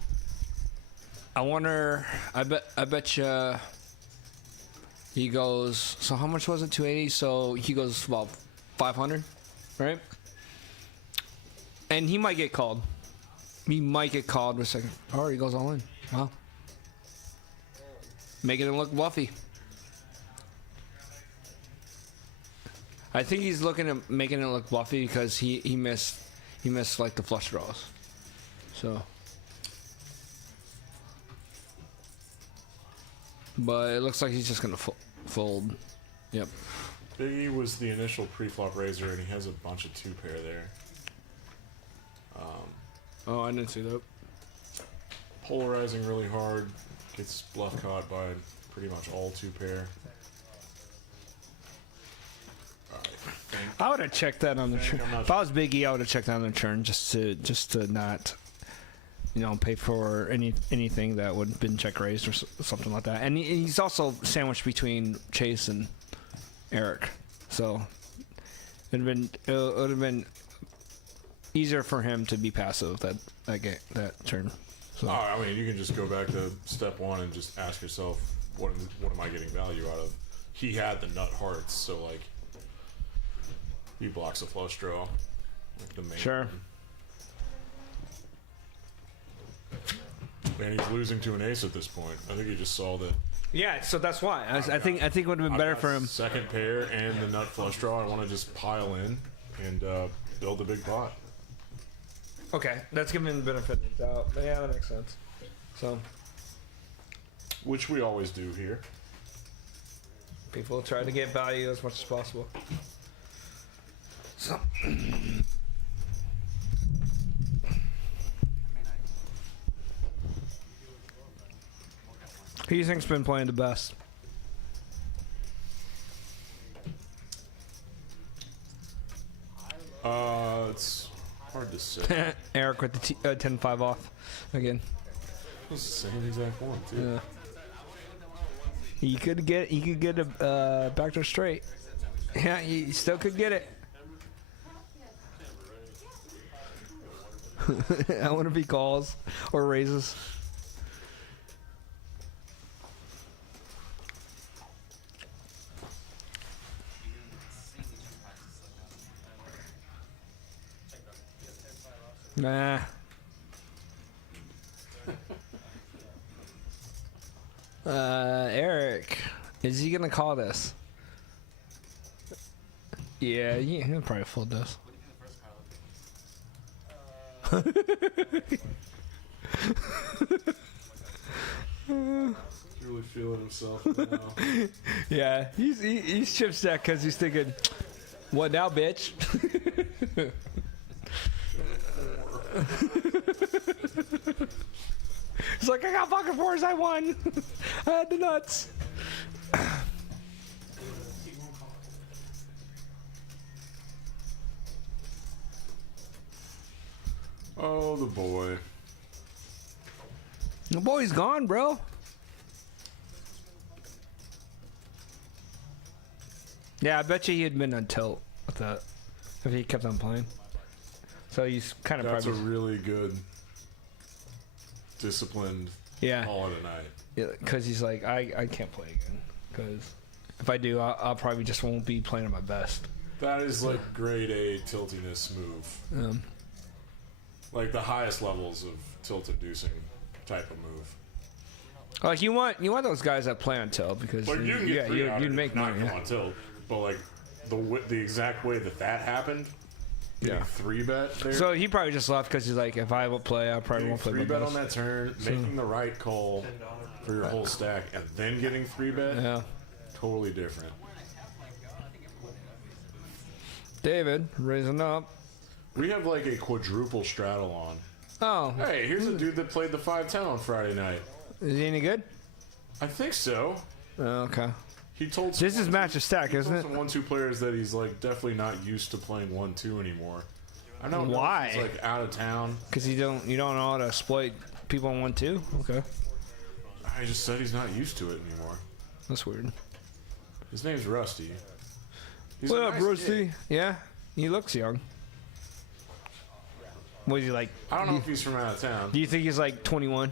I wonder. I bet you. He goes. So how much was it? 280. So he goes about 500, right? And he might get called. He might get called with a second. Oh, he goes all in. Wow. Making him look bluffy. I think he's looking at making it look bluffy because he missed like the flush draws. So. But it looks like he's just gonna fold. Yep. Big E was the initial pre-flop raiser, and he has a bunch of 2-pair there. Oh, I didn't see that. Polarizing really hard. Gets bluff caught by pretty much all 2-pair. I would have checked that on the turn. If I was Big E, I would have checked that on the turn just to not, pay for anything that would have been check raised or something like that. And he's also sandwiched between Chase and Eric, so it would have been easier for him to be passive that turn. So. I mean, you can just go back to step 1 and just ask yourself, what am I getting value out of? He had the nut hearts, so like he blocks a flush draw. Like the main sure. one. And he's losing to an ace at this point. I think he just saw that Yeah, so that's why. I think it would have been better for him. Second pair and the nut flush draw. I want to just pile in and build a big pot. Okay, that's giving him the benefit of the doubt. But yeah, that makes sense. So, which we always do here. People try to get value as much as possible. So. Who do you think's been playing the best? It's hard to say. Eric with the 10-5 off again. It's the same exact one, too. Yeah. You could get a backdoor straight. Yeah, you still could get it. I wonder if he calls or raises. Nah. Eric, is he gonna call this? Yeah, he'll probably fold this. Really feeling himself now. Yeah, he's chip stack because he's thinking, "What now, bitch?" He's like, I got pocket fours, I won. I had the nuts. Oh, the boy. The boy's gone, bro. Yeah, I bet you he'd been on tilt with that if he kept on playing. So he's kind of That's probably... a really good, disciplined call it a night. Yeah, because he's like, I can't play again. Because if I do, I'll probably just won't be playing at my best. That is like grade A tiltiness move. Like the highest levels of tilt-inducing type of move. Like you want those guys that play on tilt because Like you can get you'd make money. Not on tilt, but like the exact way that happened. Getting 3-bet there. So he probably just left because he's like, if I will play, I probably won't play. 3-bet on that turn, making the right call for your whole stack, and then getting 3-bet. Yeah, totally different. David raising up. We have like a quadruple straddle on. Oh. Hey, here's a dude that played the 5-10 on Friday night. Is he any good? I think so. Oh, okay. He told this is match of stack, isn't it? Some 1-2 players that he's like definitely not used to playing 1-2 anymore. I don't know why. If he's like out of town. Because you don't know how to exploit people in 1-2. Okay. I just said he's not used to it anymore. That's weird. His name's Rusty. He's what a up, nice Rusty? kid. Yeah, he looks young. What is he like? I don't know if he's from out of town. Do you think he's like 21?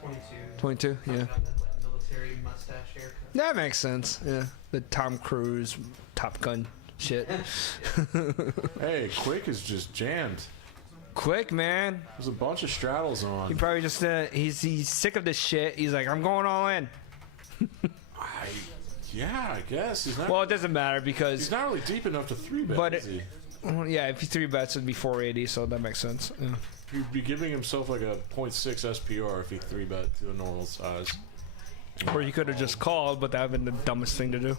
22. 22, yeah. Military mustache haircut. That makes sense. Yeah, the Tom Cruise, Top Gun shit. Hey, Quick is just jammed. Quick, man. There's a bunch of straddles He on. probably just he's sick of this shit. He's like, I'm going all in. Yeah, I guess he's not. Well, it doesn't matter because He's not really deep enough to 3-bet, But is he? well, yeah, if he 3-bets, it'd be 480, so that makes sense. Yeah. He'd be giving himself like a 0.6 SPR if he 3-bet to a normal size. Or you could have just called, but that would have been the dumbest thing to do.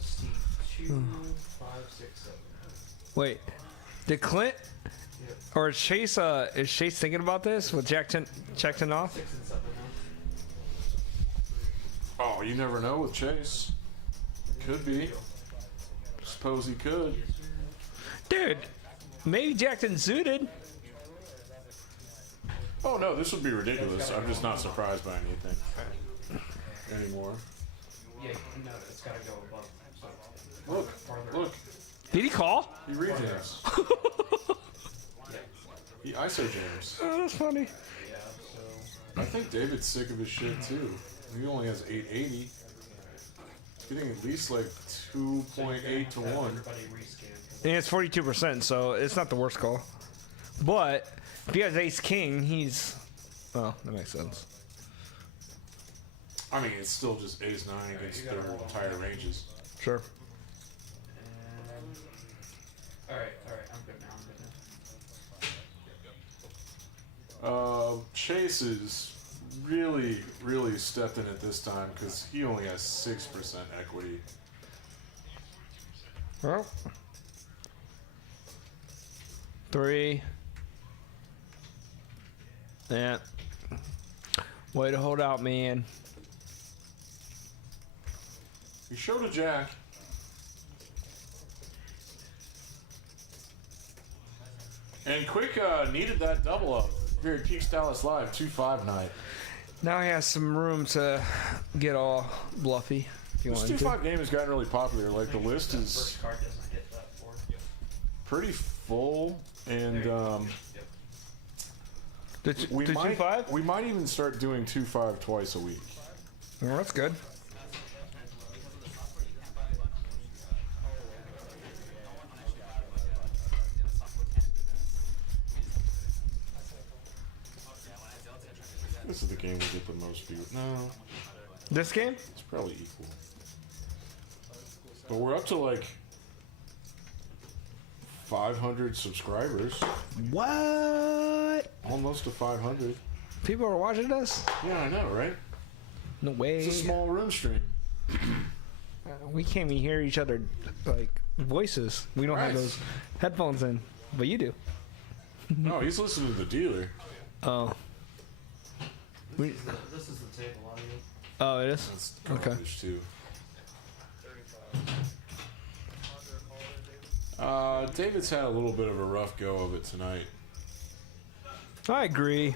2, 5, 6, 7. Wait, did Clint or is Chase thinking about this with Jack 10 off? 6 and 7 now. Oh, you never know with Chase. Could be. Suppose he could. Dude, maybe Jackson suited. Oh no, this would be ridiculous. I'm just not surprised by anything anymore. Yeah, no, it's gotta go above. So Look, look, Did he call? he rejams. He ISO jams. Oh, that's funny. yeah, so I think David's sick of his shit too. He only has 880. He's getting at least like 2.8 to 1. everybody rescan. And it's 42%, so it's not the worst call. But if he has ace king, he's... Well, that makes sense. I mean, it's still just ace 9 against their entire ranges. Sure. Alright, I'm good now. Chase is really, really stepped in it this time because he only has 6% equity. Well, 3. Yeah. Way to hold out, man. He showed a jack. And Quick needed that double up here at Peaks Dallas Live 2-5 night. Now he has some room to get all bluffy. If you This want 2-5 game has gotten really popular. Like, the list is First card doesn't hit that 4. pretty full, and we the might 2-5? we might even start doing 2-5 twice a week. Well, that's good. This is the game we get the most views. No, This game? it's probably equal. But we're up to like 500 subscribers. What? Almost to 500. People are watching us? Yeah, I know, right? No way. It's a small room stream. We can't even hear each other, like, voices. We don't have Right. those headphones in, but you do. No, he's listening to the dealer. Oh. This is the table audio. Oh, it is? That's Okay. garbage too. David's had a little bit of a rough go of it tonight. I agree.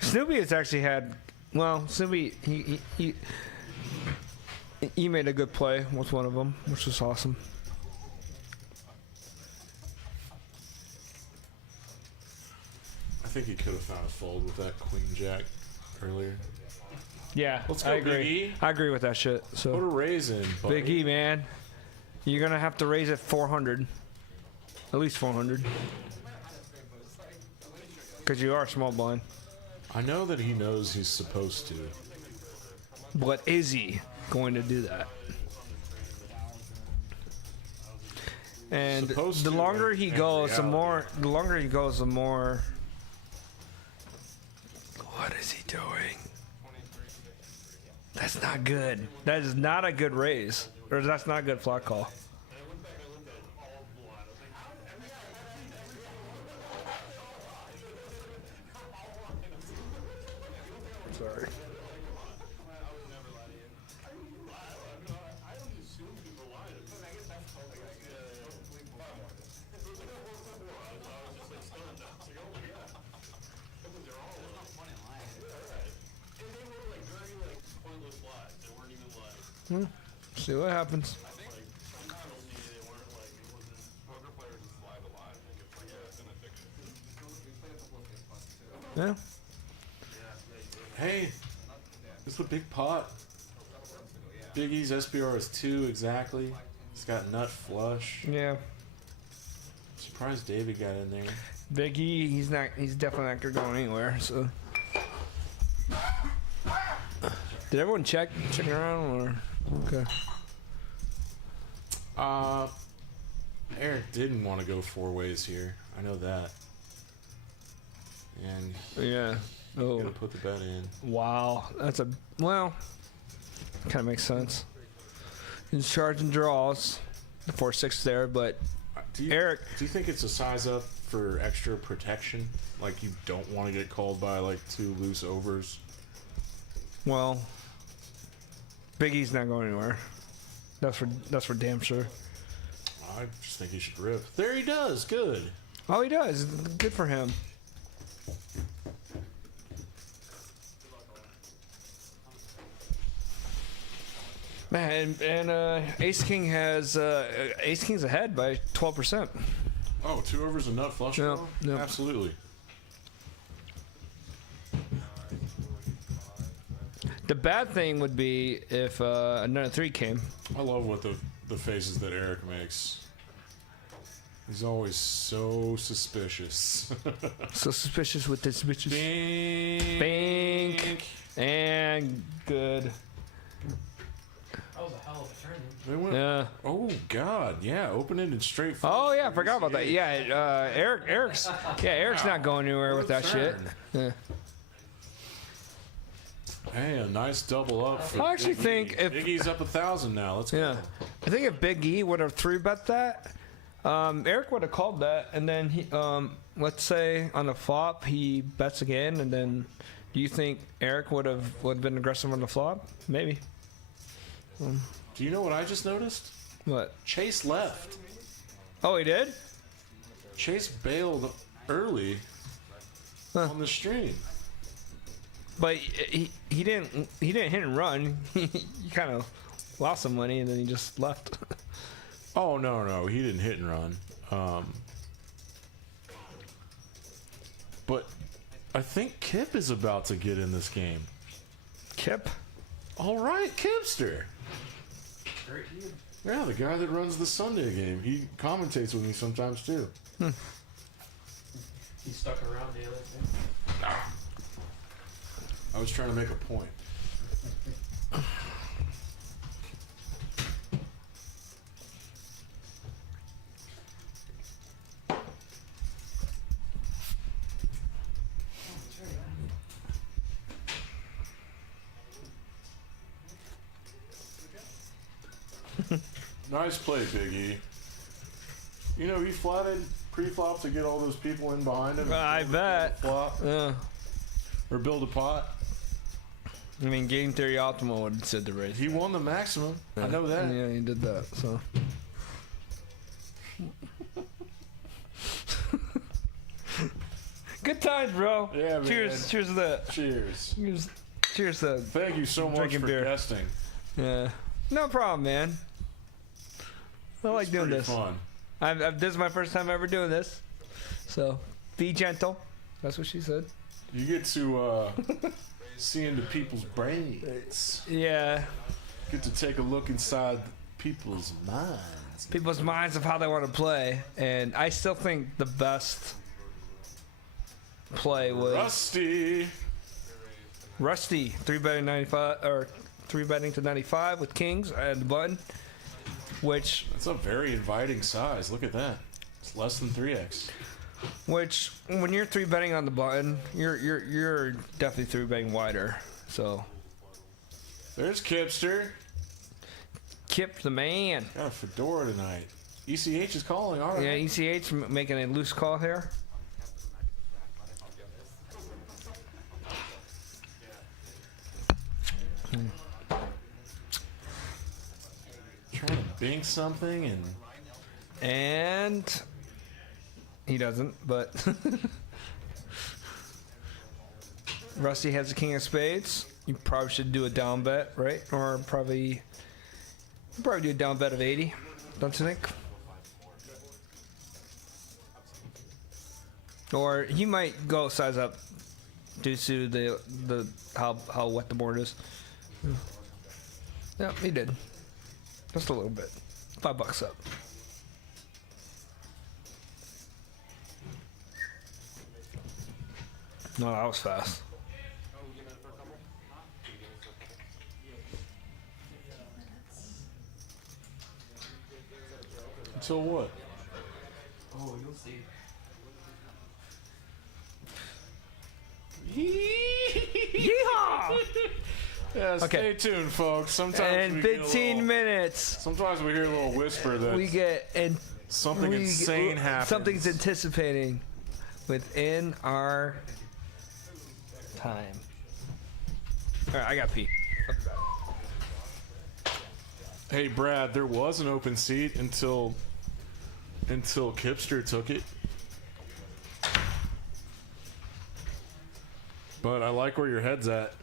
Snoopy has actually had, well, Snoopy, he made a good play with one of them, which was awesome. I think he could have found a fold with that queen jack earlier. Yeah, Let's go, I agree. Big E. I agree with that shit. Put a So, raise in, buddy. Big E, man, you're gonna have to raise it 400, at least 400, because you are small blind. I know that he knows he's supposed to. But is he going to do that? And Supposed the to, longer he in goes, the reality. more. The longer he goes, the more. What is he doing? That's not good. That is not a good raise, or that's not a good flat call. Sorry. See what happens. Yeah. Hey, this is a big pot. Big E's SPR is 2 exactly. He's got nut flush. Yeah. Surprised David got in there. Big E, he's not. He's definitely not going anywhere. So. Did everyone check around or? Okay. Eric didn't want to go 4 ways here. I know that. And Yeah. he's Oh. gonna put the bet in. Wow. That's a well. Kind of makes sense. He's charging draws. The 4-6 there, but Eric. Do you think it's a size up for extra protection? Like you don't want to get called by like 2 loose overs? Well. Big E's not going anywhere. That's for damn sure. I just think he should rip. There he does. Good. Oh, he does. Good for him. Man, and Ace King has Ace King's ahead by 12%. Oh, 2 overs and nut flush Yeah, draw? yeah. Absolutely. The bad thing would be if another 3 came. I love what the faces that Eric makes. He's always so suspicious. So suspicious with this bitches. Bink. Bink. And good. That was a hell of a turn. They went, Yeah. oh God, yeah, open-ended straight. Oh yeah, I forgot about that. Yeah, Eric's not going anywhere with that shit. Yeah. Hey, a nice double up. For I actually Big think E. if Big E's up 1,000 now. Let's go. yeah, I think if Big E would have 3-bet that, Eric would have called that, and then he, let's say on the flop he bets again, and then do you think Eric would have been aggressive on the flop? Maybe. Do you know what I just noticed? What? Chase left. Oh, he did? Chase bailed early on the stream. But he didn't hit and run. He kind of lost some money and then he just left. Oh no, he didn't hit and run. But I think Kip is about to get in this game. Kip? All right, Kipster. Yeah, the guy that runs the Sunday game. He commentates with me sometimes too. He stuck around the other thing. I was trying to make a point. Nice play, Big E. You know, he flatted pre-flop to get all those people in behind him. I bet. Flop, Yeah. or build a pot. I mean, Game Theory Optimal would have said the race. He won the maximum. I know that. Yeah, he did that, so. Good times, bro. Yeah, man. Cheers. Cheers to that. Cheers. Cheers to that. Thank you so much Drinking for beer. guesting. Yeah. No problem, man. I like doing Pretty this. fun. This is my first time ever doing this. So, be gentle. That's what she said. You get to see into people's brains. Yeah. Get to take a look inside people's minds. People's minds of how they want to play. And I still think the best play was Rusty 3-betting 95 or 3-betting to 95 with kings at the button, which That's a very inviting size. Look at that. It's less than 3x. when you're 3-betting on the button, you're definitely 3-betting wider. So There's Kipster. Kip the man. Got a fedora tonight. ECH is calling. All right. Yeah, ECH making a loose call here. Trying to bink something And he doesn't, but Rusty has the king of spades. You probably should do a down bet, right? Or probably do a down bet of 80, don't you think? Or he might go size up due to the how wet the board is. Yeah, he did. Just a little bit. $5 up. No, that was fast. until what? Oh, you'll see. Yeehaw! Yeah, stay Okay. tuned, folks. Sometimes And we get a 15 little, minutes. Sometimes we hear a little whisper that We get and something insane happens. Something's anticipating within our time. All right, I got pee. Hey, Brad, there was an open seat until Kipster took it. But I like where your head's at.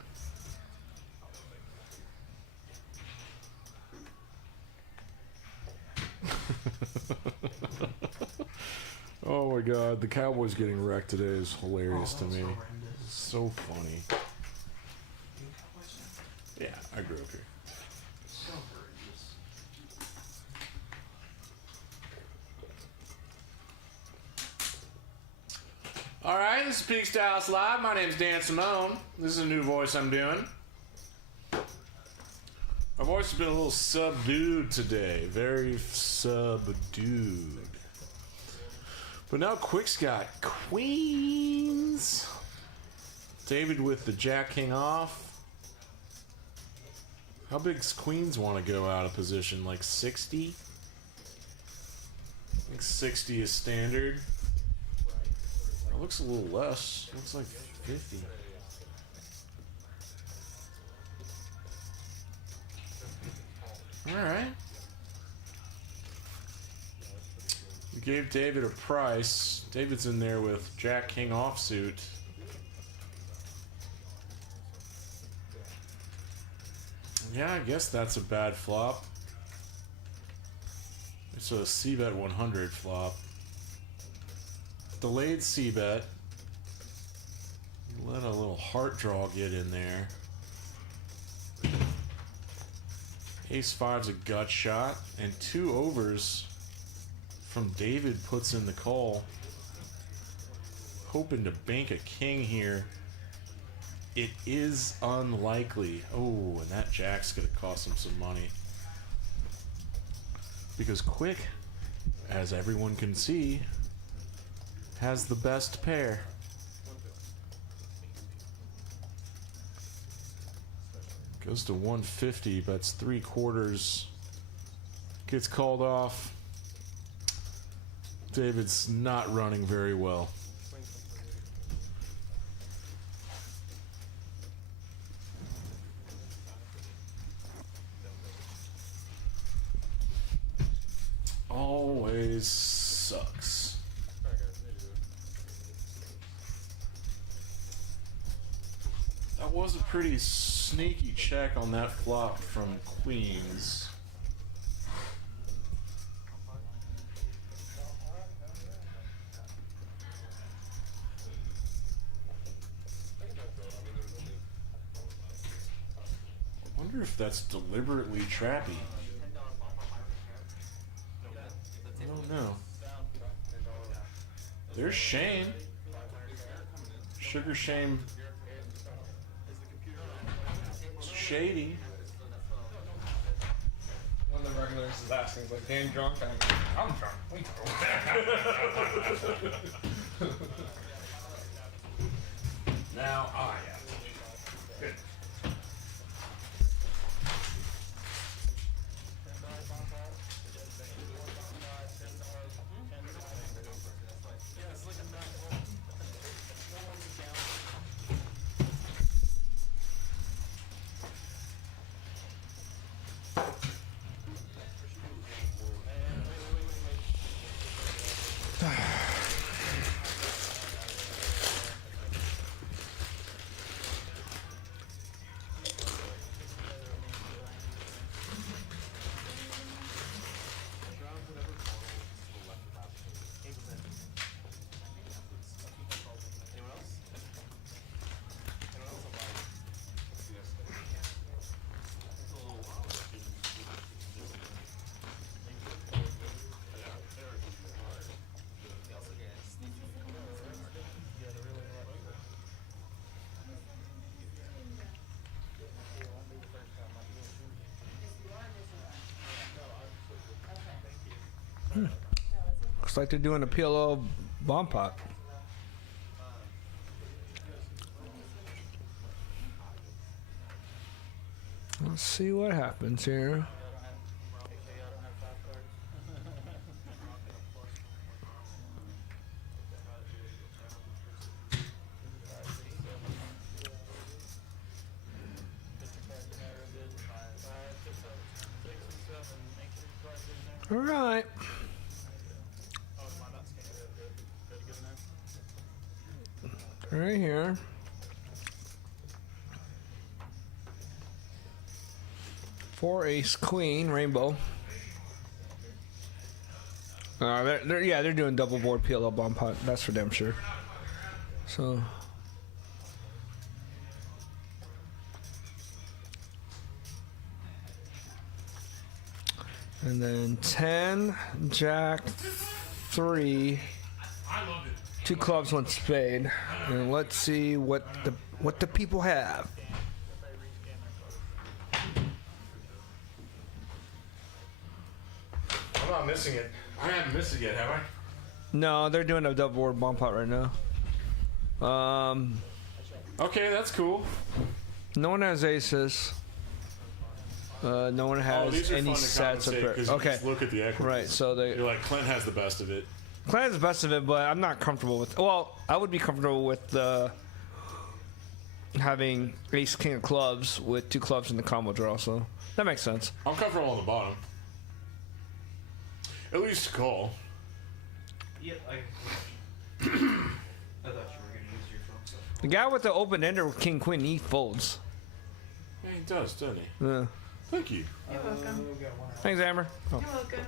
Oh my god, the Cowboys getting wrecked today is hilarious to me. It's so funny. Yeah, I grew up here. Alright, this is Peak Styles Live. My name's Dan Simone. This is a new voice I'm doing. My voice has been a little subdued today. Very subdued. But now Quick's got queens. David with the Jack King off. How big's queens want to go out of position? Like 60? I think 60 is standard. It looks a little less. Looks like 50. Alright. We gave David a price. David's in there with Jack King offsuit. Yeah, I guess that's a bad flop. It's a C-bet 100 flop. Delayed C-bet. Let a little heart draw get in there. Ace-5's a gut shot, and 2 overs from David puts in the call. Hoping to bank a king here. It is unlikely. Oh, and that jack's gonna cost him some money. Because Quick, as everyone can see, has the best pair. Goes to 150, bets 3/4. Gets called off. David's not running very well. Always sucks. That was a pretty sneaky check on that flop from queens. I wonder if that's deliberately trappy. I don't know. There's Shane. Sugar Shane. Shady. One of the regulars is asking, like, Dan drunk? I'm drunk. We know. Now I am. Good. Looks like they're doing a PLO bomb pot. Let's see what happens here. All right. Right here. Four ace queen rainbow. They're doing double board PLO bomb pot. That's for damn sure. So. And then 10, Jack, 3, 2 clubs, 1 spade, and let's see what the people have. I'm not missing it. I haven't missed it yet, have I? No, they're doing a double board bomb pot right now. Okay, that's cool. No one has aces. No one has these are any fun to sets of compensate 'cause you okay. just look at the equities. Right, so they You're like, Clint has the best of it. Clint has the best of it, but I'm not comfortable with. Well, I would be comfortable with having ace king of clubs with 2 clubs in the combo draw. So that makes sense. I'm comfortable on the bottom. At least call. Yep, I thought you were gonna use your phone. So. The guy with the open ender with king queen, he folds. Yeah, he does, doesn't he? Yeah. Thank you. You're welcome. Thanks, Amber. Oh. You're welcome.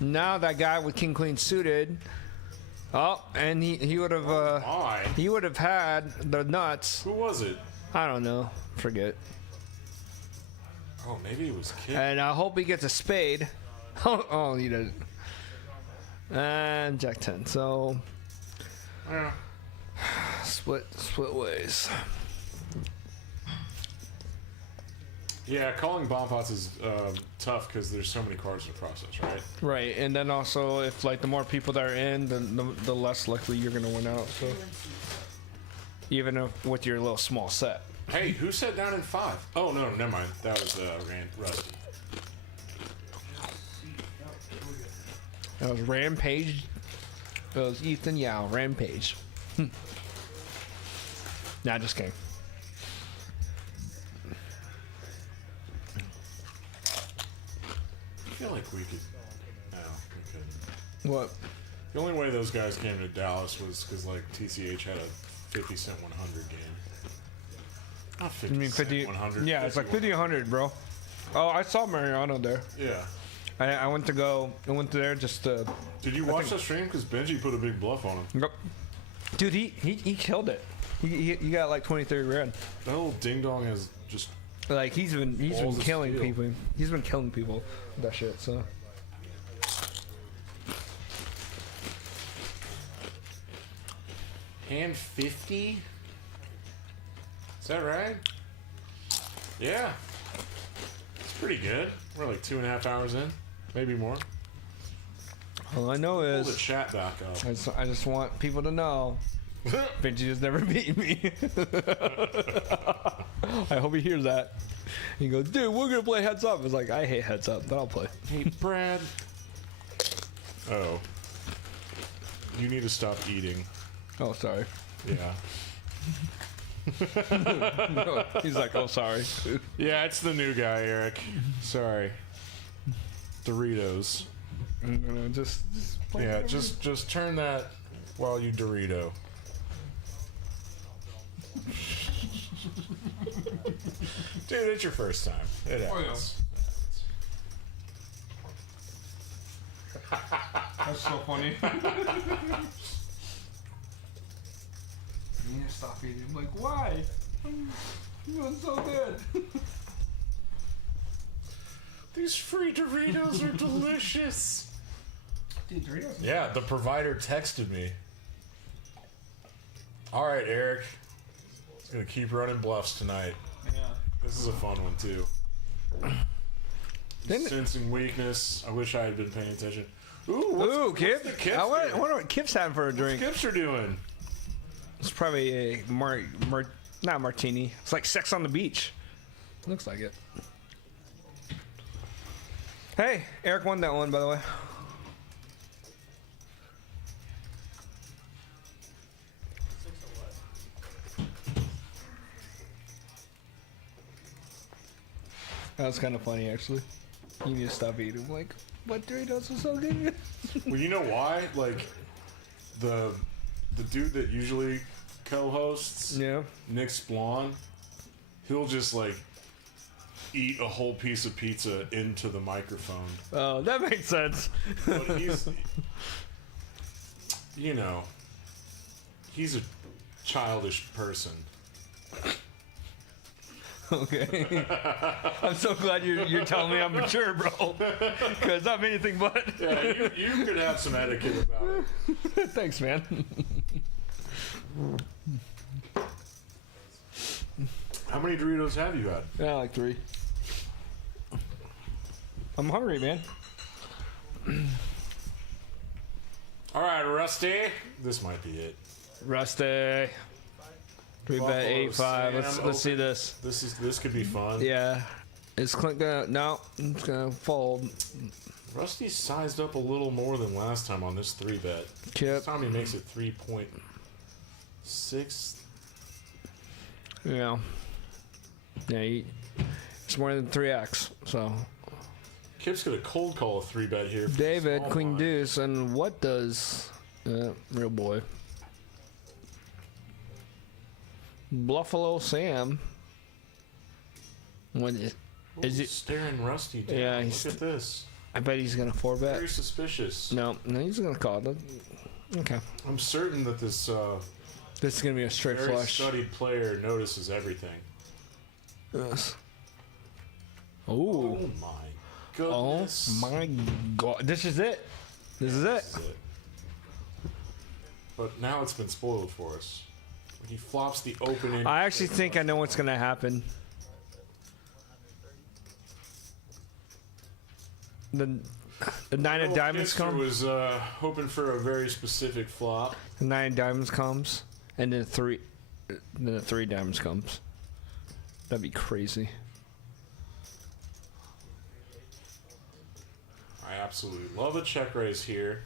Now that guy with king queen suited. Oh, and he would have Why? he would have had the nuts. Who was it? I don't know. Forget. Oh, maybe it was Kid. And I hope he gets a spade. Oh, he doesn't. And Jack 10. So Yeah. split ways. Yeah, calling bomb pots is tough because there's so many cards to process, right? Right, and then also if like the more people that are in, the less likely you're gonna win out. So even if, with your little small set. Hey, who sat down in 5? Oh no, never mind. That was Rusty. That was Rampage. That was Ethan Yao. Rampage. Nah, just kidding. I feel like we could. No, we couldn't. What? The only way those guys came to Dallas was because like TCH had a 50 cent 100 game. Not 50 You mean cent 50? 100. Yeah, it's like 50, 100, bro. Oh, I saw Mariano there. Yeah. I went there just to. Did you watch the stream? Because Benji put a big bluff on him. Yep. Dude, he killed it. He got like 20, 30 grand. That little ding dong has just. Like he's been Balls of killing steel. people. He's been killing people with that shit. So. Hand 50? Is that right? Yeah. It's pretty good. We're like 2.5 hours in. Maybe more. All I know Pull the is chat back up. I just want people to know Benji has never beaten me. I hope he hears that. He goes, dude, we're gonna play heads up. I was like, I hate heads up, but I'll play. Hey, Brad. Oh. You need to stop eating. Oh, sorry. Yeah. He's like, oh, sorry. Yeah, it's the new guy, Eric. Sorry. Doritos. Just play Yeah, whatever. just turn that while you Dorito. Dude, it's your first time. It happens. That's so funny. You need to stop eating. I'm like, why? I'm doing so good. These free Doritos are delicious. Dude, Doritos. Yeah, the provider texted me. All right, Eric. It's gonna keep running bluffs tonight. Yeah. This is a fun one too. Sensing weakness. I wish I had been paying attention. Ooh, Kip. the Kips I doing? wonder what Kip's having for a drink. Kips are doing. It's probably a not martini. It's like Sex on the Beach. Looks like it. Hey, Eric won that one, by the way. That was kind of funny, actually. You need to stop eating. I'm like, but Doritos are so good. Well, you know why? Like, the dude that usually co-hosts, Yeah. Nick Splon, he'll just like eat a whole piece of pizza into the microphone. Oh, that makes sense. But he's, you know, he's a childish person. Okay. I'm so glad you're telling me I'm mature, bro. Because I'm anything but. Yeah, you could have some etiquette about it. Thanks, man. How many Doritos have you had? Yeah, like 3. I'm hungry, man. All right, Rusty. This might be it. Rusty. 3-bet 8-5. Let's see this. This could be fun. Yeah. Is Clint gonna? No, it's gonna fold. Rusty's sized up a little more than last time on this 3-bet. This time he makes it 3.6. Yeah. Yeah. It's more than 3x. So. Kip's gonna cold call a 3-bet here. David, Queen Deuce, and what does real boy Buffalo Sam? When is it staring Rusty down? Yeah, look at this. I bet he's gonna 4-bet. Very suspicious. No, he's gonna call it. Okay. I'm certain that this is gonna be a straight very flush. studied player notices everything. Yes. Oh my goodness. Oh my god! This is it. This is it. But now it's been spoiled for us. He flops the opening. I actually think I know what's gonna happen. The 9 of diamonds comes. Was hoping for a very specific flop. The 9 of diamonds comes, and then the 3 diamonds comes. That'd be crazy. I absolutely love a check raise here.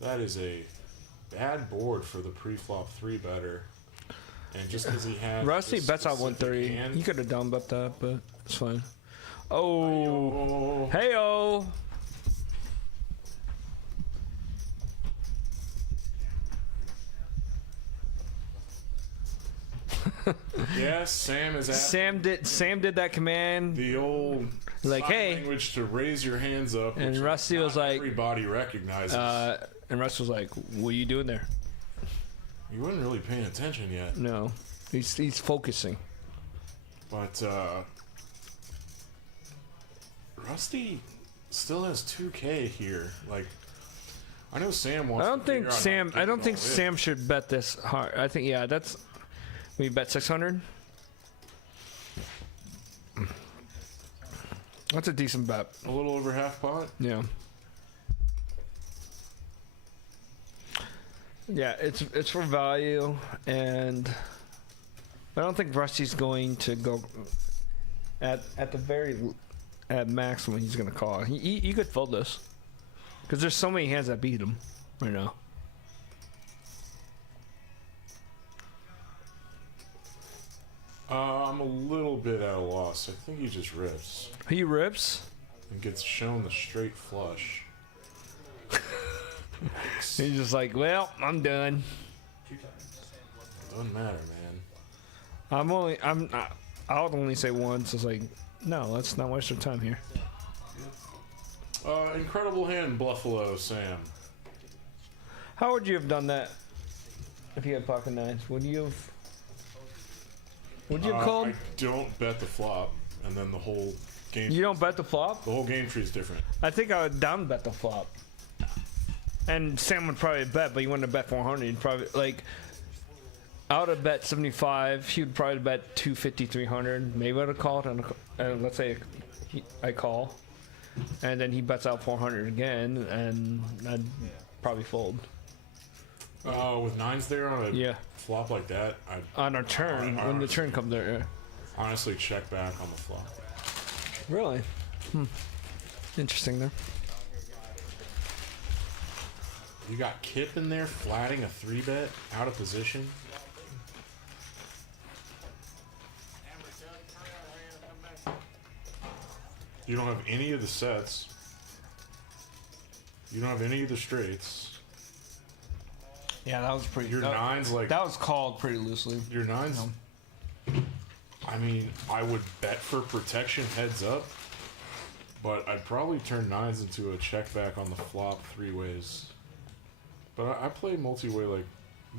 That is a bad board for the pre-flop 3-better. And just because he has Rusty bets out 1-3. He could have done bet that, but it's fine. Oh, hey-oh. Yes, Sam is at Sam did that command. the old like, sign hey, language to raise your hands up, and which Rusty was not like, everybody recognizes. And Rusty was like, what are you doing there? You wasn't really paying attention yet. No, he's focusing. But Rusty still has 2K here. Like, I know Sam wants. I don't think Sam Sam should bet this hard. I think that's. We bet 600. That's a decent bet. A little over half pot. Yeah. Yeah, it's for value, and I don't think Rusty's going to go at maximum. He's going to call. He could fold this because there's so many hands that beat him right now. I'm a little bit at a loss. I think he just rips. He rips and gets shown the straight flush. He's just like, well, I'm done. Doesn't matter, man. I'll only say once. It's like, no, let's not waste our time here. Incredible hand, Buffalo Sam. How would you have done that if you had pocket nines? Would you have called? I don't bet the flop, and then the whole game. You don't bet the flop? The whole game tree is different. I think I would down bet the flop. And Sam would probably bet, but you wouldn't have bet 400. You'd probably, like, I would have bet 75. He would probably bet 250, 300. Maybe I would have called, and let's say I call. And then he bets out 400 again, and I'd probably fold. With nines there on a flop like that, on our turn, when the turn comes there, honestly check back on the flop. Really? Interesting there. You got Kip in there flatting a 3-bet out of position. You don't have any of the sets. You don't have any of the straights. Yeah, that was pretty. Your nines, like, that was called pretty loosely. Your nines. I mean, I would bet for protection heads up, but I'd probably turn nines into a check back on the flop 3 ways. But I play multi-way, like,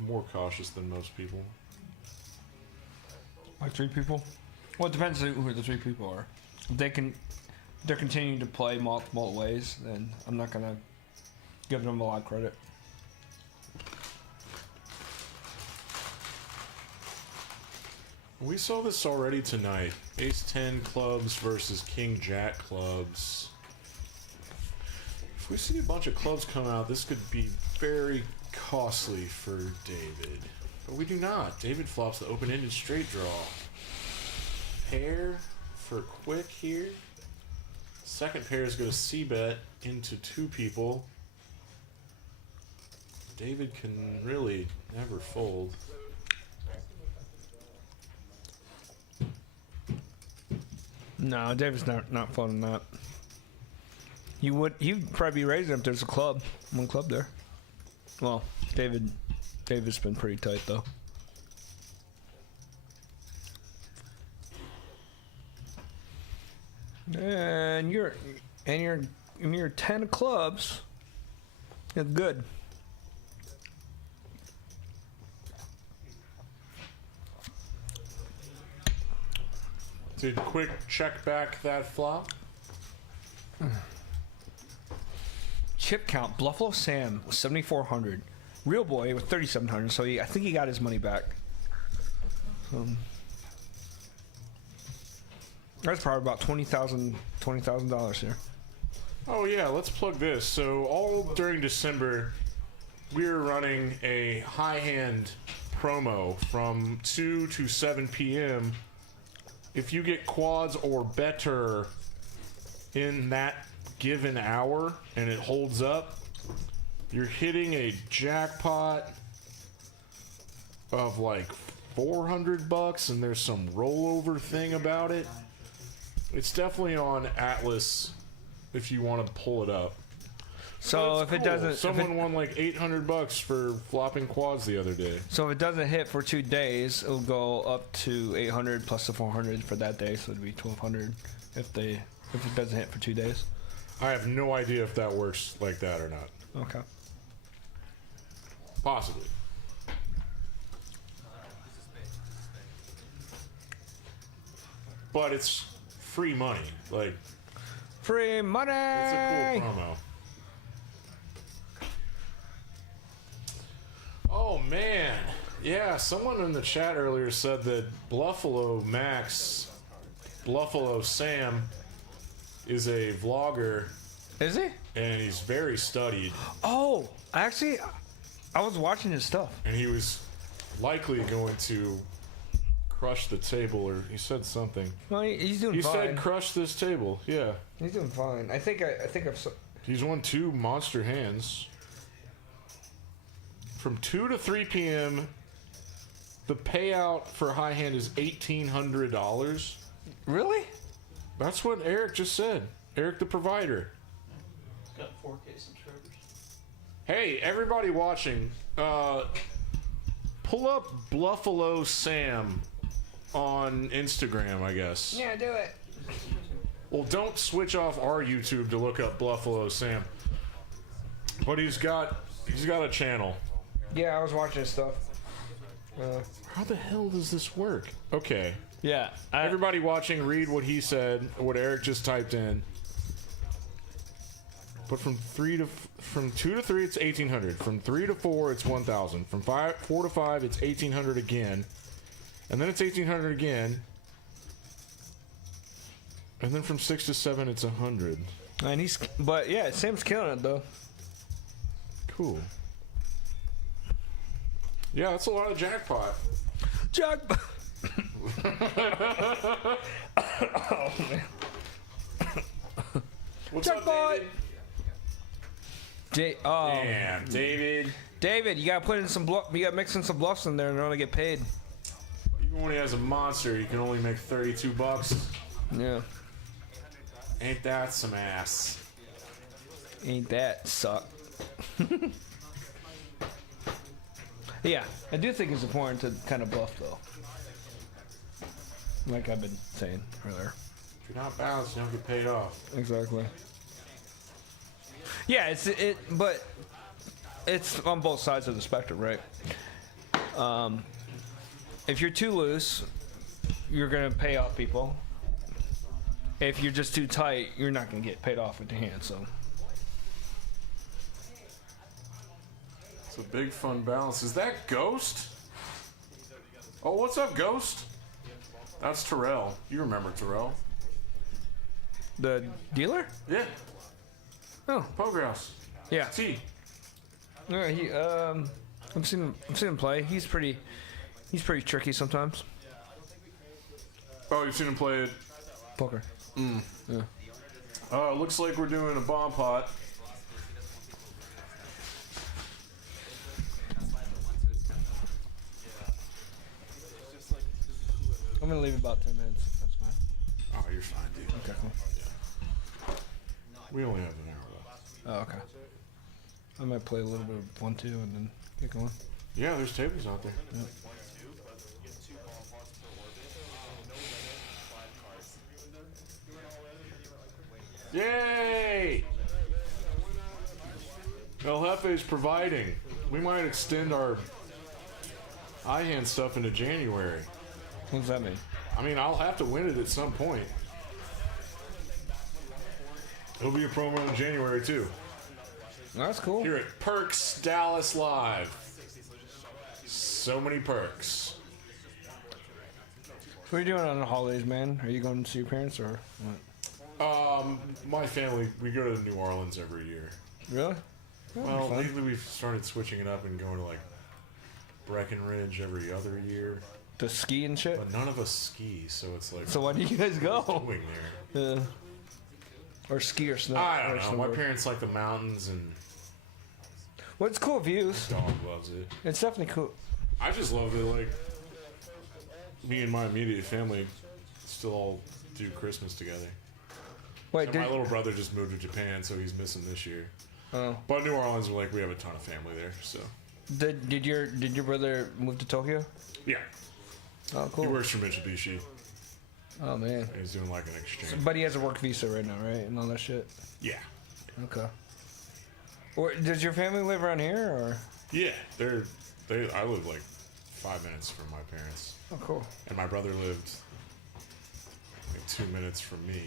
more cautious than most people. Like 3 people? Well, it depends who the 3 people are. If they're continuing to play multiple ways, then I'm not gonna give them a lot of credit. We saw this already tonight. Ace-10 clubs versus King-Jack clubs. If we see a bunch of clubs come out, this could be very costly for David. But we do not. David flops the open-ended straight draw. Pair for quick here. Second pair is going to c-bet into 2 people. David can really never fold. No, David's not folding that. He'd probably be raising if there's a club. 1 club there. Well, David's been pretty tight though. And you're 10 clubs. It's good. Did quick check back that flop? Chip count, Buffalo Sam was 7,400. Real Boy with 3,700. So I think he got his money back. That's probably about $20,000 here. Oh yeah, let's plug this. So all during December, we're running a high hand promo from 2 to 7 p.m. If you get quads or better in that given hour and it holds up, you're hitting a jackpot of like $400, and there's some rollover thing about it. It's definitely on Atlas if you want to pull it up. So if cool. it doesn't, someone won like $800 for flopping quads the other day. So if it doesn't hit for 2 days, it'll go up to 800 plus the 400 for that day, so it'd be 1,200 if it doesn't hit for 2 days. I have no idea if that works like that or not. Okay. Possibly. But it's free money. Like, Free money. it's a cool promo. Oh man, yeah. Someone in the chat earlier said that Bluffalo Sam, is a vlogger. Is he? And he's very studied. Oh, actually, I was watching his stuff. And he was likely going to crush the table, or he said something. Well, he's doing fine. He said crush this table. Yeah. He's doing fine. I think I've. He's won 2 monster hands. From 2 to 3 p.m., the payout for high hand is $1,800. Really? That's what Eric just said. Eric the provider. It's got 4K subscribers. Hey, everybody watching, pull up Bluffalo Sam on Instagram, I guess. Yeah, do it. Well, don't switch off our YouTube to look up Bluffalo Sam. But he's got a channel. Yeah, I was watching his stuff. How the hell does this work? Okay. Yeah. Everybody watching, read what he said, what Eric just typed in. But from 2 to 3, it's 1,800. From 3 to 4, it's 1,000. From 4 to 5, it's 1,800 again, and then it's 1,800 again, and then from 6 to 7, it's 100. And but yeah, Sam's killing it though. Cool. Yeah, that's a lot of jackpot. Jackpot. Oh man. What's Jackpot. up, David? Oh. Damn, David. David, you gotta put in some you gotta mix in some bluffs in there in order to get paid. Even when he has a monster, you can only make $32. Yeah. Ain't that some ass? Ain't that suck? Yeah, I do think it's important to kind of bluff though. Like I've been saying earlier. If you're not balanced, you don't get paid off. Exactly. Yeah, but it's on both sides of the spectrum, right? If you're too loose, you're gonna pay off people. If you're just too tight, you're not gonna get paid off with your hand. So it's a big fun balance. Is that Ghost? Oh, what's up, Ghost? That's Terrell. You remember Terrell? the dealer? Yeah. Oh, Pograss. yeah. T. No, he I've seen him play. He's pretty tricky sometimes. Oh, you've seen him play it? Poker. Yeah. Looks like we're doing a bomb pot. I'm gonna leave about 10 minutes if that's fine. Oh, you're fine, dude. Okay, cool. We only have an hour left. Oh, okay. I might play a little bit of 1-2 and then get going. Yeah, there's tables out there. Yeah. Yay! El Jefe's providing. We might extend our eye-hand stuff into January. What does that mean? I mean, I'll have to win it at some point. It'll be a promo in January, too. That's cool. Here at Perks Dallas Live. So many perks. What are you doing on the holidays, man? Are you going to see your parents or what? My family, we go to New Orleans every year. Really? Well, lately we've started switching it up and going to like Breckenridge every other year. To ski and shit? But none of us ski, so it's like. So why do you guys go? Going there. Or ski or snow. I don't know. My parents like the mountains and. Well, it's cool views. Dog loves it. It's definitely cool. I just love that, like, me and my immediate family still all do Christmas together. Wait, My little brother just moved to Japan, so he's missing this year. Oh. But New Orleans, like, we have a ton of family there, so. Did your brother move to Tokyo? Yeah. Oh, cool. He works for Mitsubishi. Oh man. He's doing like an exchange. But he has a work visa right now, right, and all that shit. Yeah. Okay. Or does your family live around here, or? Yeah, I live like 5 minutes from my parents. Oh, cool. And my brother lived like 2 minutes from me.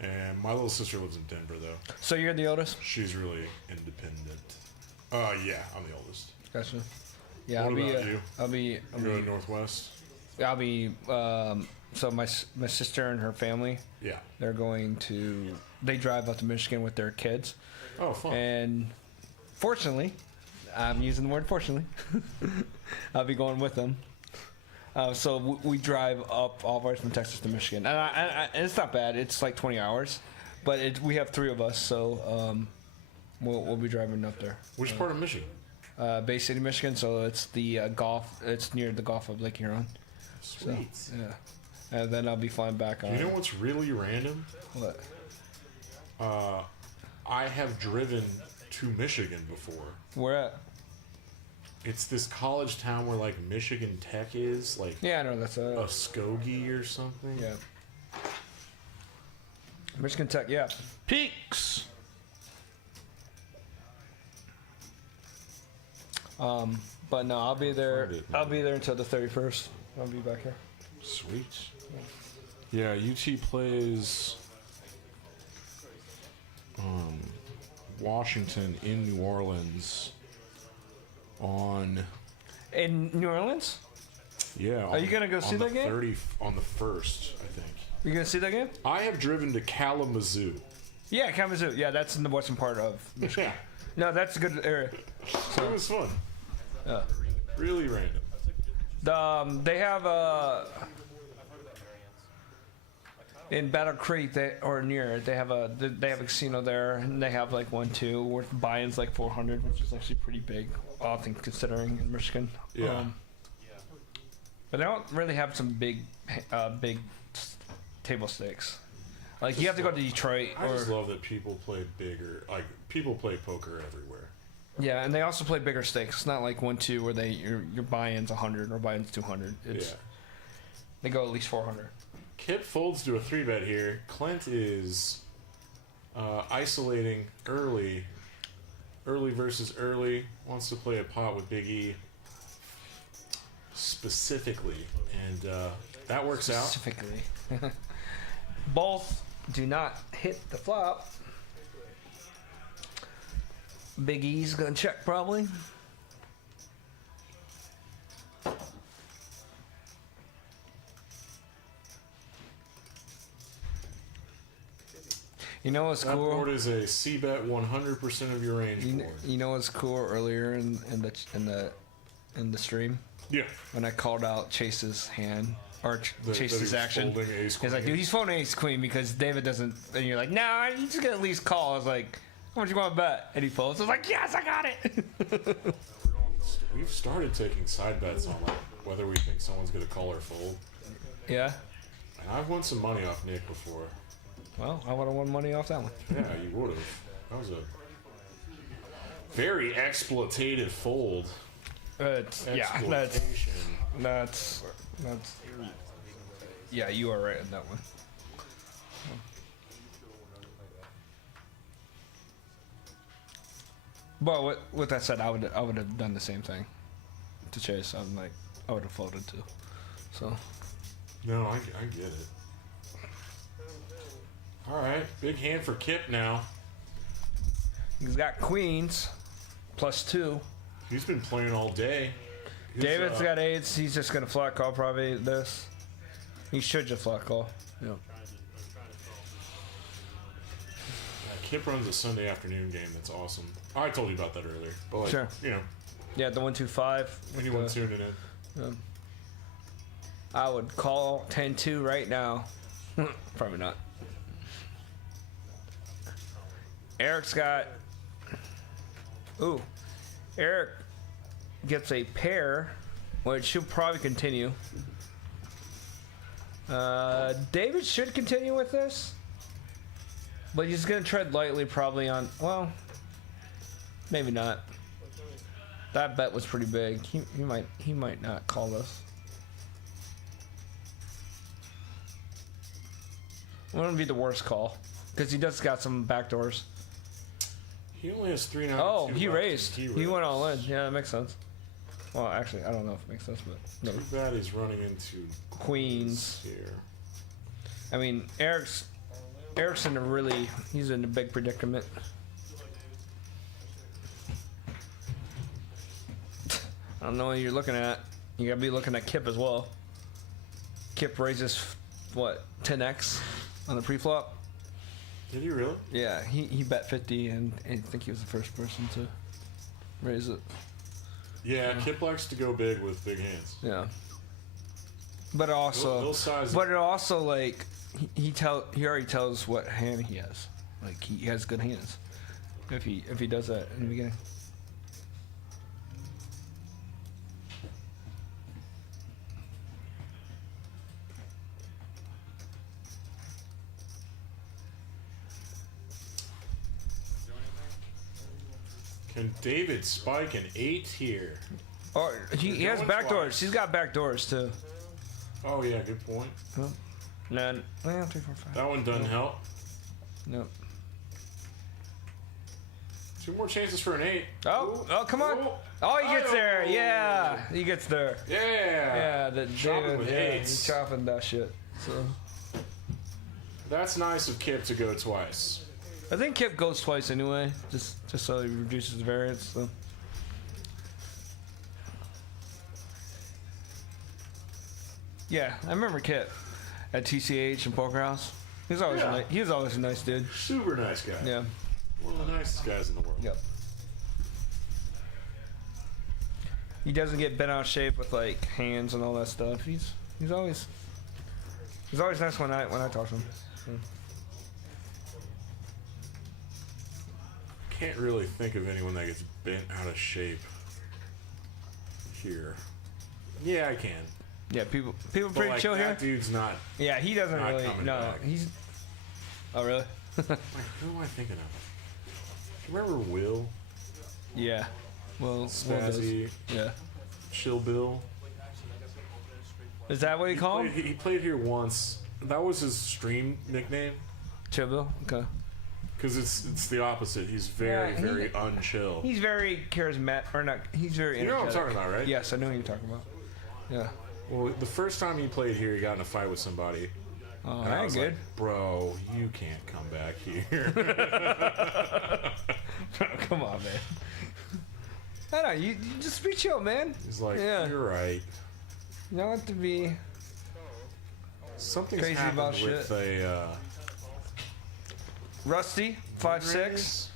And my little sister lives in Denver, though. So you're the oldest? She's really independent. Yeah, I'm the oldest. Gotcha. Yeah, What about you? I'll be. You go to Northwest? I'll be. So my sister and her family. Yeah. They're going to. They drive up to Michigan with their kids. Oh, fun. And fortunately, I'm using the word fortunately. I'll be going with them. So we drive up all the way from Texas to Michigan, and it's not bad. It's like 20 hours, but we have 3 of us, so we'll be driving up there. Which part of Michigan? Bay City, Michigan. So it's the Gulf. It's near the Gulf of Lake Huron. Sweet. So, yeah, and then I'll be flying back on. You know what's really random? What? I have driven to Michigan before. Where at? It's this college town where like Michigan Tech is, like Yeah, I know that's a Skokie or something. Yeah. Michigan Tech, yeah. Peaks. But no, I'll be there. I'll be there until the 31st. I'll be back here. Sweet. Yeah, UT plays Washington in New Orleans on. In New Orleans? Yeah. Are you gonna go see that game? On the 1st, I think. You gonna see that game? I have driven to Kalamazoo. Yeah, Kalamazoo. Yeah, that's in the western part of Michigan. Yeah. No, that's a good area. It was fun. Yeah. Really random. They have in Battle Creek, or near it, they have a casino there, and they have like 1-2 where buy-ins like 400, which is actually pretty big, all things considering in Michigan. Yeah. But they don't really have some big table stakes. Like you have to go to Detroit. I just love that people play bigger. Like people play poker everywhere. Yeah, and they also play bigger stakes. It's not like 1-2 where your buy-in's 100 or buy-in's 200. They go at least 400. Kip folds to a 3-bet here. Clint is isolating early. Early versus early. Wants to play a pot with Big E. specifically, and that works out. Specifically. Both do not hit the flop. Big E's gonna check probably. You know what's That cool? board is a C-bet 100% of your range board. You know what's cool? Earlier in the stream, Yeah. when I called out Chase's hand or Chase's action, He's he's like, dude, he's folding ace queen because David doesn't. And you're like, nah, he's just gonna at least call. I was like, how much you want to bet? And he folds. I was like, yes, I got it. We've started taking side bets on like whether we think someone's gonna call or fold. Yeah. And I've won some money off Nick before. Well, I would have won money off that one. Yeah, you would have. That was a very exploitative fold. That's yeah, you are right on that one. But with that said, I would have done the same thing to Chase. I'm like, I would have folded too. So. No, I get it. All right, big hand for Kip now. He's got queens, +2. He's been playing all day. David's got eights. He's just gonna flat call probably this. He should just flat call. Yeah. Kip runs a Sunday afternoon game. That's awesome. I told you about that earlier. But like, Sure. you know, Yeah, the 1-2-5. anyone tuning in. I would call 10-2 right now. Probably not. Eric's got. Ooh. Eric gets a pair, which should probably continue. David should continue with this, but he's gonna tread lightly probably on. Well, maybe not. That bet was pretty big. He might not call this. Wouldn't be the worst call because he does got some backdoors. He only has 3-9. Oh, he raised. He went all in. Yeah, that makes sense. Well, actually, I don't know if it makes sense, but no. Too bad he's running into Queens. here. I mean, Eric's in a really. He's in a big predicament. I don't know what you're looking at. You gotta be looking at Kip as well. Kip raises what 10x on the pre-flop. Did he really? Yeah, he bet 50, and I think he was the first person to raise it. Yeah, Kip likes to go big with big hands. Yeah. But also, it also like he already tells what hand he has. Like he has good hands. If he does that in the beginning. Can David spike an 8 here? Oh, he has backdoors. He's got backdoors too. Oh yeah, good point. Oh. None. Well, 3, 4, 5. That one doesn't help. Nope. 2 more chances for an 8. Oh, come on. Oh, he gets there. Yeah, he gets there. Yeah. Yeah, Chopping with David, eights. he's chopping that shit. So That's nice of Kip to go twice. I think Kip goes twice anyway, just so he reduces the variance. So. Yeah, I remember Kip at TCH and Poker House. He was always a nice dude. Super nice guy. Yeah. One of the nicest guys in the world. Yep. He doesn't get bent out of shape with like hands and all that stuff. He's always nice when I talk to him. So. Can't really think of anyone that gets bent out of shape here. Yeah, I can. Yeah, people But pretty like, chill that here. dude's not. Yeah, he doesn't not really. coming No, back. he's. Oh really? Like, who am I thinking of? Remember Will? Yeah. Well, Spazzy, yeah. Chill Bill. Is that what you call him? He played here once. That was his stream nickname. Chill Bill. Okay. Because it's the opposite. He's very unchill. He's very charismatic, or not? He's very. You know what I'm energetic. talking about, right? Yes, I know who you're talking about. Yeah. Well, the first time he played here, he got in a fight with somebody. Oh, And that I ain't was good. like, bro, you can't come back here. Come on, man. I know, you just be chill, man. He's like, Yeah. you're right. You don't have to be Something's crazy happened about with shit. a Rusty, 5'6". raise.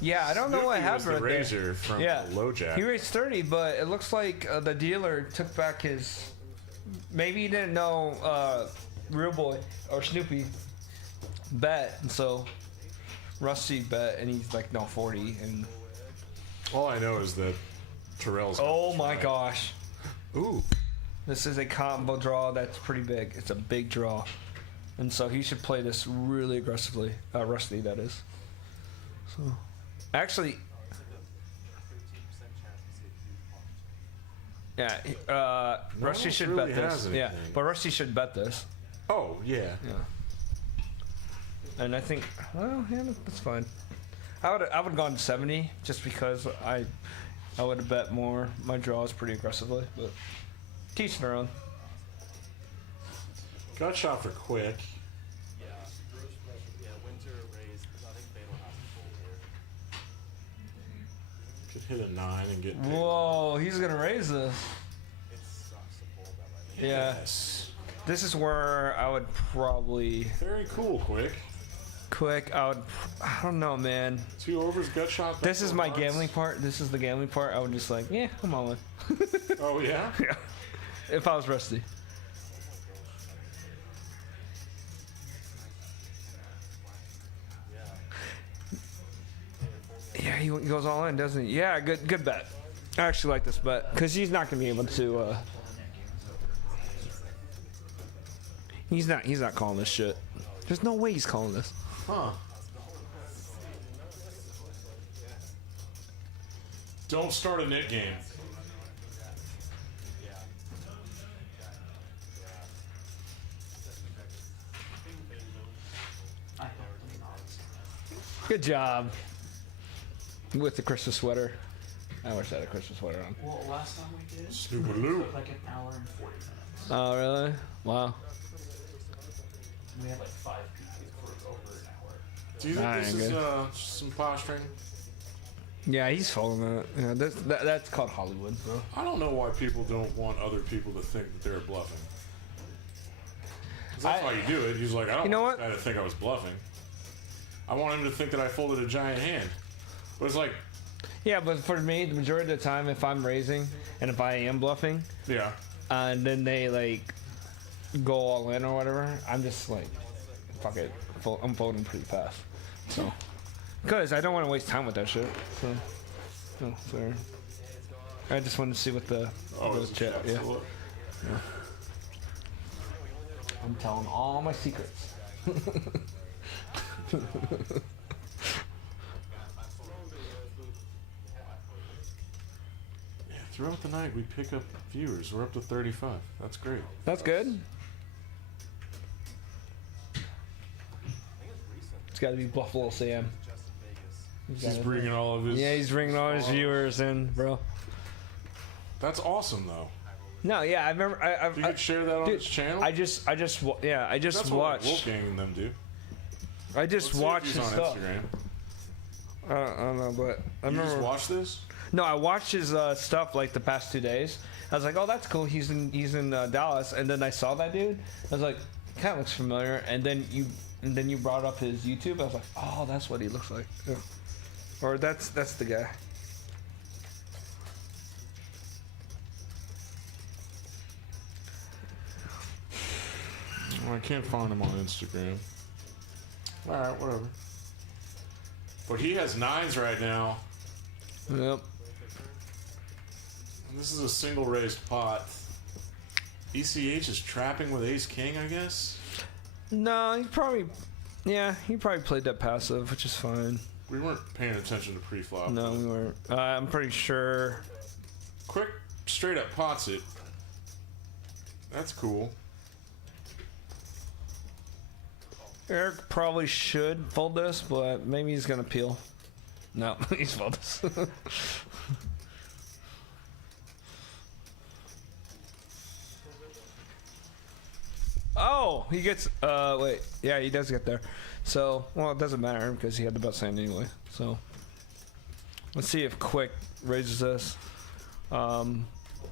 Yeah, I don't know what Snoopy was happened the right there. razor from Yeah, the low jack. he raised 30, but it looks like the dealer took back his. Maybe he didn't know Real Boy or Snoopy bet, and so Rusty bet, and he's like, no, 40. And All I know is that Terrell's. oh my gosh, Ooh. this is a combo draw that's pretty big. It's a big draw, and so he should play this really aggressively. Rusty, that is. So, actually. Yeah, Rusty should really bet this. has Yeah, anything. but Rusty should bet this. Oh, yeah. Yeah. And I think, well, yeah, that's fine. I would have gone 70 just because I would have bet more my draws pretty aggressively, but teach their own. Gut shot for quick. Could hit a 9 and get. Whoa, he's gonna raise this. Yeah, Yes. this is where I would probably Very cool, quick. I don't know, man. 2 overs, gut shot. This is my hearts. gambling part. This is the gambling part. I would just like, yeah, I'm all in. Oh, yeah? Yeah. If I was Rusty. Yeah, he goes all in, doesn't he? Yeah, good bet. I actually like this bet because he's not gonna be able to. He's not calling this shit. There's no way he's calling this. Huh. Don't start a knit game. Good job with the Christmas sweater. I wish I had a Christmas sweater on. Well, last time we did, Stupid it loop. took like an hour and 40 minutes. Oh, really? Wow. We had like 5 people for over an hour. Do you think Nah, this ain't is good. some posturing? Yeah, he's folding that. Yeah, that's called Hollywood, bro. I don't know why people don't want other people to think that they're bluffing. 'Cause that's how you do it. He's like, I don't You know want what? this guy to think I was bluffing. I want him to think that I folded a giant hand. But it's like, Yeah, but for me, the majority of the time, if I'm raising and if I am bluffing, yeah. and then they like go all in or whatever, I'm just like, fuck it, I'm folding pretty fast. So, because I don't want to waste time with that shit. So, sorry. I just wanted to see what the It's a chat. shot Yeah, full. I'm telling all my secrets. Yeah, throughout the night, we pick up viewers. We're up to 35. That's great. That's good. It's got to be Buffalo Sam. He's bringing all of his. Yeah, he's bringing all his viewers in, bro. That's awesome, though. No, yeah, I remember. You could share that on dude, his channel. I just That's watched. what Wolfgang and them do. I just Let's see if watched he's his on stuff. Instagram. I don't know, but I You remember. just watch this? No, I watched his stuff like the past 2 days. I was like, oh, that's cool. He's in Dallas, and then I saw that dude. I was like, kind of looks familiar. And then you brought up his YouTube. I was like, oh, that's what he looks like. Yeah. Or that's the guy. Well, I can't find him on Instagram. Alright, whatever. But he has 9s right now. Yep. And this is a single raised pot. ECH is trapping with ace king, I guess? No, he probably played that passive, which is fine. We weren't paying attention to pre-flop. No, we weren't. I'm pretty sure. Quick, straight up pots it. That's cool. Eric probably should fold this, but maybe he's gonna peel. No, he's fold this. Oh, he gets. Wait. Yeah, he does get there. So, well, it doesn't matter because he had the best hand anyway. So, let's see if Quick raises us.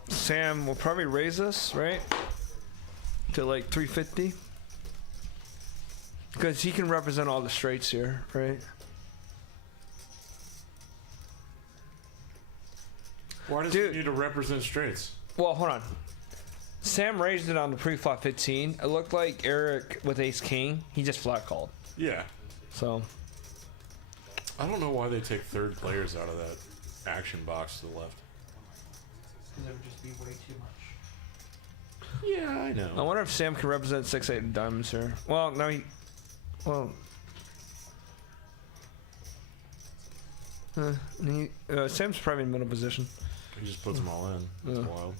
Sam will probably raise us, right? To like 350. Because he can represent all the straights here, right? Why does Dude. he need to represent straights? Well, hold on. Sam raised it on the pre-flop 15. It looked like Eric with ace king. He just flat called. Yeah. So. I don't know why they take third players out of that action box to the left. Because it would just be way too much. Yeah, I know. I wonder if Sam can represent 6-8 diamonds here. Well, no, he. Well. Sam's probably in middle position. He just puts them all in. That's wild.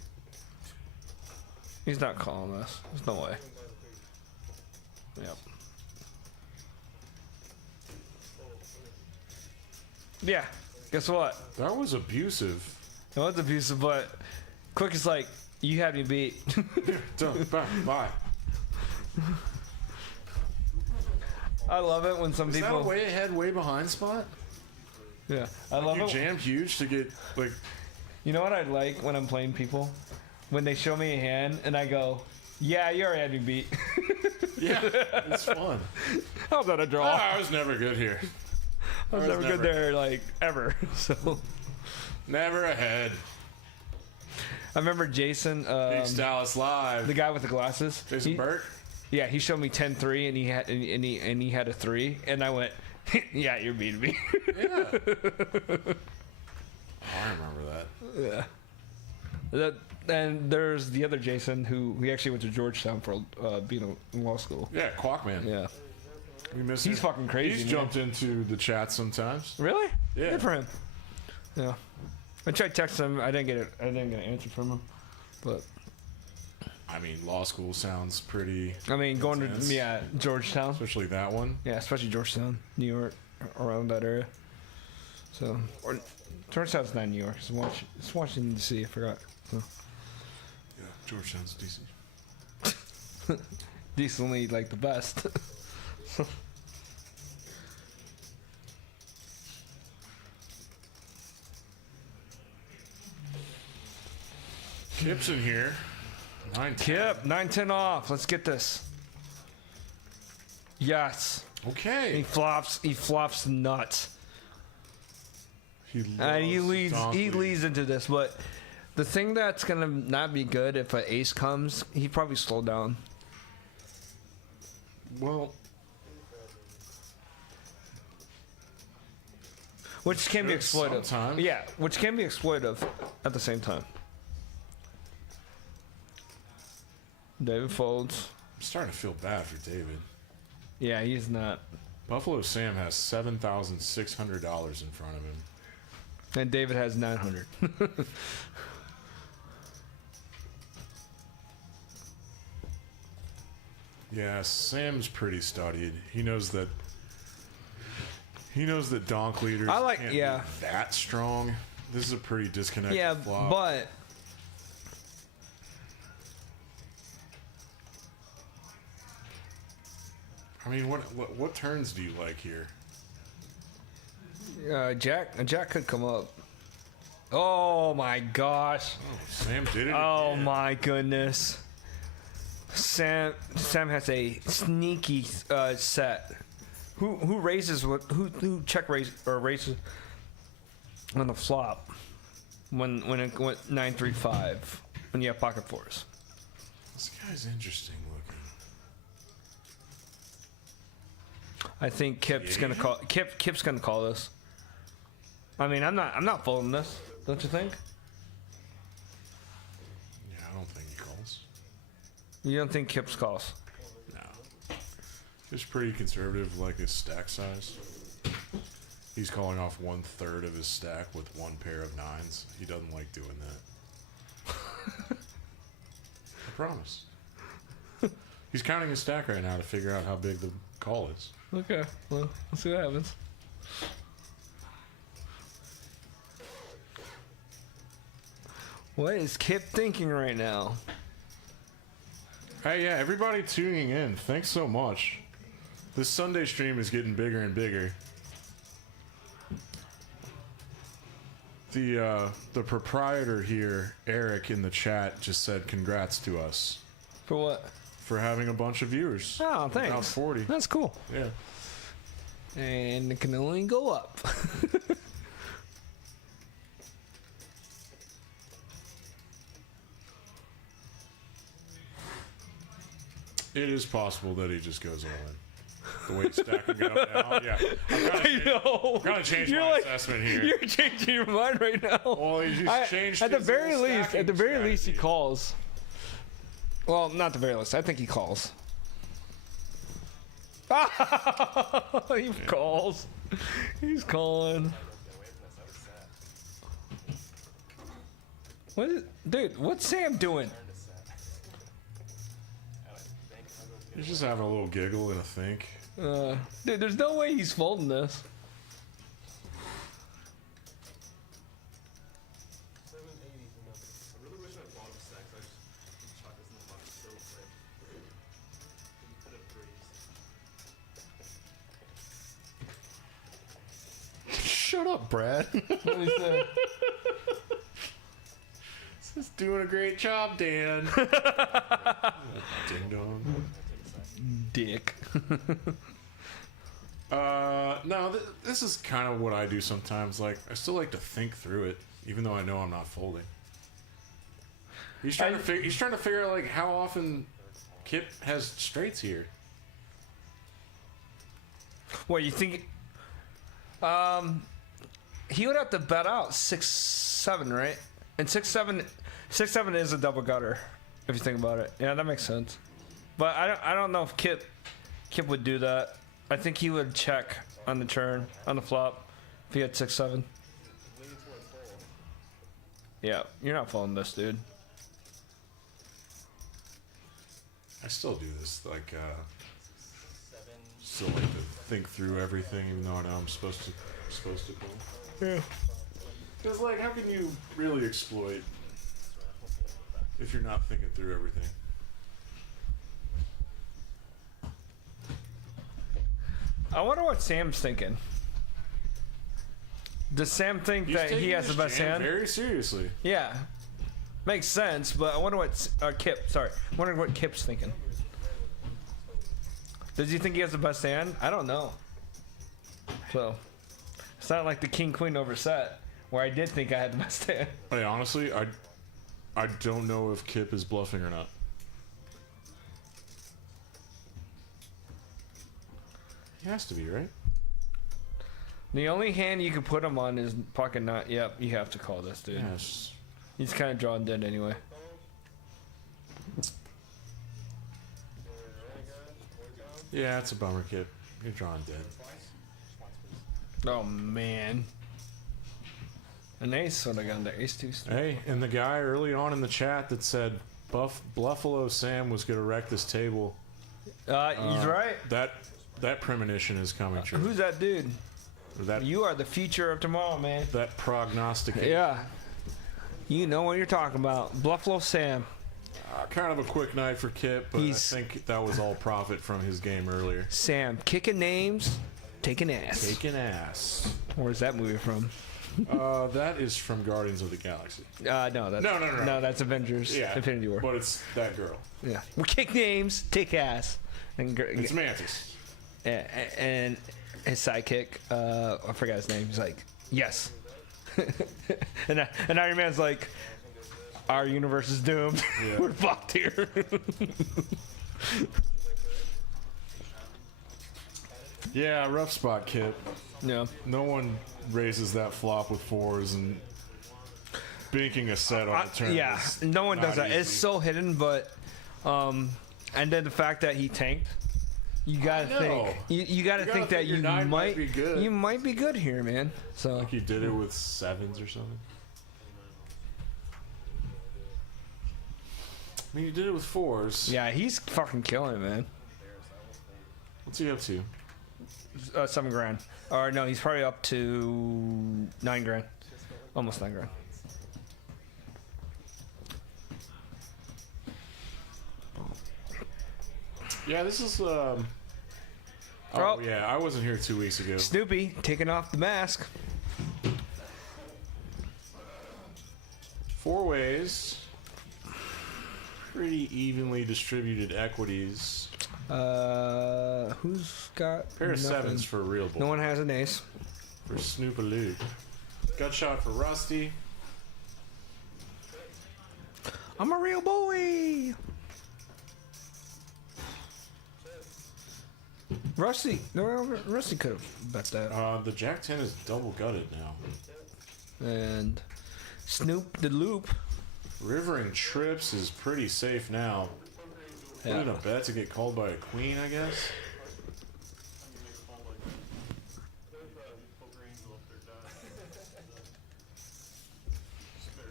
He's not calling us. There's no way. Yep. Yeah. Guess what? That was abusive. It was abusive, but Quick is like, you had me beat. Yeah, done. Bye. I love it when some Is people. that a way ahead, way behind spot? Yeah, I love You it. jam huge to get like. You know what I like when I'm playing people? When they show me a hand and I go, yeah, you already had me beat. Yeah, it's fun. How's that a draw? I was never good here. I was never good there, like, ever. So Never ahead. I remember Jason, Big Dallas Live. the guy with the glasses. Jason Burke. Yeah, he showed me 10-3 and he had a 3 and I went, yeah, you're beating me. Yeah. I remember that. Yeah. And there's the other Jason who we actually went to Georgetown for being in law school. Yeah, Quackman. Yeah. We miss He's him. fucking crazy. He's man. jumped into the chat sometimes. Really? Yeah. Good for him. Yeah. I tried texting him. I didn't get an answer from him. But I mean, law school sounds pretty. I mean, going intense. to Georgetown. Especially that one. Yeah, especially Georgetown, New York, around that area. So, or Georgetown's not New York. It's Washington D.C. I forgot. So. Yeah, Georgetown's DC. Decently like the best. Kip's in here. 9-10. Kip, 9-10 off. Let's get this. Yes. Okay. He flops nuts. He And he loves leads. He donkey. leads into this, but the thing that's gonna not be good if an ace comes, he probably slow down. Well, Which can be Should exploitive. sometimes. Yeah, which can be exploitive at the same time. David folds. I'm starting to feel bad for David. Yeah, he's not. Buffalo Sam has $7,600 in front of him. And David has 900. Yeah, Sam's pretty studied. He knows that donk leaders can't be that strong. This is a pretty disconnected Yeah, flop. but I mean, what turns do you like here? Jack could come up. Oh my gosh. Oh, Sam did it Oh again. my goodness. Sam has a sneaky set. Who raises what? Who check raise or raises on the flop when it went 9-3-5 when you have pocket fours? This guy's interesting looking. I think Kip's gonna call. Kip's gonna call this. I mean, I'm not folding this. Don't you think? Yeah, I don't think he calls. You don't think Kip's calls? No. He's pretty conservative, like his stack size. He's calling off 1/3 of his stack with one pair of nines. He doesn't like doing that. I promise. He's counting his stack right now to figure out how big the call is. Okay, well, let's see what happens. What is Kip thinking right now? Hey, yeah, everybody tuning in, thanks so much. This Sunday stream is getting bigger and bigger. The proprietor here, Eric, in the chat just said congrats to us. For what? For having a bunch of viewers. Oh, thanks. About 40. That's cool. Yeah. And it can only go up. It is possible that he just goes all in. The way he's stacking it up now. Yeah. I know. I'm going to change You're my like- assessment here. You're changing your mind right now. Well, he just changed at the his very little least, stacking he strategy. calls. Well, not the very least. I think he calls. He calls. He's calling. What is, dude? What's Sam doing? He's just having a little giggle and a think. Dude, there's no way he's folding this. Shut up, Brad. What did he say? He's doing a great job, Dan. Ding dong. Dick. No, this is kind of what I do sometimes. Like, I still like to think through it, even though I know I'm not folding. He's trying to figure out like how often Kip has straights here. What you think? He would have to bet out 6-7, right? And 6-7 is a double gutter, if you think about it. Yeah, that makes sense. But I don't know if Kip would do that. I think he would check on the turn, on the flop, if he had 6-7. Yeah, you're not folding this, dude. I still do this, like, still like to think through everything, even though I know I'm supposed to pull. Yeah. Because, like, how can you really exploit if you're not thinking through everything? I wonder what Sam's thinking. Does Sam think He's that he taking has the this best jam hand? very seriously. Yeah, makes sense. But I wonder what Kip. Sorry, I wonder what Kip's thinking. Does he think he has the best hand? I don't know. So it's not like the king queen over set where I did think I had the best hand. Hey, honestly, I don't know if Kip is bluffing or not. He has to be, right? The only hand you can put him on is pocket nine. Yep, you have to call this, dude. Yes. He's kind of drawing dead anyway. Yeah, it's a bummer, Kip. You're drawing dead. Oh man. An ace would have gone there. Ace two. Hey, and the guy early on in the chat that said Bluffalo Sam was going to wreck this table. He's right. That premonition is coming true. Who's that dude? That You are the future of tomorrow, man. that prognostication. Yeah. You know what you're talking about. Bluffalo Sam. Kind of a quick night for Kip, but He's- I think that was all profit from his game earlier. Sam, kicking names, taking ass. Taking ass. Where's that movie from? That is from Guardians of the Galaxy. No, that's No. No, that's Avengers. Yeah, Infinity War. But it's that girl. Yeah. We kick names, take ass, and It's Mantis. and his sidekick. I forgot his name. He's like, yes. and Iron Man's like, our universe is doomed. Yeah. We're fucked here. Yeah, rough spot, Kip. Yeah. No one raises that flop with fours and banking a set on the turn. Yeah, is no one does not that. It's easy. so hidden, but and then the fact that he tanked, you gotta I know. think. You gotta think that your you nine might be good. you might be good here, man. So Like he did it with sevens or something. I mean, he did it with fours. yeah, he's fucking killing it, man. What's he up to? $7 grand, or no, he's probably up to $9 grand, almost $9 grand. Yeah, this is. Oh yeah, I wasn't here 2 weeks ago. Snoopy taking off the mask. 4 ways. Pretty evenly distributed equities. Who's got Pair of nothing? sevens for real boy. No one has an ace. For Snoopaloo. Gut shot for Rusty. I'm a real boy. Rusty, no, Rusty could have bet that. The Jack 10 is double gutted now. And Snoop the Loop. Rivering trips is pretty safe now. Put in a bet to get called by a queen, I guess.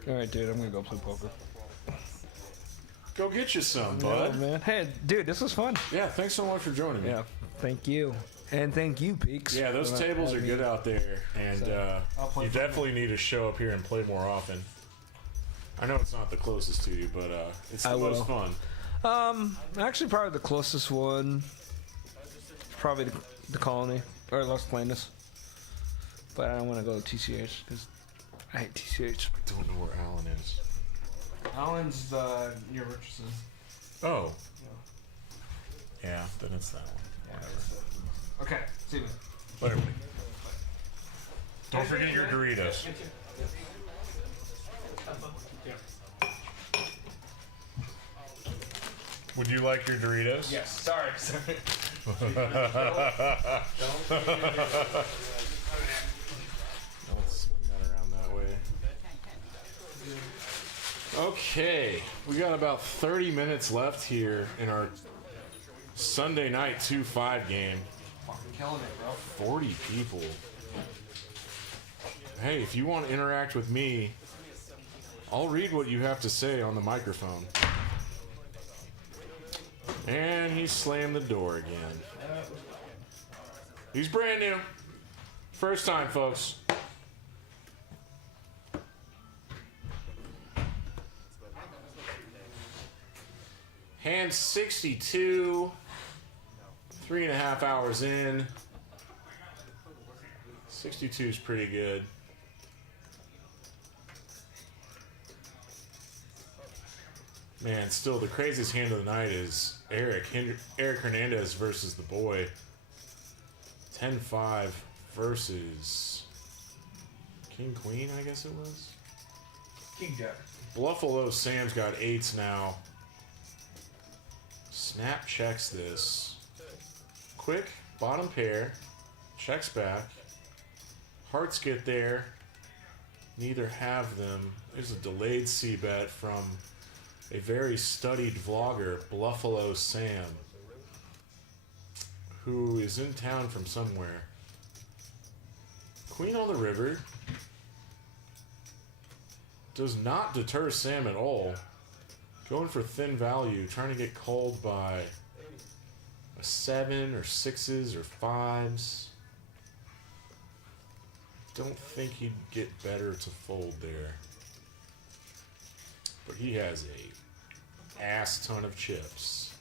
All right, dude, I'm gonna go play poker. Go get you some, Oh, bud. man. Hey, dude, this was fun. Yeah, thanks so much for joining me. Yeah, thank you, and thank you, Peaks. Yeah, those for tables are having good me. out there, and I'll play you for definitely need to show up here and play more often. I know it's not the closest to you, but it's the I most will. fun. Actually, probably the closest one, probably the Colony or Los Planes. But I don't want to go to TCH because I hate TCH. I don't know where Alan is. Alan's near Richardson. Oh. Yeah, then it's that one. Okay, see you. Later, buddy. Don't forget your Doritos. Would you like your Doritos? Yes, sorry. Let's swing that around that way. Okay, we got about 30 minutes left here in our Sunday night 2-5 game. Fucking killing it, bro. 40 people. Hey, if you want to interact with me, I'll read what you have to say on the microphone. And he slammed the door again. He's brand new. First time, folks. Hand 62. 3.5 hours in. 62 is pretty good. Man, still the craziest hand of the night is Eric Hernandez versus the boy. 10-5 versus King Queen, I guess it was. King Jack. Bluffalo Sam's got 8s now. Snap checks this. Quick, bottom pair. Checks back. Hearts get there. Neither have them. There's a delayed c-bet from a very studied vlogger, Bluffalo Sam, who is in town from somewhere. Queen on the river does not deter Sam at all. Going for thin value, trying to get called by a 7 or 6s or 5s. Don't think he'd get better to fold there. But he has a ass ton of chips.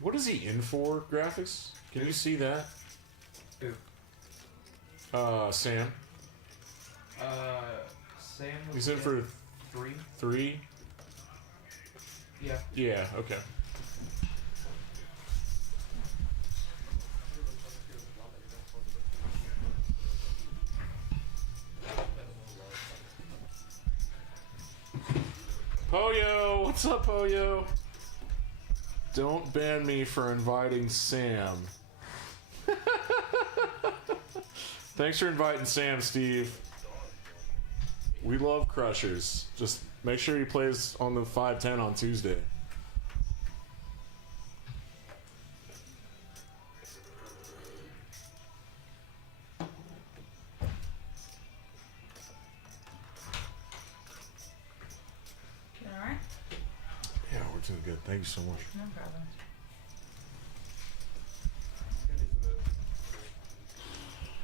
What is he in for, graphics? Can you see that? Who? Sam. Sam was He's in for 3. 3? Yeah. Yeah, okay. Poyo! What's up, Poyo? Don't ban me for inviting Sam. Thanks for inviting Sam, Steve. We love crushers. Just make sure he plays on the 5-10 on Tuesday. Alright? Yeah, we're doing good. Thank you so much. No problem.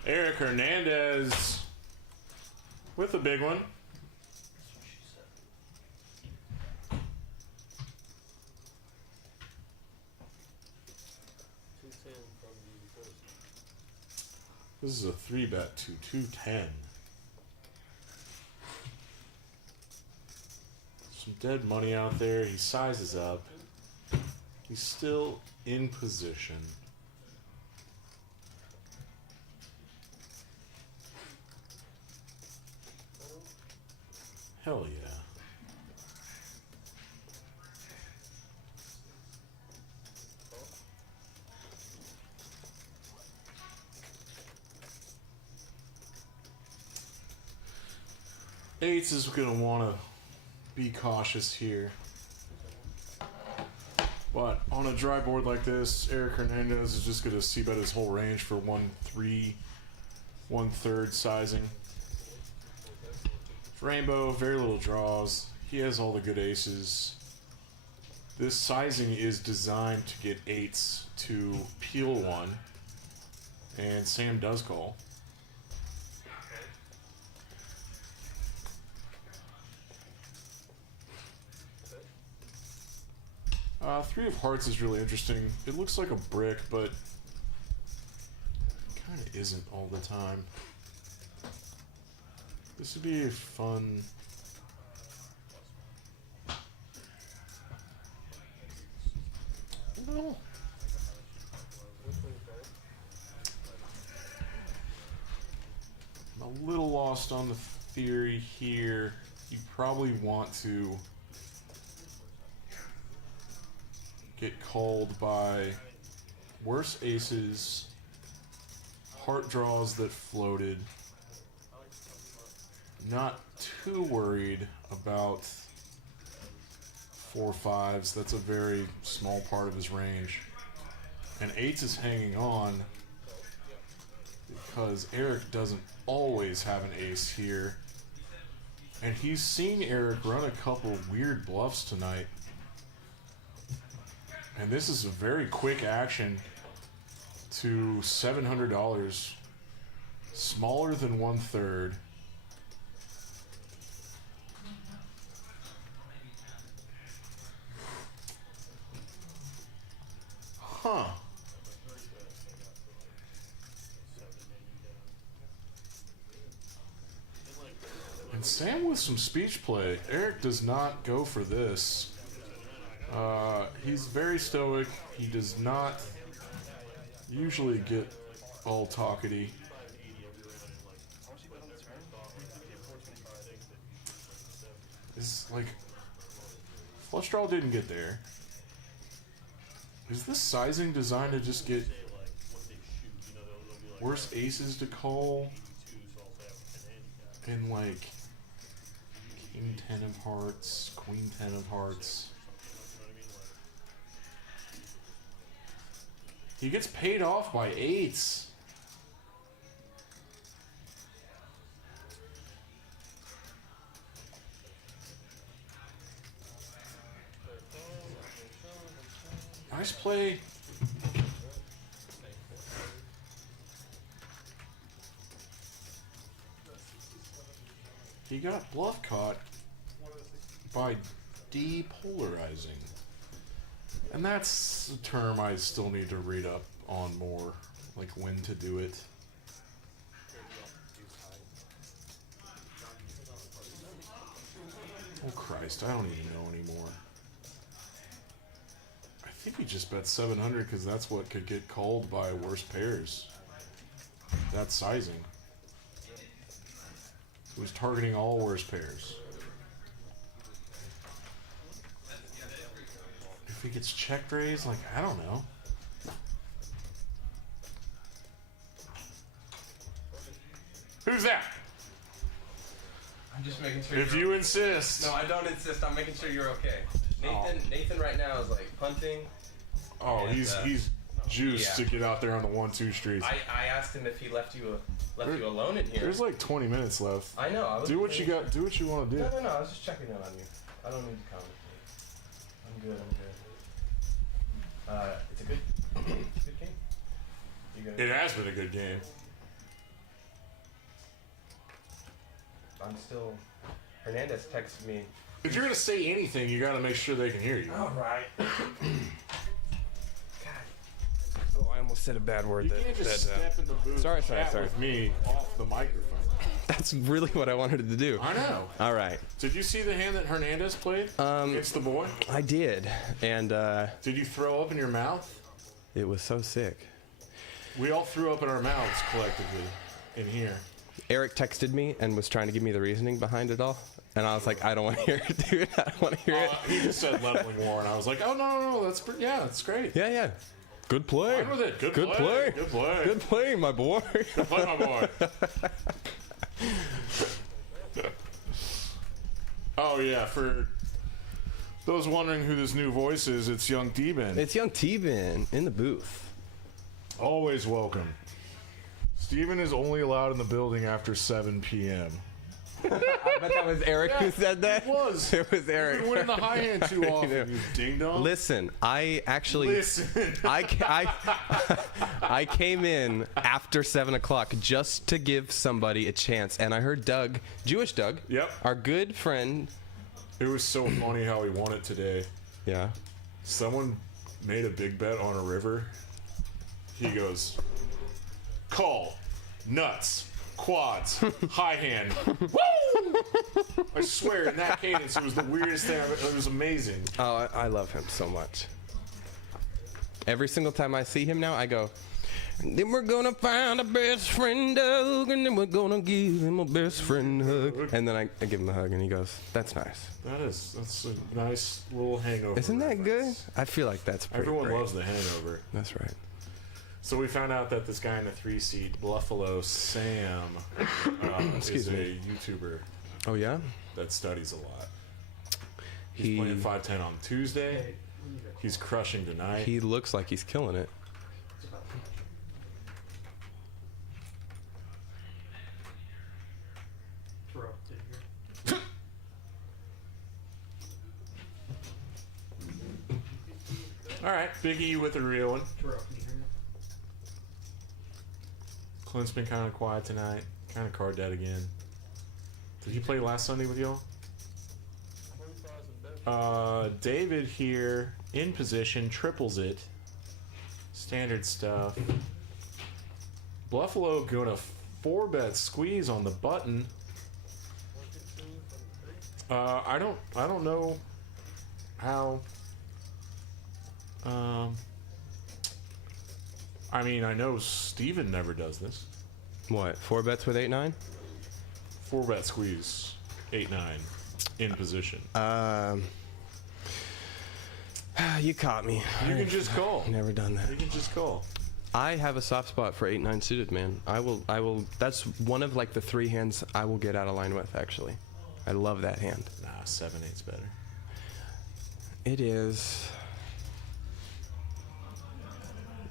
Eric Hernandez with a big one. This is a 3-bet to 210. Some dead money out there. He sizes up. He's still in position. Hell yeah. Eights is going to want to be cautious here. But on a dry board like this, Eric Hernandez is just going to see bet his whole range for 1-3, 1/3 sizing. Rainbow, very little draws. He has all the good aces. This sizing is designed to get eights to peel one. And Sam does call. Three of hearts is really interesting. It looks like a brick, but it kind of isn't all the time. This would be a fun... No. I'm a little lost on the theory here. You probably want to get called by worse aces, heart draws that floated. Not too worried about 4-5s. That's a very small part of his range. And eights is hanging on because Eric doesn't always have an ace here. And he's seen Eric run a couple weird bluffs tonight. And this is a very quick action to $700. Smaller than 1/3. Huh. And Sam with some speech play. Eric does not go for this. He's very stoic. He does not usually get all talkity. It's like flush draw didn't get there. Is this sizing designed to just get worse aces to call and like King 10 of hearts, Queen 10 of hearts? He gets paid off by eights. Nice play. He got bluff caught by depolarizing. And that's a term I still need to read up on more, like when to do it. Oh Christ, I don't even know anymore. I think he just bet 700 because that's what could get called by worse pairs. That sizing. He was targeting all worse pairs. If he gets check raised, like, I don't know. Who's that? I'm just making sure. If you insist. No, I don't insist. I'm making sure you're okay. Nathan right now is like punting. Oh, and, he's juiced to get out there on the 1-2 streets. I asked him if he left you alone in here. There's like 20 minutes left. I know. Do what you got. Do what you want to do. No. I was just checking in on you. I don't need to comment. I'm good. It's a good game. It has been a good game. I'm still. Hernandez texted me. If you're gonna say anything, you gotta make sure they can hear you. All right. God. Oh, I almost said a bad word. You can't just step in the booth Sorry. with me off the microphone. That's really what I wanted to do. I know. All right. Did you see the hand that Hernandez played against the boy? I did, and Did you throw up in your mouth? it was so sick. We all threw up in our mouths collectively in here. Eric texted me and was trying to give me the reasoning behind it all, and I was like, I don't want to hear it, dude. I don't want to hear it. He just said leveling war, and I was like, oh, no, that's great. Yeah. Good play. Fine with it. Good play. play. Good play. Good play, my boy. Good play, my boy. Oh, yeah, for those wondering who this new voice is, it's Young T-Ben. It's young T-Ben in the booth. Always welcome. Steven is only allowed in the building after 7 p.m. I bet that was Eric who said that. It was. It was Eric. You've been winning the high hand too often, you ding dong. Listen, I actually, I came in after 7 o'clock just to give somebody a chance, and I heard Doug, Jewish Doug, Yep. our good friend. It was so funny how he won it today. Yeah. Someone made a big bet on a river. He goes, call, nuts, quads, high hand. Woo! I swear, in that cadence, it was the weirdest thing. It was amazing. Oh, I love him so much. Every single time I see him now, I go, then we're gonna find a best friend Doug, and then we're gonna give him a best friend hug. And then I give him a hug, and he goes, that's nice. That's a nice little hangover. Isn't that reference. good? I feel like that's pretty Everyone great. loves the hangover. That's right. So we found out that this guy in the 3-seat, Buffalo Sam, is a YouTuber Oh, yeah? that studies a lot. He's He- playing 510 on Tuesday. He's crushing tonight. He looks like he's killing it. All right, Big E with a real one. Clint's been kind of quiet tonight. Kind of card dead again. Did he play last Sunday with y'all? David here in position, triples it. Standard stuff. Buffalo going to 4-bet squeeze on the button. I don't know how. I mean, I know Steven never does this. What, 4 bets with 8-9? 4-bet squeeze, 8-9, in position. You caught me. You can just call. Never done that. You can just call. I have a soft spot for 8-9 suited, man. I will. That's one of like the 3 hands I will get out of line with. Actually, I love that hand. Nah, 7-8's better. It is.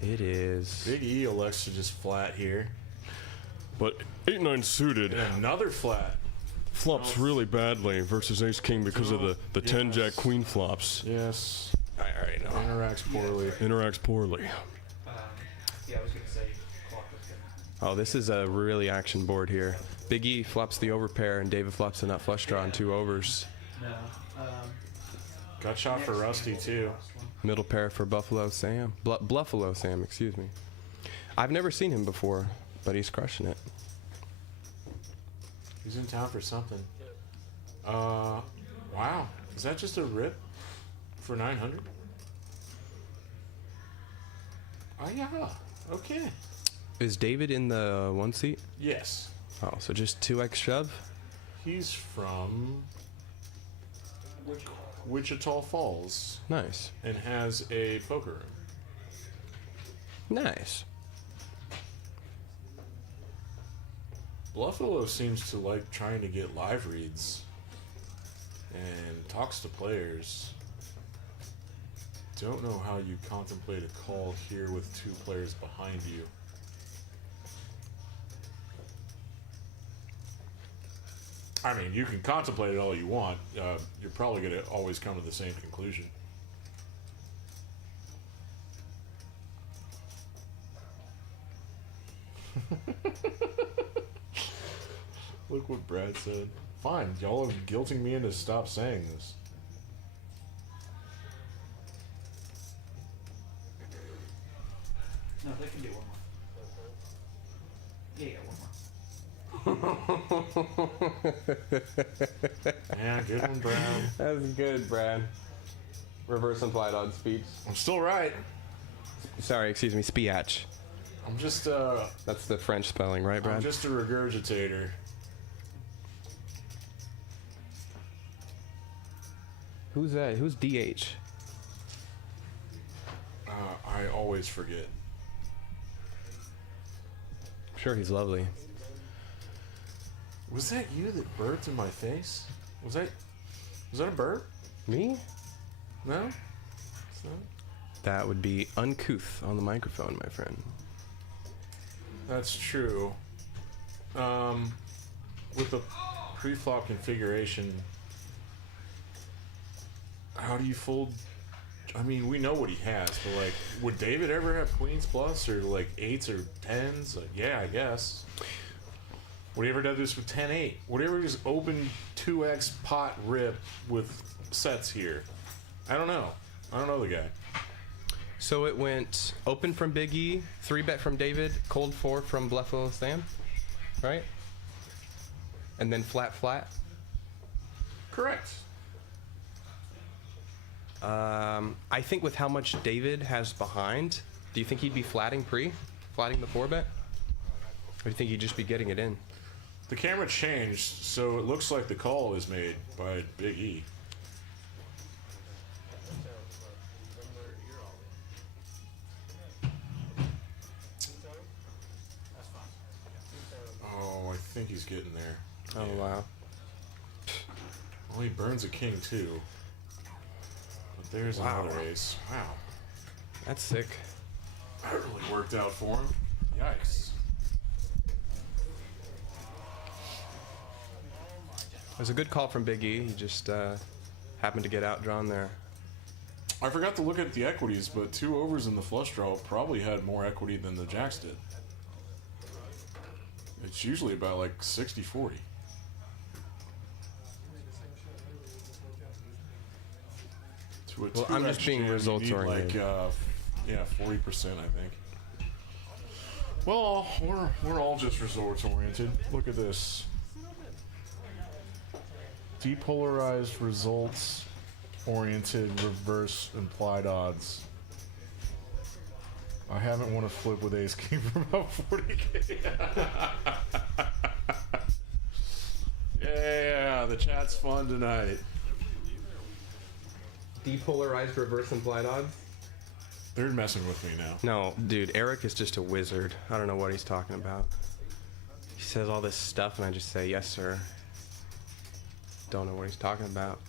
It is. Big E elects to just flat here. But 8-9 suited And another flat. flops really badly versus Ace King because of the 10 Jack Queen flops. Yes. I already know. Interacts poorly. Interacts poorly. Yeah, I was gonna say clock was gonna. Oh, this is a really action board here. Big E flops the overpair, and David flops the nut flush draw on 2 overs. No. Got shot for Rusty, too. Middle pair for Buffalo Sam. Bluffalo Sam, excuse me. I've never seen him before, but he's crushing it. He's in town for something. Wow. Is that just a rip for 900? Oh, yeah. Okay. Is David in the 1 seat? Yes. Oh, so just 2x shove? He's from Wichita Falls Nice. and has a poker room. Nice. Buffalo seems to like trying to get live reads and talks to players. Don't know how you contemplate a call here with 2 players behind you. I mean, you can contemplate it all you want. You're probably going to always come to the same conclusion. Look what Brad said. Fine, y'all are guilting me into stop saying this. No, they can do Yeah, good one, Brad. That's good, Brad. Reverse implied odd speech. I'm still right. Sorry, excuse me, spiach. I'm just That's the French spelling, right, Brad? I'm just a regurgitator. Who's that? Who's DH? I always forget. I'm sure he's lovely. Was that you that burped in my face? Was that a burp? Me? No? It's not? That would be uncouth on the microphone, my friend. That's true. With the pre-flop configuration, how do you fold? I mean, we know what he has, but like, would David ever have queens plus or like eights or tens? Like, yeah, I guess. Would he ever do this with 10-8? Would he ever just open 2x pot rip with sets here? I don't know. I don't know the guy. So it went open from Big E, 3-bet from David, cold 4 from Bluffalo Sam, right? And then flat flat. Correct. I think with how much David has behind, do you think he'd be flatting the 4-bet? Or do you think he'd just be getting it in? The camera changed, so it looks like the call is made by Big E. Oh, I think he's getting there. Oh, wow. Well, he burns a king too. But there's another ace. Wow. That's sick. That really worked out for him. Yikes. It was a good call from Big E. He just happened to get outdrawn there. I forgot to look at the equities, but 2 overs in the flush draw probably had more equity than the jacks did. It's usually about like 60-40. Well, I'm just being results oriented. Like, yeah, 40%, I think. Well, we're all just results oriented. Look at this. Depolarized results oriented reverse implied odds. I haven't won a flip with ace king for about 40k. Yeah, the chat's fun tonight. Depolarized reverse implied odds? They're messing with me now. No, dude, Eric is just a wizard. I don't know what he's talking about. He says all this stuff and I just say, yes, sir. Don't know what he's talking about.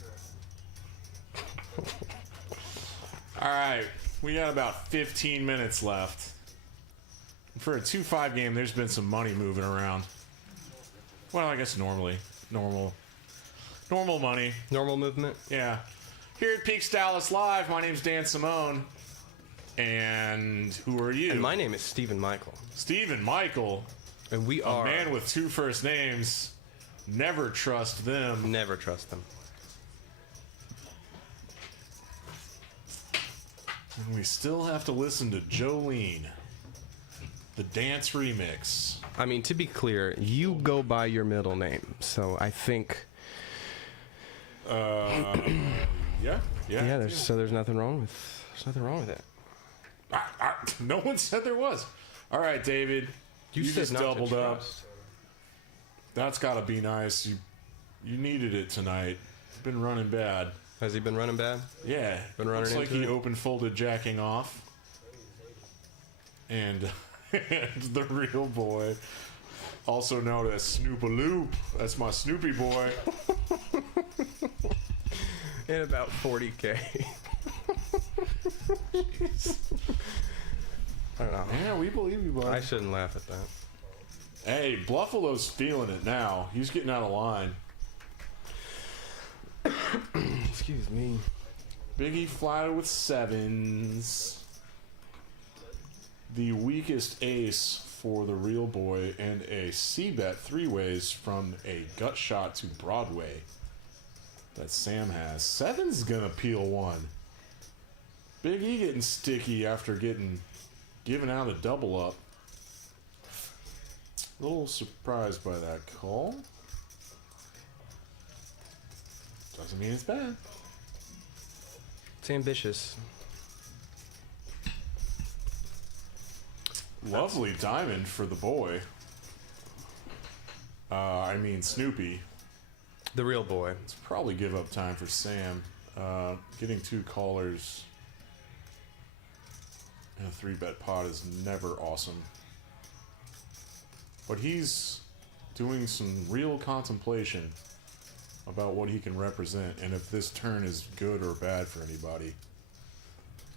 All right, we got about 15 minutes left. For a 2-5 game, there's been some money moving around. Well, I guess normal money. Normal movement? Yeah. Here at Peaks Dallas Live, my name's Dan Simone. And who are you? And my name is Stephen Michael. Stephen Michael. And we are... A man with 2 first names. Never trust them. Never trust them. And we still have to listen to Jolene. The dance remix. I mean, to be clear, you go by your middle name. So I think... Yeah. There's nothing wrong with it. No one said there was. All right, David. You said just not to doubled up. trust. That's got to be nice. You needed it tonight. It's been running bad. Has he been running bad? Yeah. Been running Looks like into he it? open folded jacking off. And the real boy, also known as Snoopaloop. That's my Snoopy boy. In about 40K. I don't know. Yeah, we believe you, bud. I shouldn't laugh at that. Hey, Bluffalo's feeling it now. He's getting out of line. Excuse me. Biggie flatted with 7s. The weakest ace for the real boy, and a C-bet 3-ways from a gut shot to Broadway that Sam has. 7's gonna peel 1. Big E getting sticky after getting given out a double up. A little surprised by that call. Doesn't mean it's bad. It's ambitious. Lovely diamond for the boy. I mean Snoopy. The real boy. Let's probably give up time for Sam. Getting 2 callers in a 3-bet pot is never awesome. But he's doing some real contemplation about what he can represent and if this turn is good or bad for anybody.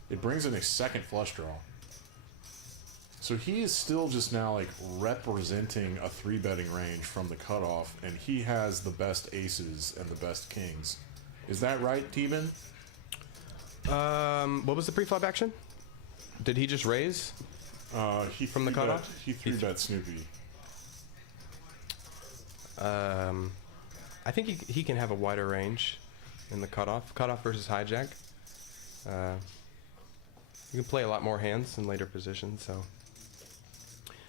It brings in a second flush draw. So he is still just now like representing a 3-betting range from the cutoff, and he has the best aces and the best kings. Is that right, T-Ben? What was the pre-flop action? Did he just raise? He from the cutoff? He 3-bet Snoopy. I think he can have a wider range in the cutoff. Cutoff versus hijack. You can play a lot more hands in later positions, so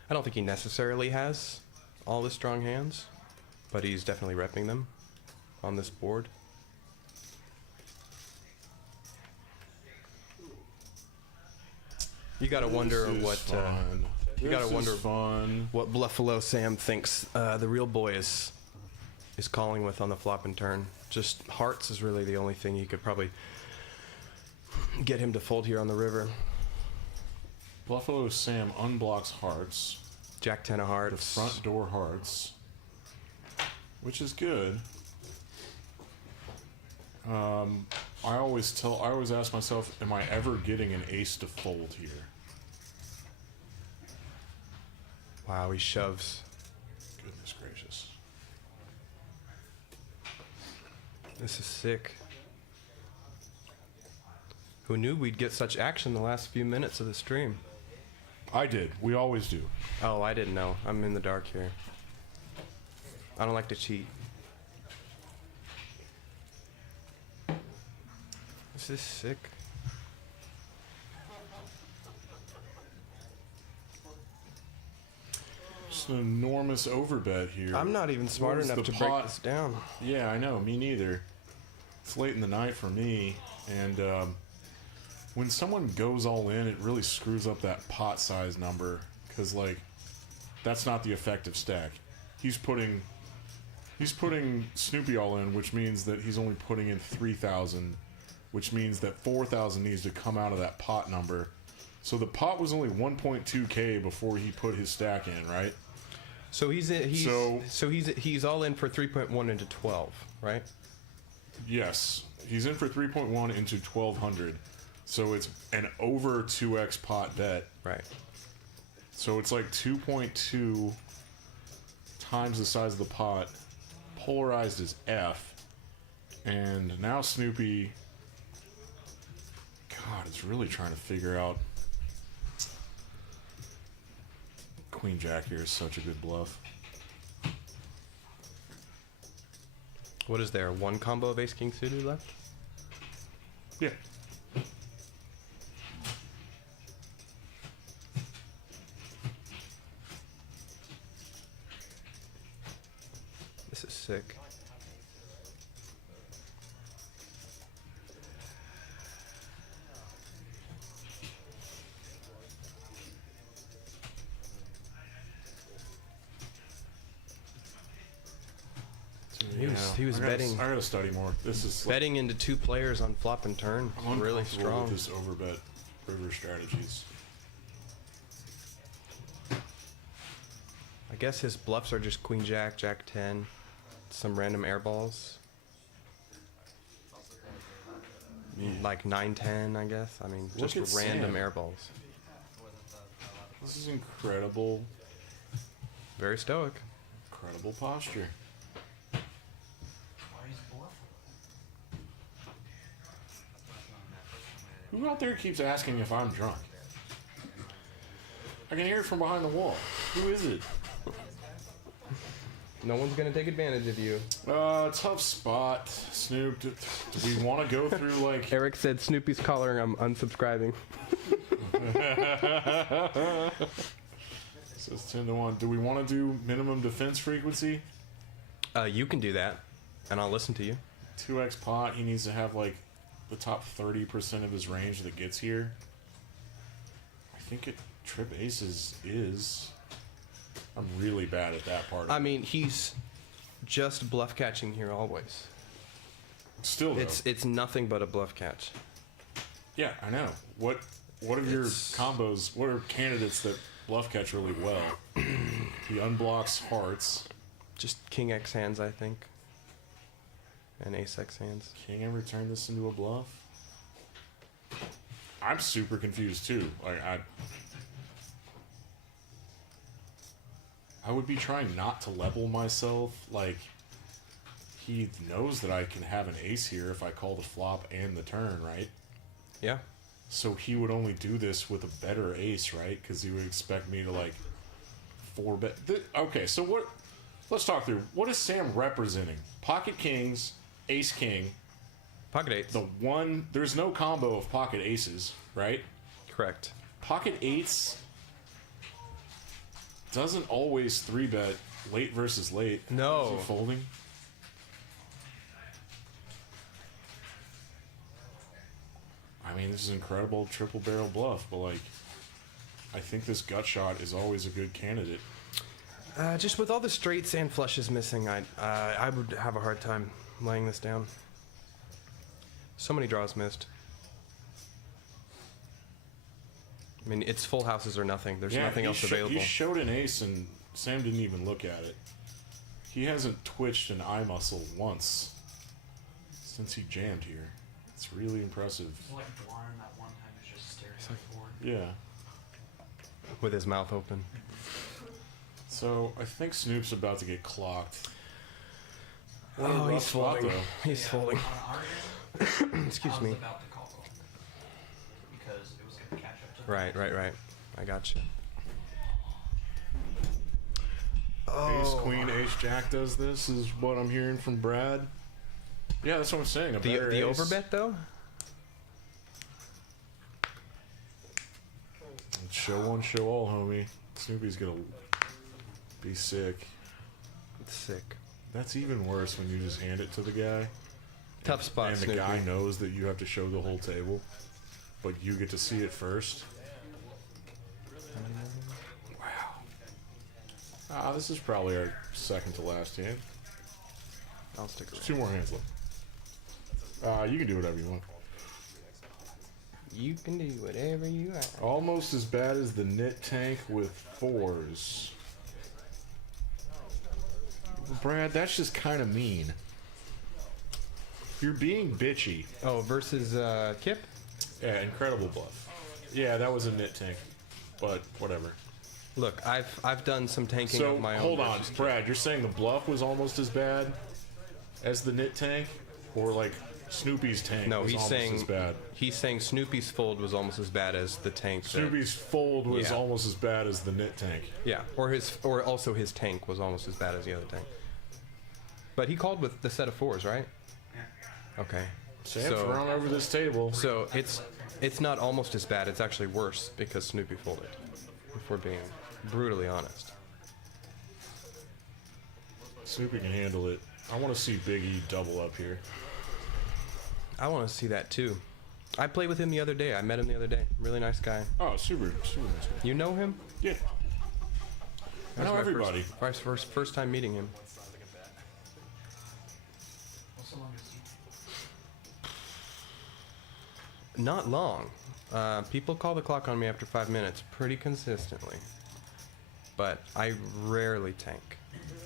I don't think he necessarily has all the strong hands, but he's definitely repping them on this board. You gotta wonder what you gotta wonder what Bluffalo Sam thinks the real boy is calling with on the flop and turn. Just hearts is really the only thing you could probably get him to fold here on the river. Bluffalo Sam unblocks hearts. Jack 10 of hearts. The front door hearts, which is good. I always ask myself, am I ever getting an ace to fold here? Wow, he shoves. Goodness gracious. This is sick. Who knew we'd get such action the last few minutes of the stream? I did. We always do. Oh, I didn't know. I'm in the dark here. I don't like to cheat. This is sick. Just an enormous overbet here. I'm not even smart enough to break this down. Yeah, I know. Me neither. It's late in the night for me, and when someone goes all in, it really screws up that pot size number, because like that's not the effective stack. He's putting Snoopy all in, which means that he's only putting in 3,000, which means that 4,000 needs to come out of that pot number. So the pot was only 1.2k before he put his stack in, right? So he's all in for 3.1 into 12, right? Yes, he's in for 3.1 into 1,200. So it's an over 2x pot bet. Right. So it's like 2.2 times the size of the pot, polarized as F. And now Snoopy, God, it's really trying to figure out. Queen Jack here is such a good bluff. What is there? One combo of Ace King suited left? Yeah. This is sick. He was betting. I gotta study more. This is Betting into 2 players on flop and turn. I'm Really uncomfortable strong. with this overbet river strategies. I guess his bluffs are just Queen Jack, Jack 10, some random air balls. Like 9-10, I guess. I mean, Look just at random Sam. air balls. This is incredible. Very stoic. Incredible posture. Who out there keeps asking if I'm drunk? I can hear it from behind the wall. Who is it? No one's gonna take advantage of you. Tough spot, Snoop. Do we want to go through like? Eric said Snoopy's collaring. I'm unsubscribing. So it's 10-1. Do we want to do minimum defense frequency? You can do that, and I'll listen to you. 2x pot, he needs to have like the top 30% of his range that gets here. I think it trip aces is. I'm really bad at that part. I mean, he's just bluff catching here always. Still, though. It's nothing but a bluff catch. Yeah, I know. What are your combos? What are candidates that bluff catch really well? He unblocks hearts. Just king X hands, I think. And ace X hands. Can you ever turn this into a bluff? I'm super confused too. Like I would be trying not to level myself. Like he knows that I can have an ace here if I call the flop and the turn, right? Yeah. So he would only do this with a better ace, right? Because he would expect me to like 4-bet. Okay, so what? Let's talk through. What is Sam representing? Pocket kings, ace king. Pocket eights. The one, there's no combo of pocket aces, right? Correct. Pocket eights doesn't always 3-bet late versus late. No. Is he folding? I mean, this is incredible triple barrel bluff, but like, I think this gut shot is always a good candidate. Just with all the straights and flushes missing, I would have a hard time laying this down. So many draws missed. I mean, it's full houses or nothing. There's nothing else available. He showed an ace and Sam didn't even look at it. He hasn't twitched an eye muscle once since he jammed here. It's really impressive. He's like blind that one time. He's just staring forward. Yeah. With his mouth open. So I think Snoop's about to get clocked. Oh, he's folding. He's folding. On our end, Excuse I me. was about to call call because it was going to catch up to Right. I got you. Ace, queen, ace, jack does this, is what I'm hearing from Brad. Yeah, that's what I'm saying. The overbet, though? Show one, show all, homie. Snoopy's gonna be sick. It's sick. That's even worse when you just hand it to the guy. Tough spot, And the Snoopy. guy knows that you have to show the whole table, but you get to see it first. Wow. This is probably our second to last hand. I'll stick around. 2 more hands left. You can do whatever you want. You can do whatever you want. Almost as bad as the knit tank with 4s. Brad, that's just kind of mean. You're being bitchy. Oh, versus Kip? Yeah, incredible bluff. Yeah, that was a knit tank, but whatever. Look, I've done some tanking So of my own. hold on, versus Kip. Brad. You're saying the bluff was almost as bad as the knit tank, or like Snoopy's tank No, was he's almost saying as bad? he's saying Snoopy's fold was almost as bad as the tank. that- Snoopy's fold was Yeah. almost as bad as the knit tank. Yeah, or also his tank was almost as bad as the other tank. But he called with the set of 4s, right? Yeah. Okay. Sam's So- around over this table. So it's not almost as bad. It's actually worse because Snoopy folded. If we're being brutally honest. Snoopy can handle it. I want to see Big E double up here. I want to see that too. I played with him the other day. I met him the other day. Really nice guy. Oh, super nice guy. You know him? Yeah. I know everybody. First time meeting him. What's the longest you? Not long. People call the clock on me after 5 minutes pretty consistently. But I rarely tank.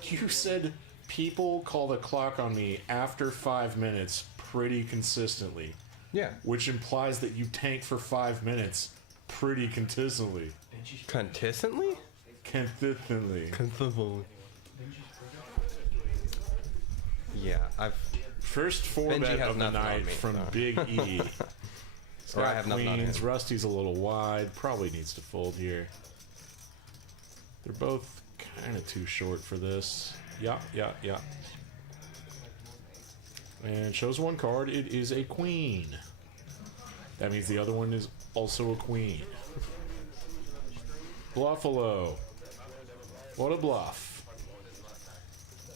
You said people call the clock on me after 5 minutes pretty consistently, Yeah. which implies that you tank for 5 minutes pretty consistently. Consistently? Consistently. Consistently. Yeah, I've... First 4 Benji bet has of the nothing on night me, from so. Big E. He's Or I got have nothing on queens. him. Rusty's a little wide. Probably needs to fold here. They're both kind of too short for this. Yeah. And shows one card. It is a queen. That means the other one is also a queen. Bluffalo. What a bluff.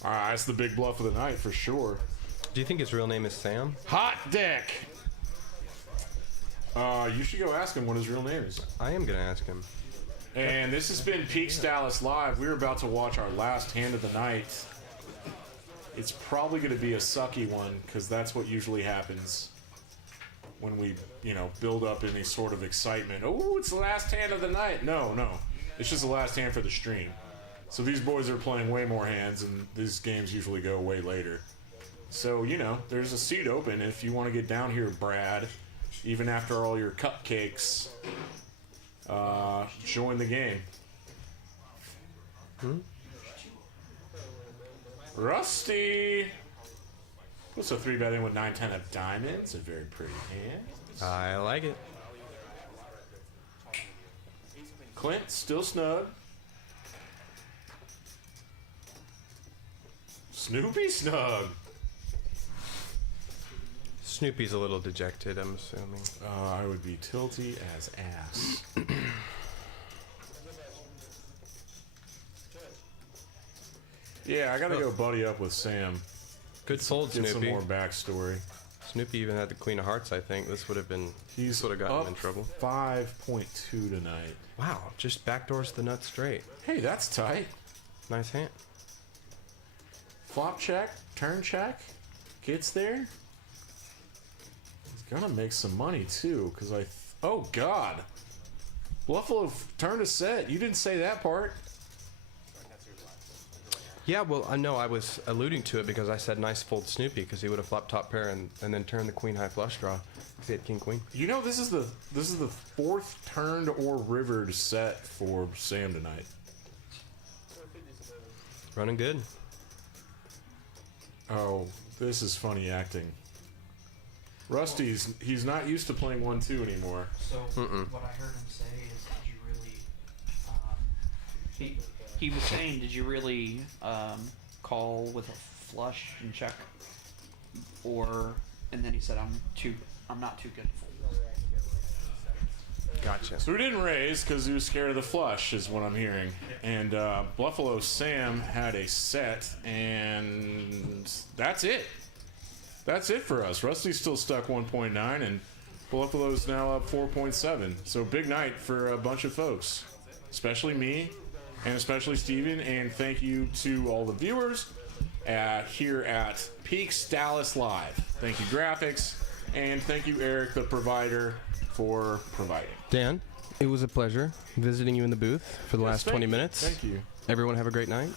Alright, that's the big bluff of the night for sure. Do you think his real name is Sam? Hot dick! You should go ask him what his real name is. I am gonna ask him. And this has been Peaks Dallas Live. We're about to watch our last hand of the night. It's probably going to be a sucky one, because that's what usually happens when we, build up any sort of excitement. Oh, it's the last hand of the night. No. It's just the last hand for the stream. So these boys are playing way more hands, and these games usually go way later. So, there's a seat open if you want to get down here, Brad. Even after all your cupcakes, join the game. Rusty! Puts a 3-bet in with 9-10 of diamonds. A very pretty hand. I like it. Clint, still snug. Snoopy snug. Snoopy's a little dejected, I'm assuming. I would be tilty as ass. Yeah, I gotta go buddy up with Sam. Good fold, Get Snoopy. some more backstory. Snoopy even had the Queen of Hearts, I think. This would have been... He's would have gotten up him in trouble. 5.2 tonight. Wow, just backdoors the nut straight. Hey, that's tight. Nice hand. Flop check, turn check, gets there. He's gonna make some money too, because oh God, Buffalo turned a set. You didn't say that part. Yeah, well, no, I was alluding to it because I said nice fold Snoopy because he would have flopped top pair and then turned the queen high flush draw because he had king queen. This is the fourth turned or rivered set for Sam tonight. Running good. Oh, this is funny acting. Rusty's not used to playing 1-2 anymore. So what I heard him say is, did you really? He was saying, did you really call with a flush and check, and then he said, I'm not too good. Gotcha. So he didn't raise because he was scared of the flush, is what I'm hearing. And Buffalo Sam had a set, and that's it. That's it for us. Rusty's still stuck 1.9, and Buffalo's now up 4.7. So big night for a bunch of folks, especially me, and especially Steven. And thank you to all the viewers here at Peaks Dallas Live. Thank you, Graphics, and thank you, Eric, the provider, for providing. Dan, it was a pleasure visiting you in the booth for the last 20 minutes. Thank you. Everyone have a great night.